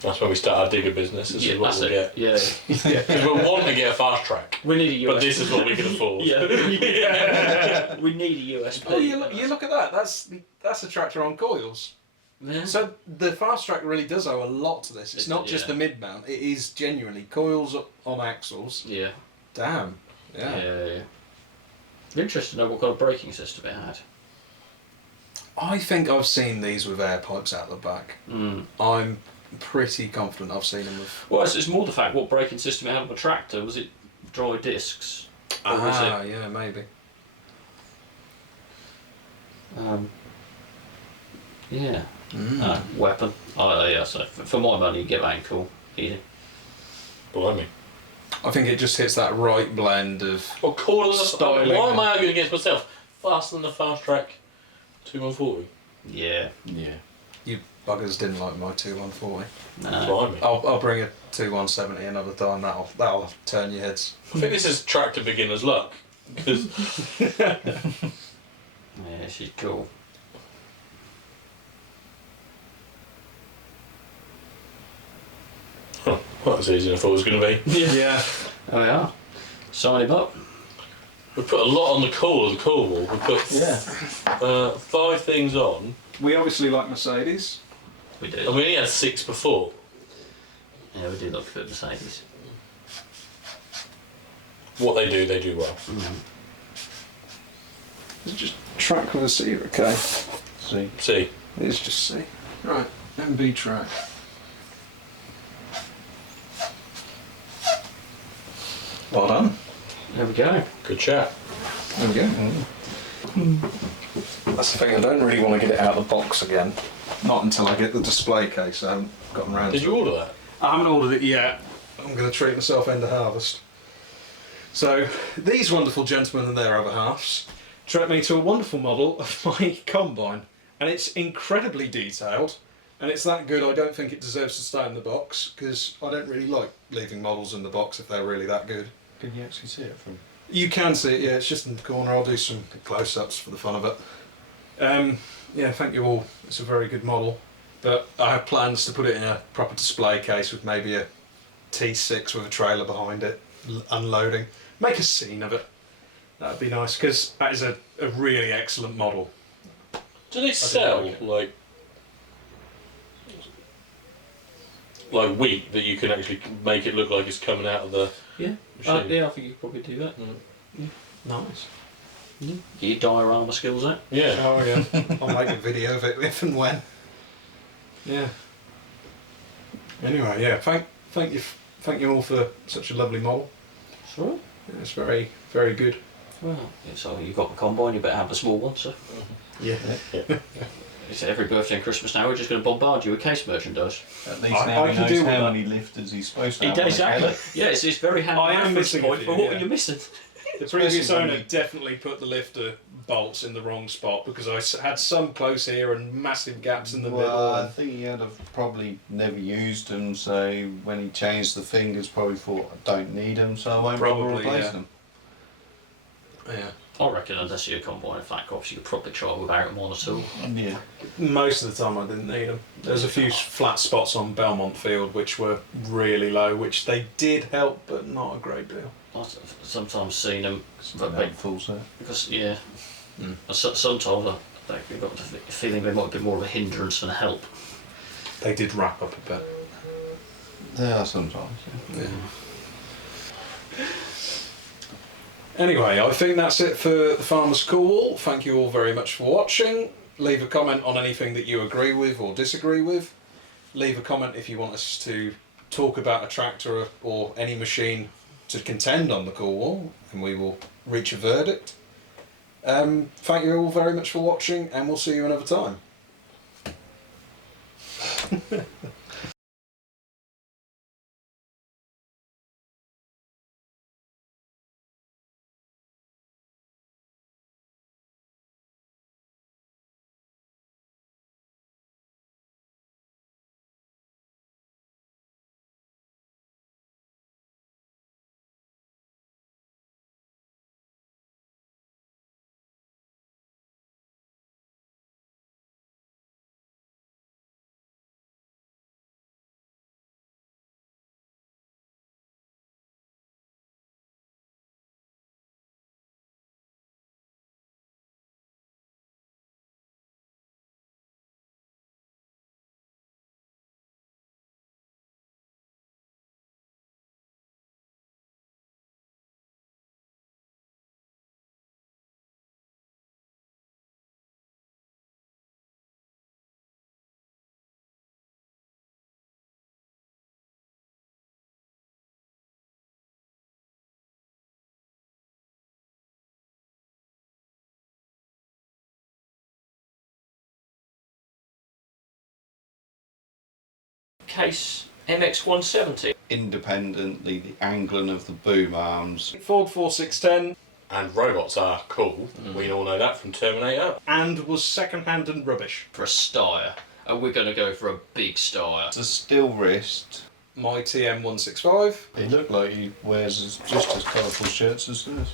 That's when we start our digger business. This is what that's we'll it. get. Yeah. Because we'll want to get a fast track, We need a USB. but this is what we can afford. Yeah. We need a USB. Oh, you look at that. That's a tractor on coils. Yeah. So the fast track really does owe a lot to this. It's not just the mid mount. It is genuinely coils on axles. Yeah. Damn. Yeah. Yeah. Interesting to know what kind of braking system it had. I think I've seen these with air pipes out the back. I'm pretty confident I've seen them with. Well, it's more the fact what braking system it had on the tractor. Was it dry discs? Or was it, Yeah, maybe. yeah. Weapon. Oh, yeah, so for my money, you get that in cool. Easy. Blimey. I think it just hits that right blend of. Well, cool as a Styling. Why am I arguing against myself? Faster than the fast track 2140. Yeah. Yeah. You buggers didn't like my 2140. No. Blimey. I'll bring a 2170 another time. That'll turn your heads. I think this is tractor beginner's luck. Because Yeah, she's cool. well, that's easier than I thought it was going to be. Yeah. There we are. Sign him up. We put a lot on the call of the call wall. We put 5 things on. We obviously like Mercedes. We And do. we only had 6 before. Yeah, we do look for Mercedes. What they do well. It's just Trac with a C, okay? See. See, It's just C. Right, MB Trac. Well done. There we go. good chat. There we go. That's the thing, I don't really want to get it out of the box again. Not until I get the display case. I haven't gotten round Did to you it. order that? I haven't ordered it yet. I'm going to treat myself end of harvest. So, these wonderful gentlemen and their other halves treat me to a wonderful model of my combine. And it's incredibly detailed. And it's that good, I don't think it deserves to stay in the box, because I don't really like leaving models in the box if they're really that good. Can you actually see it from? You can see it, yeah, it's just in the corner. I'll do some close-ups for the fun of it. Yeah, thank you all. It's a very good model. But I have plans to put it in a proper display case with maybe a T6 with a trailer behind it, unloading. Make a scene of it. That would be nice, because that is a really excellent model. Do they sell like wheat that you can actually make it look like it's coming out of the Yeah. machine? Yeah, I think you could probably do that. Nice. Yeah. Get your diorama skills out. Yeah. Oh yeah, I'll make a video of it if and when. Yeah. Anyway, yeah, thank you all for such a lovely model. Sure. Yeah, it's very, very good. Well, yeah, so you've got the combine, you better have a small one, so. Yeah. It's every birthday and Christmas now, we're just going to bombard you with case merchandise. At least I now he can knows deal with how that. many lifters he's supposed to have. on a Exactly. Kelly. Yeah, it's very handy I am reference missing a point few, for what yeah. you're missing. The previous Especially when owner we- definitely put the lifter bolts in the wrong spot because I had some close here and massive gaps in the Well, middle. I think he had probably never used them, so when he changed the fingers, probably thought I don't need them, so I won't bother Probably, replacing yeah. them. Yeah. I reckon unless you're a combine fat cops, you could probably try without them on at all. Yeah. Most of the time I didn't need them. There's a few flat spots on Belmont Field which were really low, which they did help, but not a great deal. I've sometimes seen them, but That full set. because yeah, sometimes I've got the feeling they might be more of a hindrance than a help. They did wrap up a bit. They are sometimes. Yeah. Anyway, I think that's it for the Farmer's Call. Thank you all very much for watching. Leave a comment on anything that you agree with or disagree with. Leave a comment if you want us to talk about a tractor or any machine to contend on the call wall, and we will reach a verdict. Thank you all very much for watching, and we'll see you another time. Case MX170. Independently, the angling of the boom arms. Ford 4610 And robots are cool. We all know that from Terminator. and was second-hand and rubbish. For a Steyr. And we're going to go for a big Steyr. It's a Steelwrist. My TM165. He looked like he wears just as colourful shirts as this.